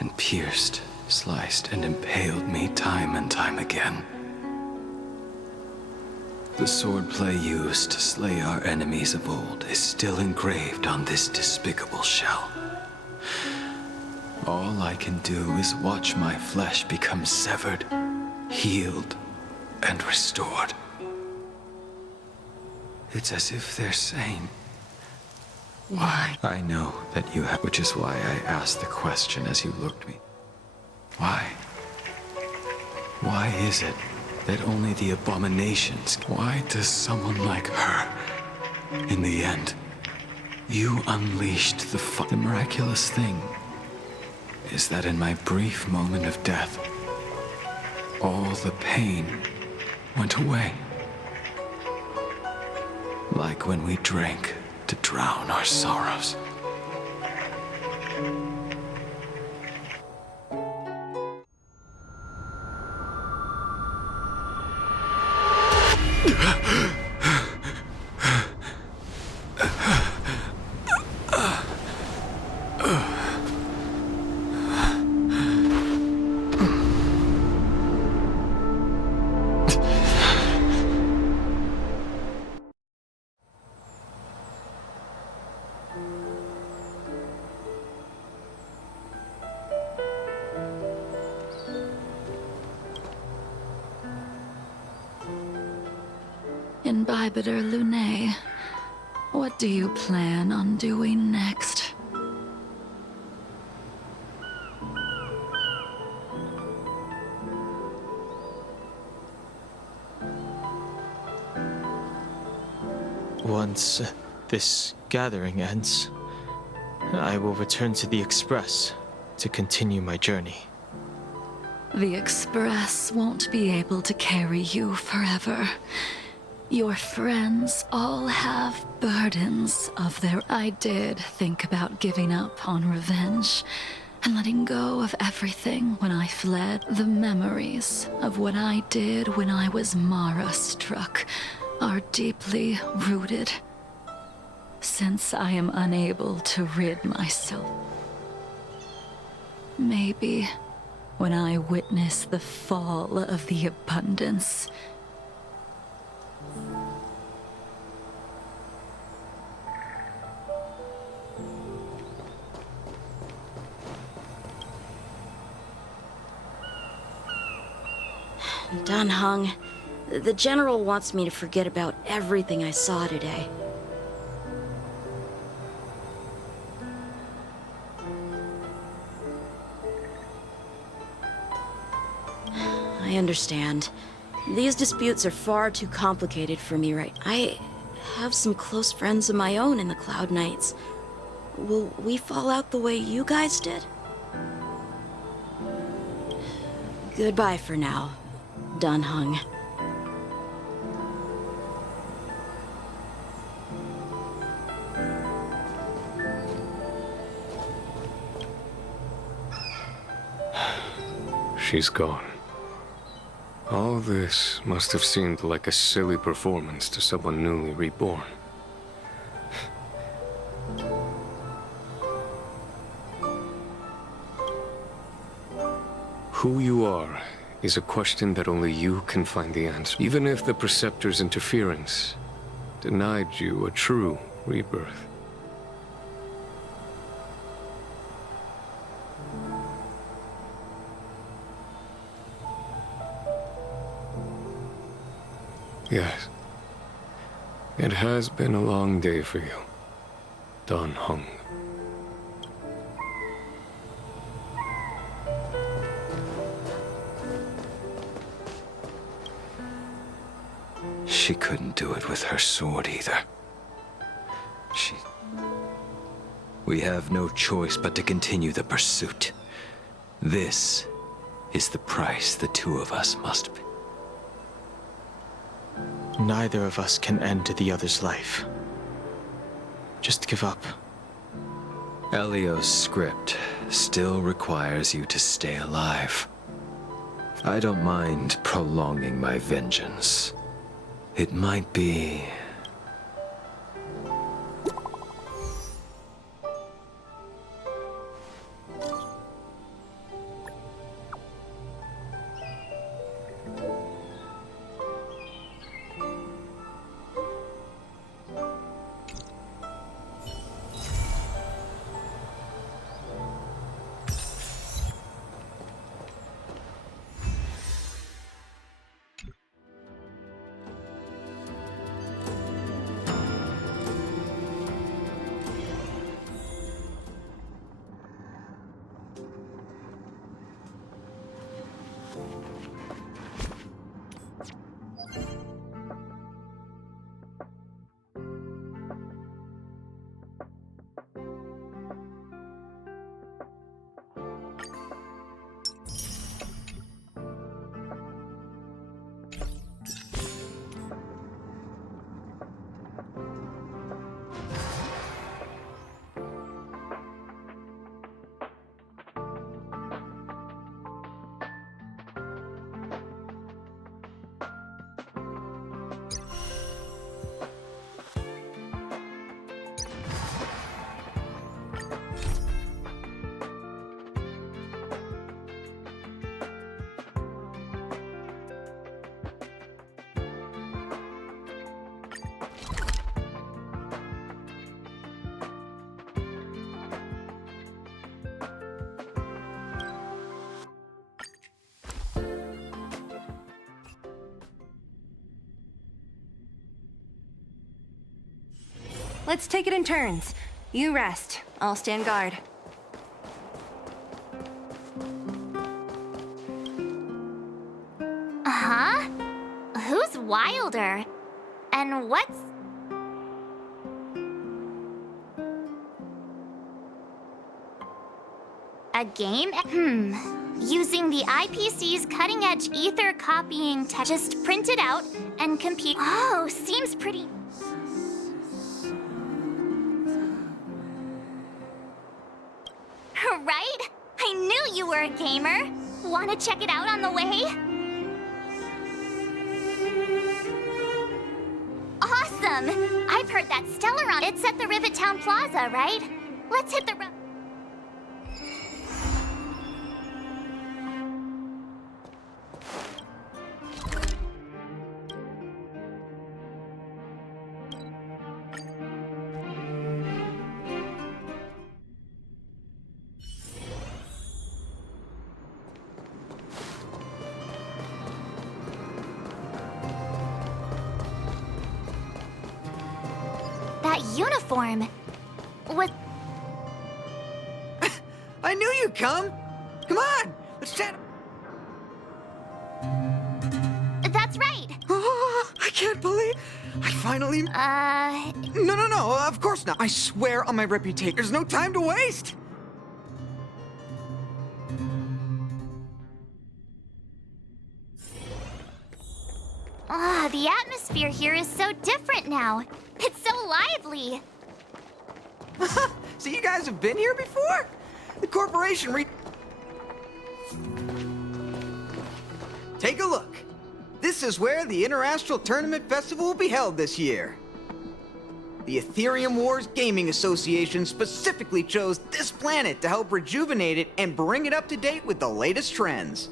and pierced, sliced, and impaled me time and time again. The swordplay used to slay our enemies of old is still engraved on this despicable shell. All I can do is watch my flesh become severed, healed, and restored. It's as if they're saying, why? I know that you have, which is why I asked the question as you looked me. Why? Why is it that only the abominations? Why does someone like her, in the end, you unleashed the miraculous thing is that in my brief moment of death, all the pain went away. Like when we drank to drown our sorrows. Imbibitor Lunae, what do you plan on doing next? Once this gathering ends, I will return to the Express to continue my journey. The Express won't be able to carry you forever. Your friends all have burdens of their... I did think about giving up on revenge and letting go of everything when I fled. The memories of what I did when I was Mara-struck are deeply rooted. Since I am unable to rid myself. Maybe when I witness the fall of the abundance, Dan Heng, the General wants me to forget about everything I saw today. I understand. These disputes are far too complicated for me I have some close friends of my own in the Cloud Knights. Will we fall out the way you guys did? Goodbye for now, Dan Heng. She's gone. All this must have seemed like a silly performance to someone newly reborn. Who you are is a question that only you can find the answer. Even if the Preceptor's interference denied you a true rebirth. Yes. It has been a long day for you, Dan Heng. She couldn't do it with her sword either. We have no choice but to continue the pursuit. This is the price the two of us must pay. Neither of us can end the other's life. Just give up. Elio's script still requires you to stay alive. I don't mind prolonging my vengeance. It might be... Let's take it in turns. You rest. I'll stand guard. Huh? Who's Wilder? And what's... a game? Using the IPC's cutting-edge ether copying tech. Just print it out and compete. Oh, seems pretty... Right? I knew you were a gamer. Wanna check it out on the way? Awesome! I've heard that Stellaron. It's at the Rivet Town Plaza, right? Let's hit the road. That uniform was... I knew you'd come! Come on! Let's chat! That's right! Oh, I can't believe... I finally... No, of course not. I swear on my reputation. There's no time to waste! The atmosphere here is so different now. It's so lively. So you guys have been here before? The corporation Take a look. This is where the Interastral Tournament Festival will be held this year. The Ethereum Wars Gaming Association specifically chose this planet to help rejuvenate it and bring it up to date with the latest trends.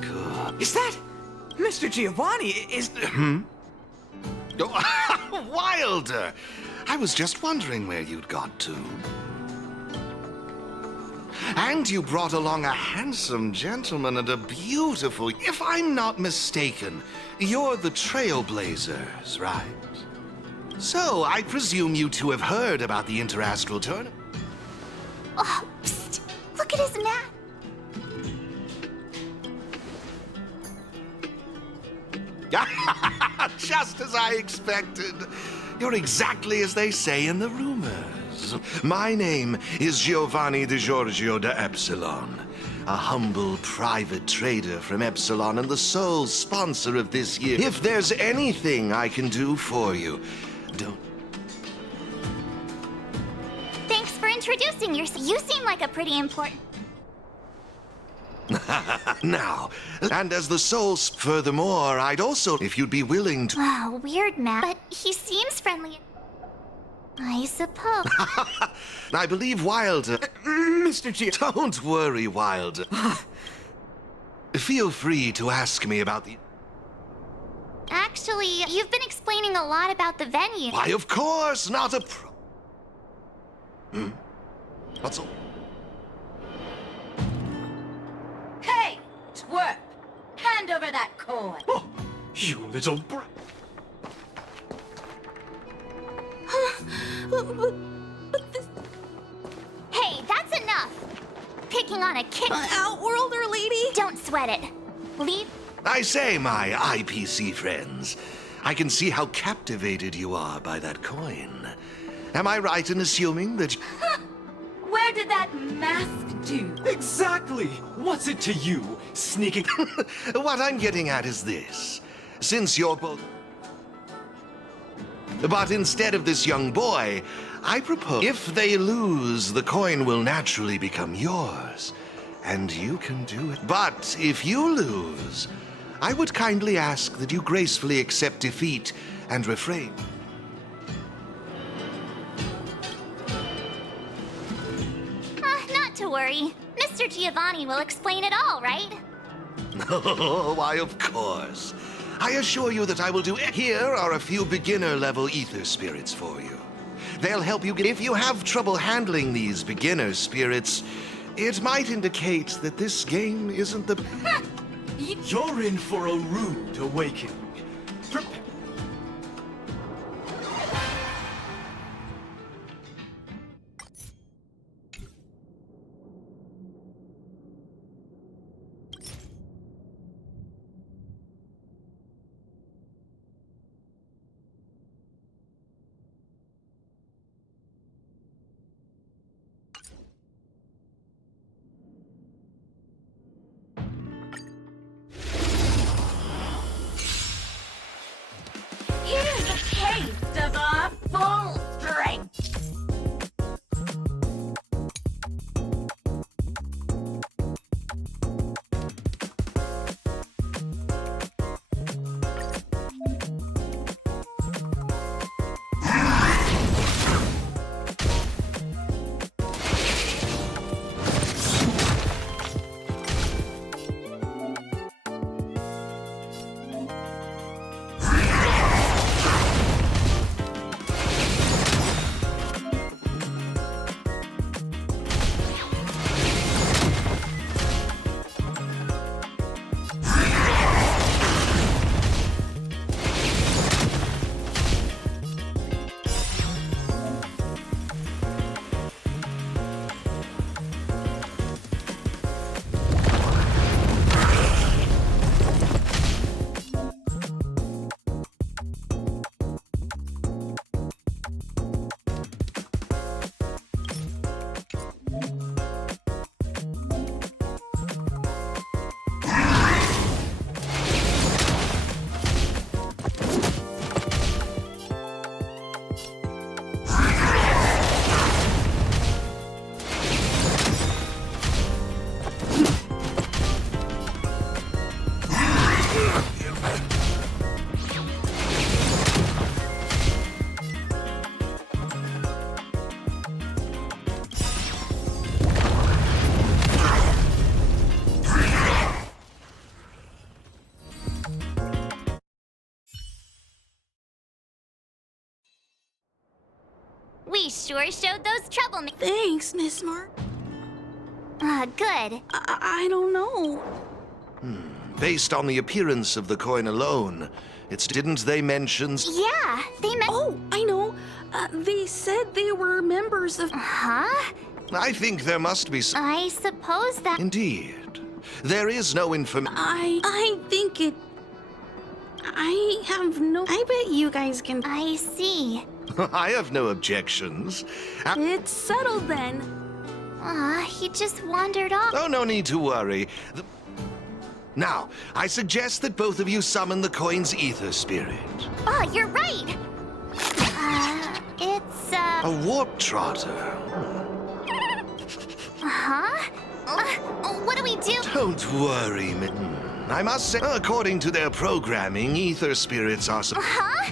Good. Is that Mr. Giovanni? Is... Oh, Wilder! I was just wondering where you'd got to. And you brought along a handsome gentleman and a beautiful... If I'm not mistaken, you're the Trailblazers, right? So, I presume you two have heard about the Interastral Tournament. Oh, psst! Look at his map! Just as I expected. You're exactly as they say in the rumors. My name is Giovanni Di Giorgio de Epsilon, a humble private trader from Epsilon and the sole sponsor of this year. If there's anything I can do for you, don't... Thanks for introducing yourself. You seem like a pretty important... Now, and as the sole... Furthermore, I'd also... If you'd be willing to... Oh, weird map. But he seems friendly. I suppose. I believe Wilder... Mr. G... Don't worry, Wilder. Feel free to ask me about the... Actually, you've been explaining a lot about the venue. Why, of course, not a What's all... Hey, twerp! Hand over that coin! Oh, you little brat! But this... Hey, that's enough! Pick taking on a kid. Outworlder lady? Don't sweat it. Leave. I say, my IPC friends, I can see how captivated you are by that coin. Am I right in assuming that... Where did that mask do? Exactly! What's it to you, sneaking... What I'm getting at is this. Since you're both... But instead of this young boy, I propose... If they lose, the coin will naturally become yours. And you can do it. But if you lose, I would kindly ask that you gracefully accept defeat and refrain. Not to worry. Mr. Giovanni will explain it all, right? Oh, why, of course. I assure you that I will do it. Here are a few beginner-level ether spirits for you. They'll help you get... If you have trouble handling these beginner spirits, it might indicate that this game isn't the... You're in for a rude awakening. Prepare. Here's a taste of our full strength. We sure showed those troublemakers. Thanks, Miss Mark. Good. I don't know. Based on the appearance of the coin alone, didn't they mention... Yeah, they meant... Oh, I know. They said they were members of... Huh? I think there must be some... I suppose that... Indeed. There is no information... I think it... I have no... I bet you guys can... I see. I have no objections. It's settled then. He just wandered off. Oh, no need to worry. Now, I suggest that both of you summon the coin's ether spirit. Oh, you're right. It's, A warp trotter. Huh? What do we do? Don't worry, I must say, according to their programming, ether spirits are... Huh?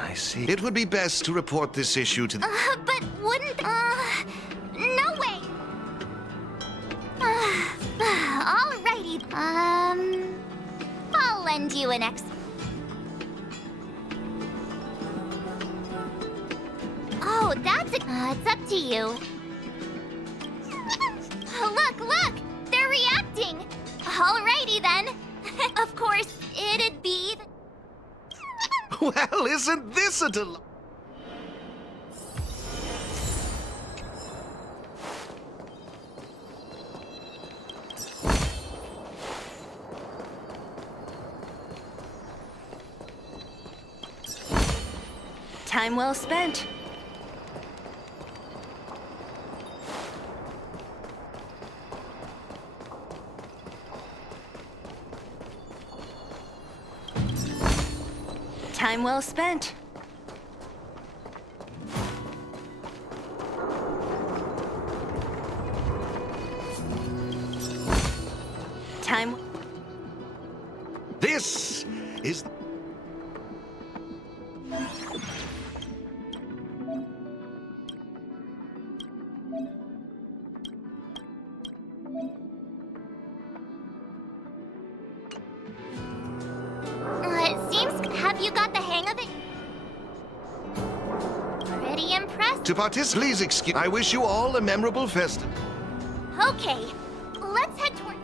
I see. It would be best to report this issue to the... But wouldn't... no way! Alrighty. I'll lend you an X. Oh, that's it's up to you. Look! They're reacting! Alrighty then. Of course, it'd be... Well, isn't this a Time well spent. Time well spent. Time. This is... It seems... Have you got the hang of it? Pretty impressed. To participate, please excuse... I wish you all a memorable festival. Okay, let's head toward...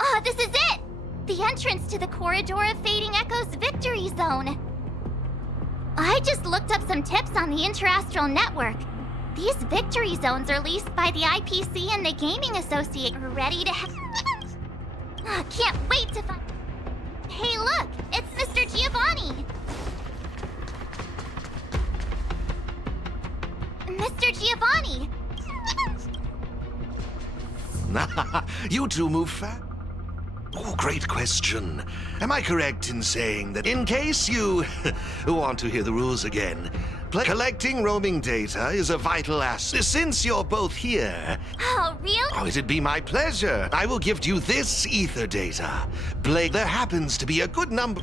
Ah, this is it! The entrance to the Corridor of Fading Echoes Victory Zone. I just looked up some tips on the Interastral Network. These victory zones are leased by the IPC and the Gaming Association. We're ready to can't wait to find... Hey look, it's Mr. Giovanni! Mr. Giovanni! You two move fast. Oh, great question. Am I correct in saying that in case you want to hear the rules again, collecting roaming data is a vital aspect. Since you're both here... Oh, really? Oh, it'd be my pleasure. I will gift you this ether data. Blake, there happens to be a good number...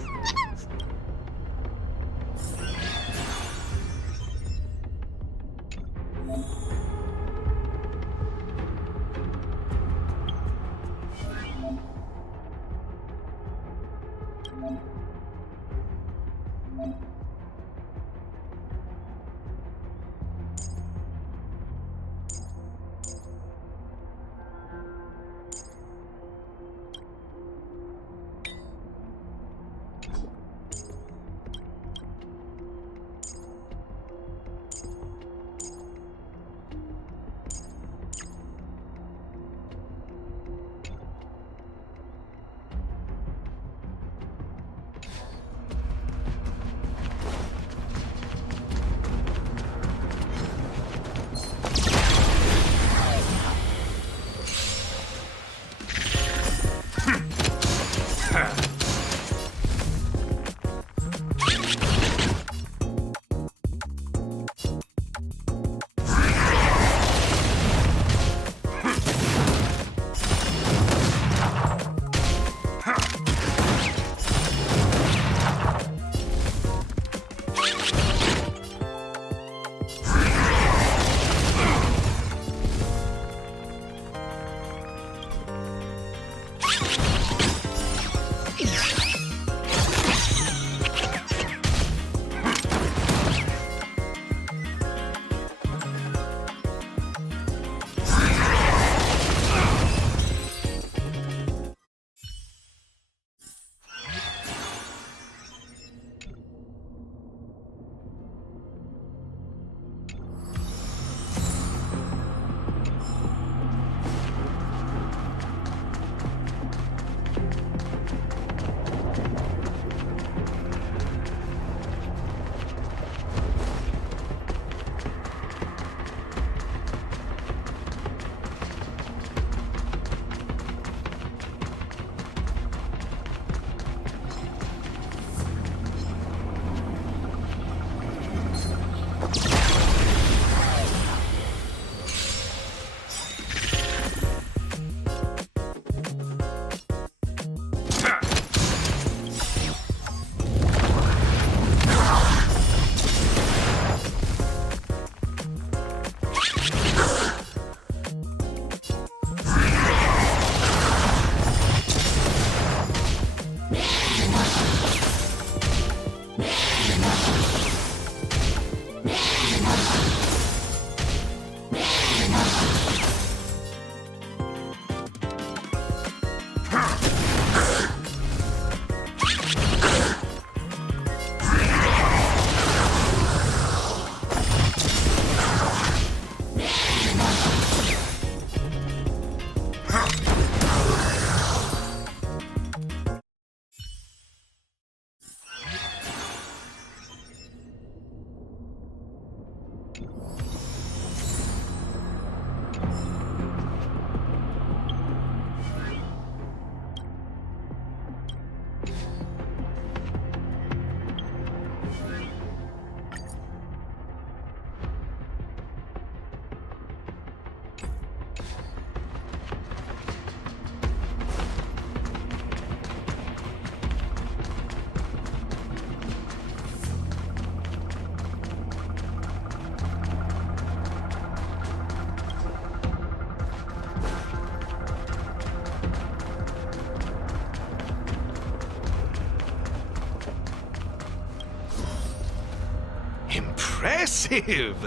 Impressive!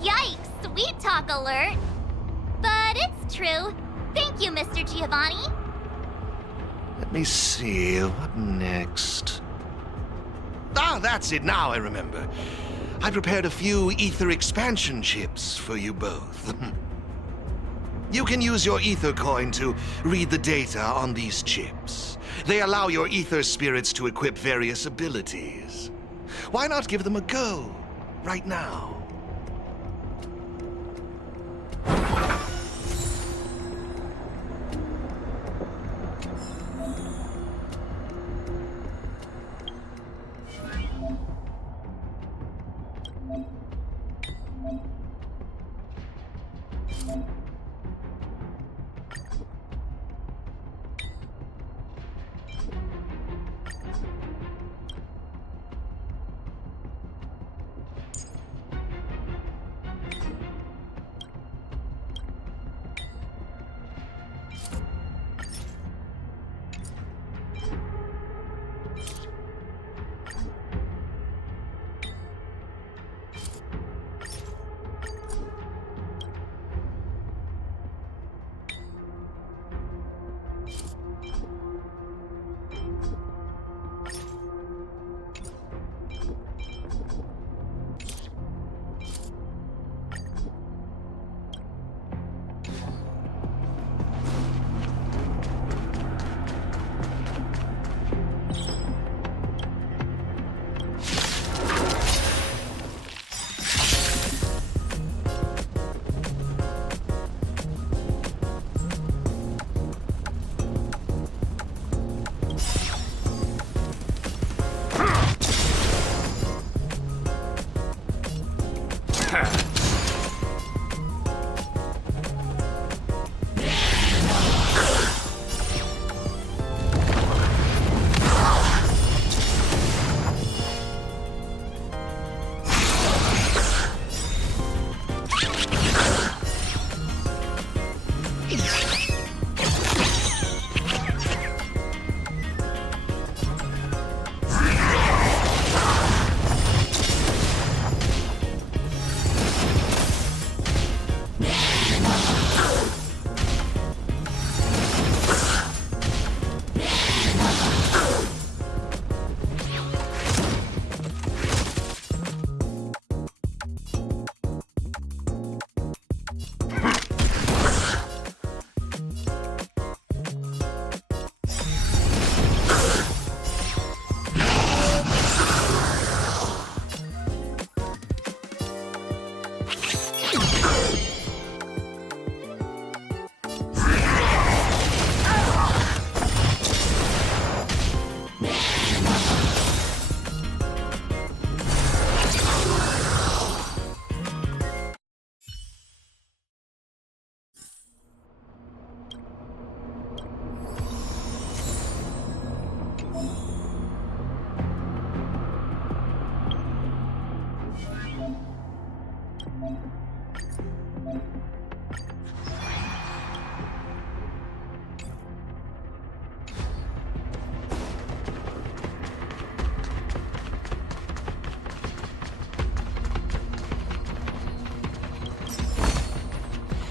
Yikes, sweet talk alert. But it's true. Thank you, Mr. Giovanni. Let me see, what next? Ah, that's it, now I remember. I prepared a few ether expansion chips for you both. You can use your ether coin to read the data on these chips. They allow your ether spirits to equip various abilities. Why not give them a go, right now?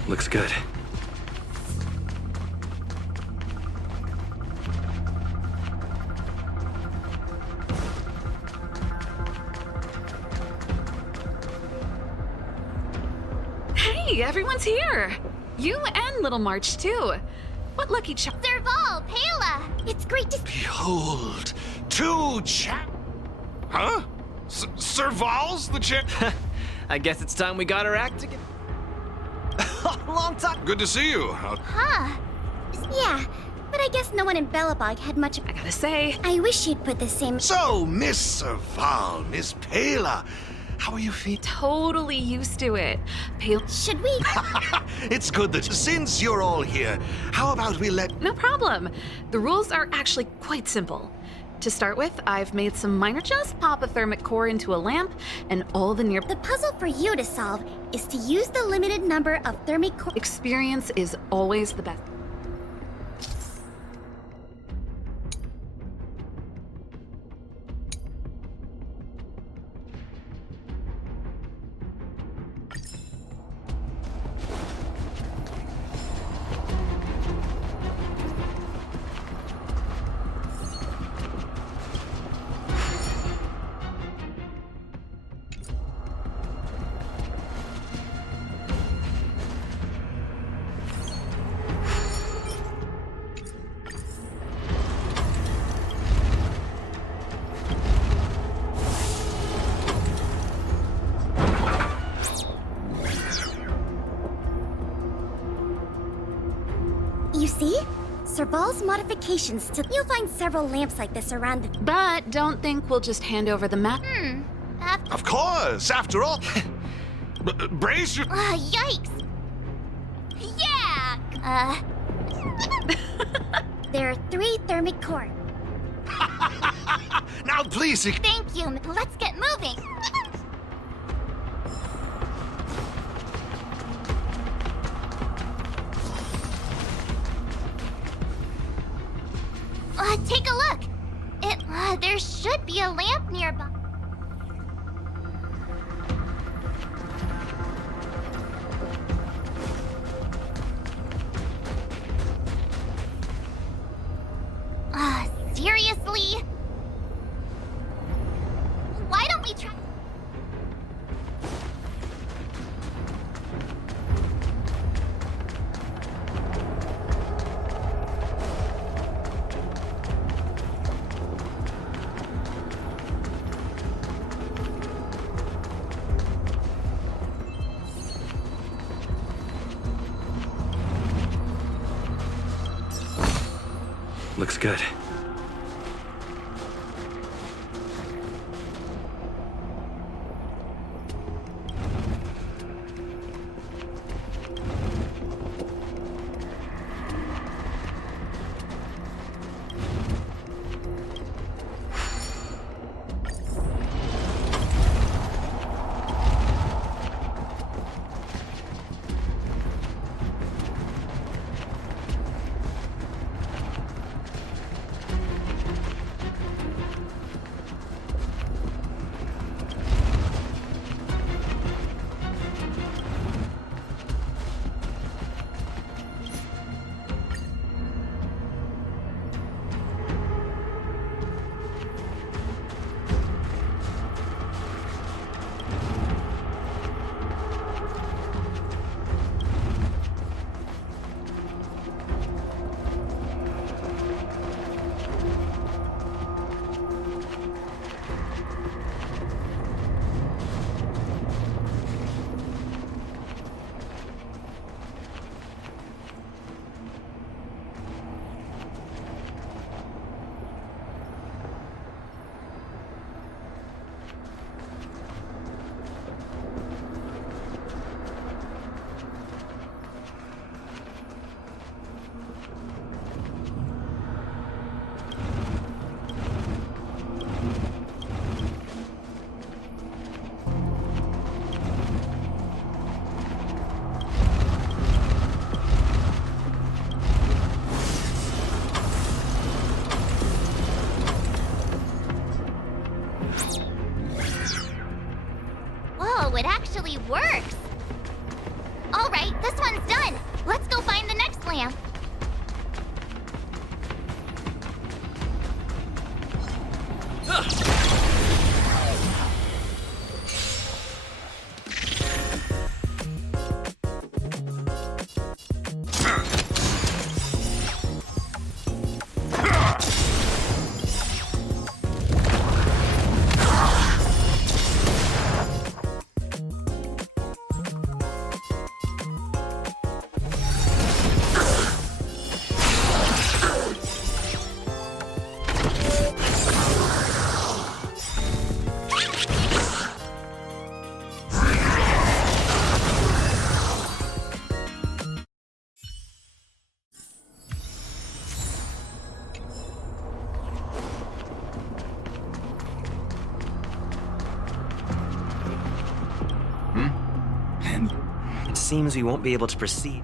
Looks good. Hey, everyone's here! You and Little March, too. What lucky Serval, Pela! It's great to... Behold, two Huh? Serval's the chair? I guess it's time we got our act together. Long time. Good to see you. Huh. Yeah, but I guess no one in Belobog had much. I gotta say, I wish you'd put the same. So, Miss Serval, Miss Pela, how are you feeling? totally used to it. Pale. Should we? It's good that since you're all here, how about we let... No problem. The rules are actually quite simple. To start with, I've made some minor adjustments. Pop a thermic core into a lamp, and all the near... The puzzle for you to solve is to use the limited number of thermic core... Experience is always the best. You see? Serval's modifications to... You'll find several lamps like this around the... But don't think we'll just hand over the map. Of course, after all... brace your... Yikes! Yeah! There are 3 thermic core. Now please... Thank you. Let's get moving. Take a look. There should be a lamp nearby. Seriously? Why don't we try... Looks good. It actually works! Alright, this one's done! Let's go find the next lamp! seems we won't be able to proceed.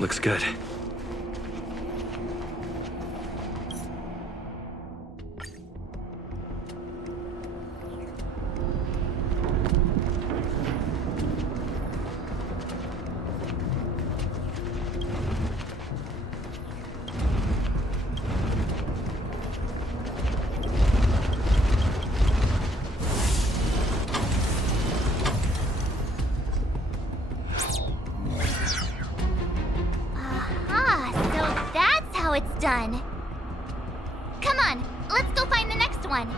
Looks good. Uh-huh. done. Come on, let's go find the next one.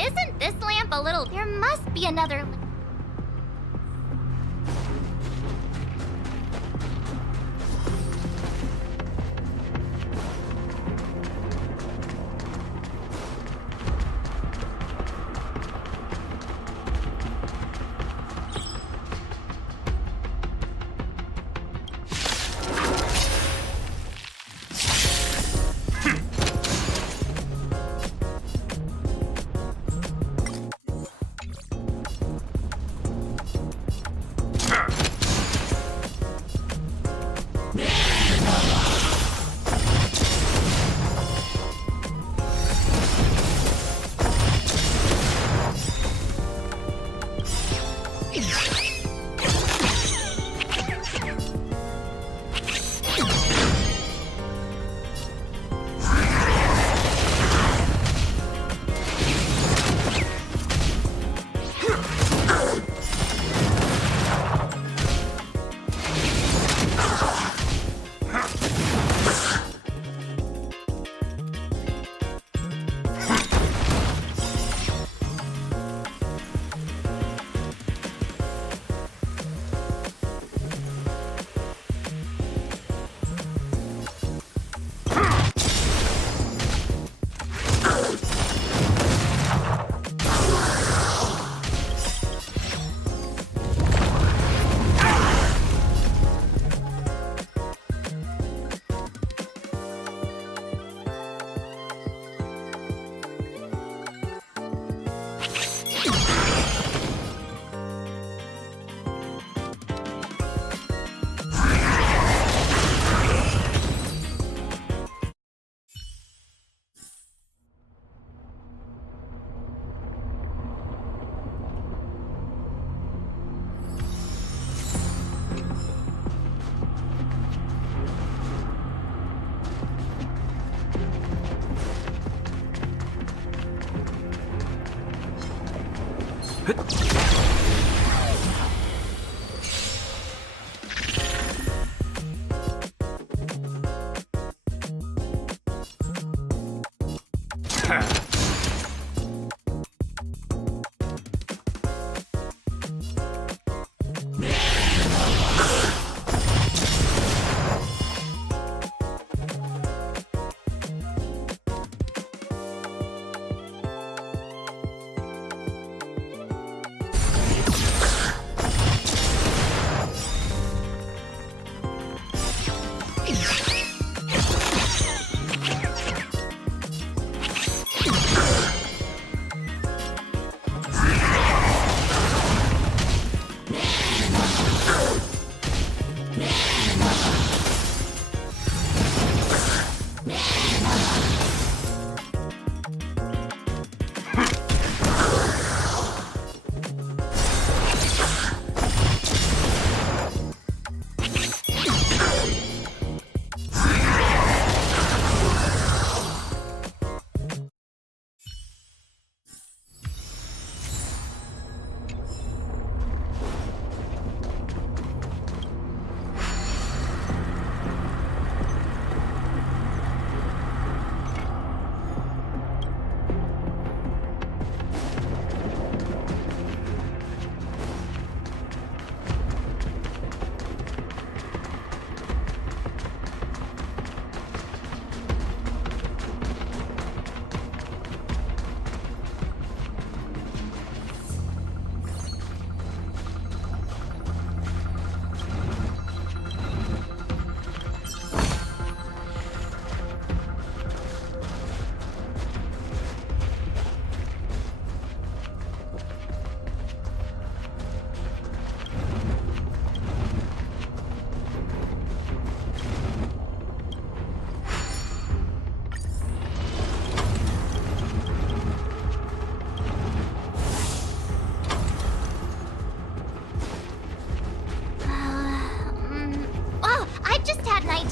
Isn't this lamp a little... There must be another...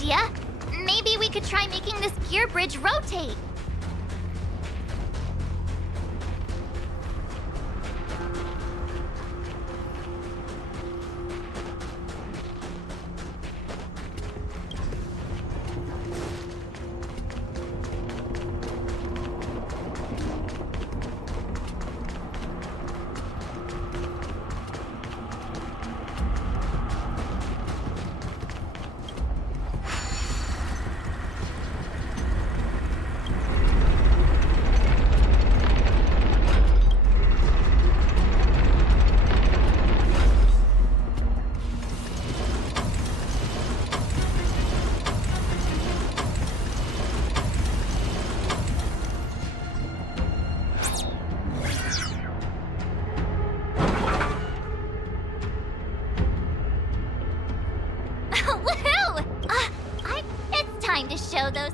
idea. Maybe we could try making this gear bridge rotate. Time to show those.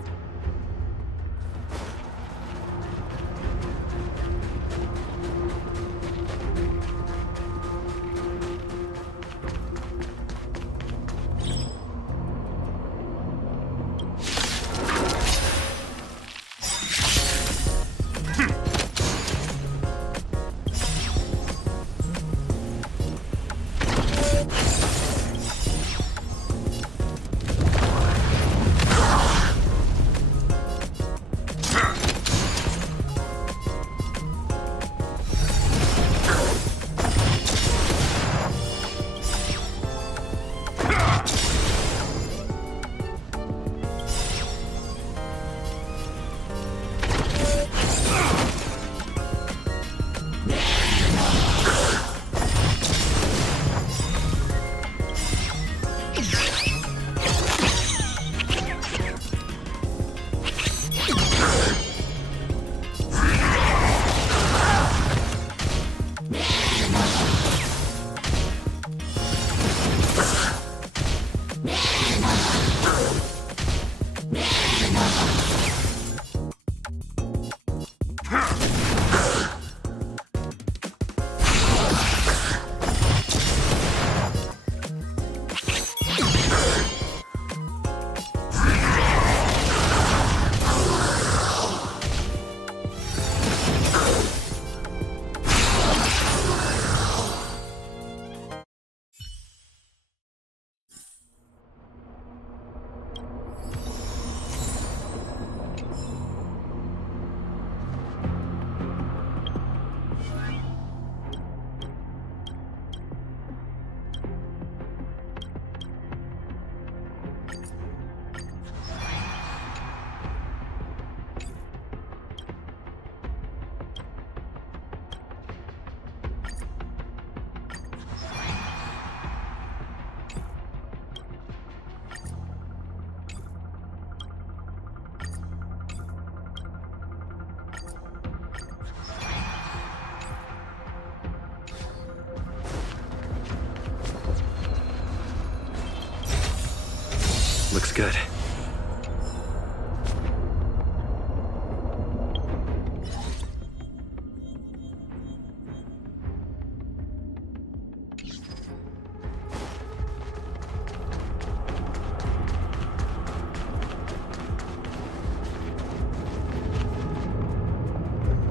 Looks good.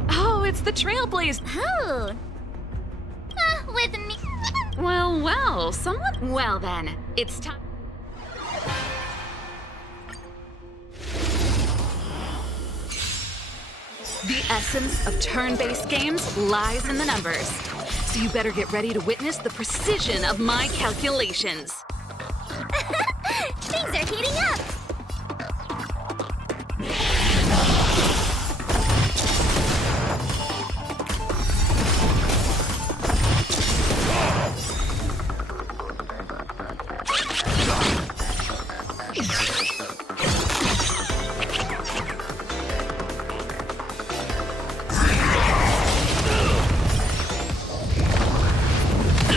Oh, it's the Trailblaze. Oh. With me. Well, somewhat. Well then, it's time. The essence of turn-based games lies in the numbers. So you better get ready to witness the precision of my calculations. Things are heating up!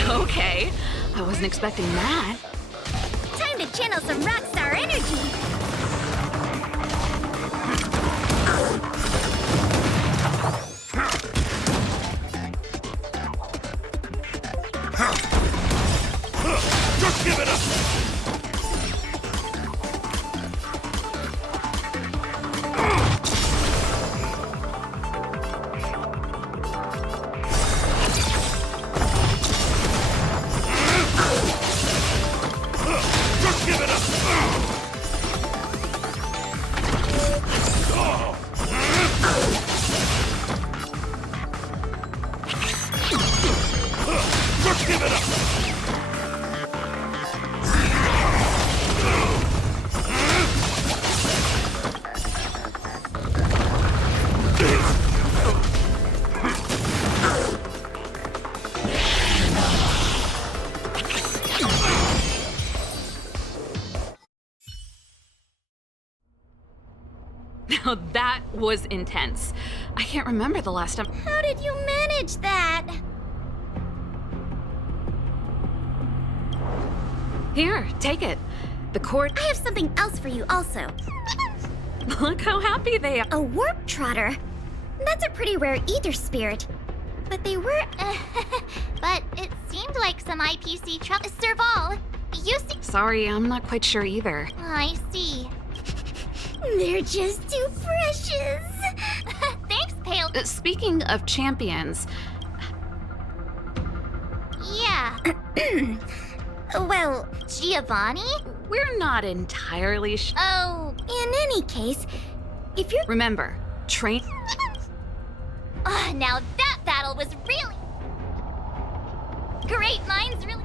Okay, I wasn't expecting that. Time to channel some rockstar energy! Just give it up! Now that was intense. I can't remember the last time. How did you manage that? Here, take it. The court. I have something else for you also. Look how happy they are. A warp trotter. That's a pretty rare ether spirit. But they were... But it seemed like some IPC trouble. Serval, you see... Sorry, I'm not quite sure either. I see. They're just too precious. Thanks, Pale. Speaking of champions... Yeah. Well... Giovanni? We're not entirely Oh... In any case, if you're... Remember, train... Now that battle was really... Great minds really...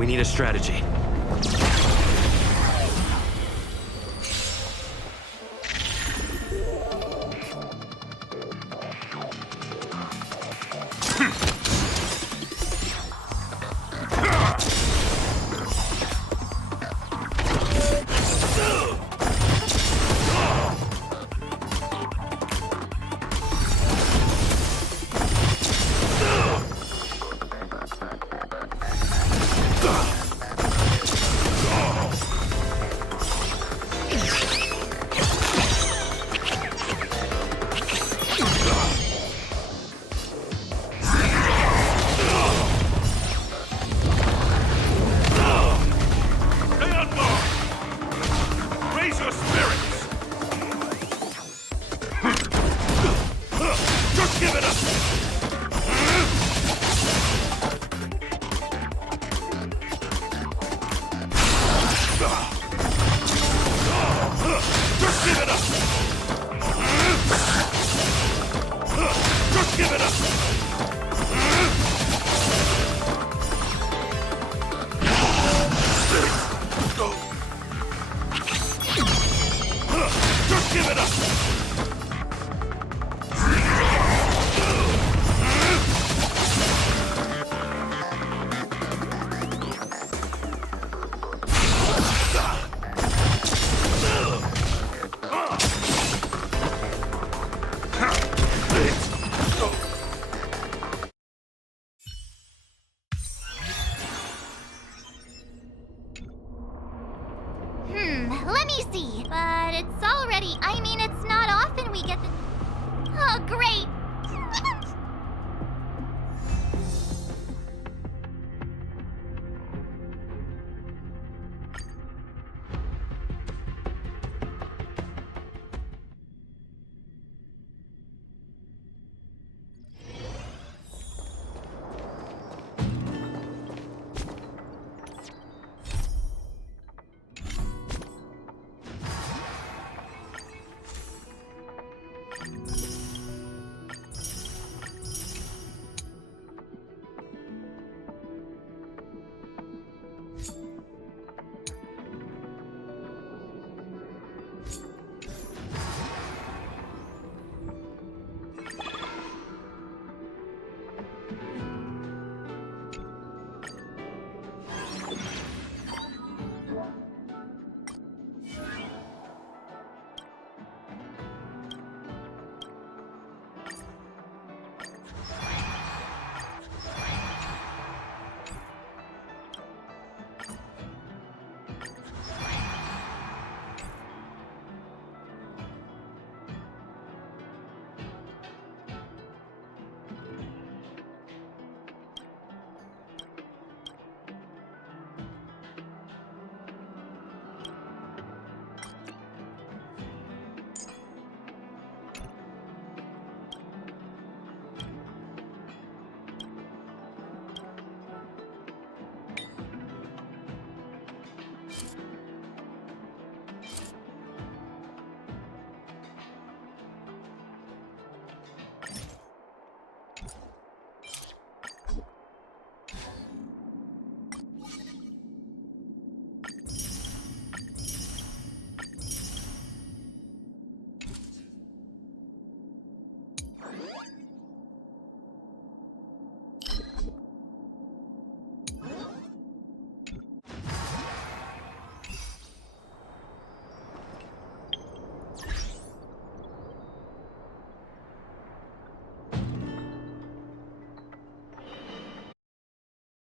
We need a strategy. Let me see. But it's already... I mean, it's not often we get the... Oh, great.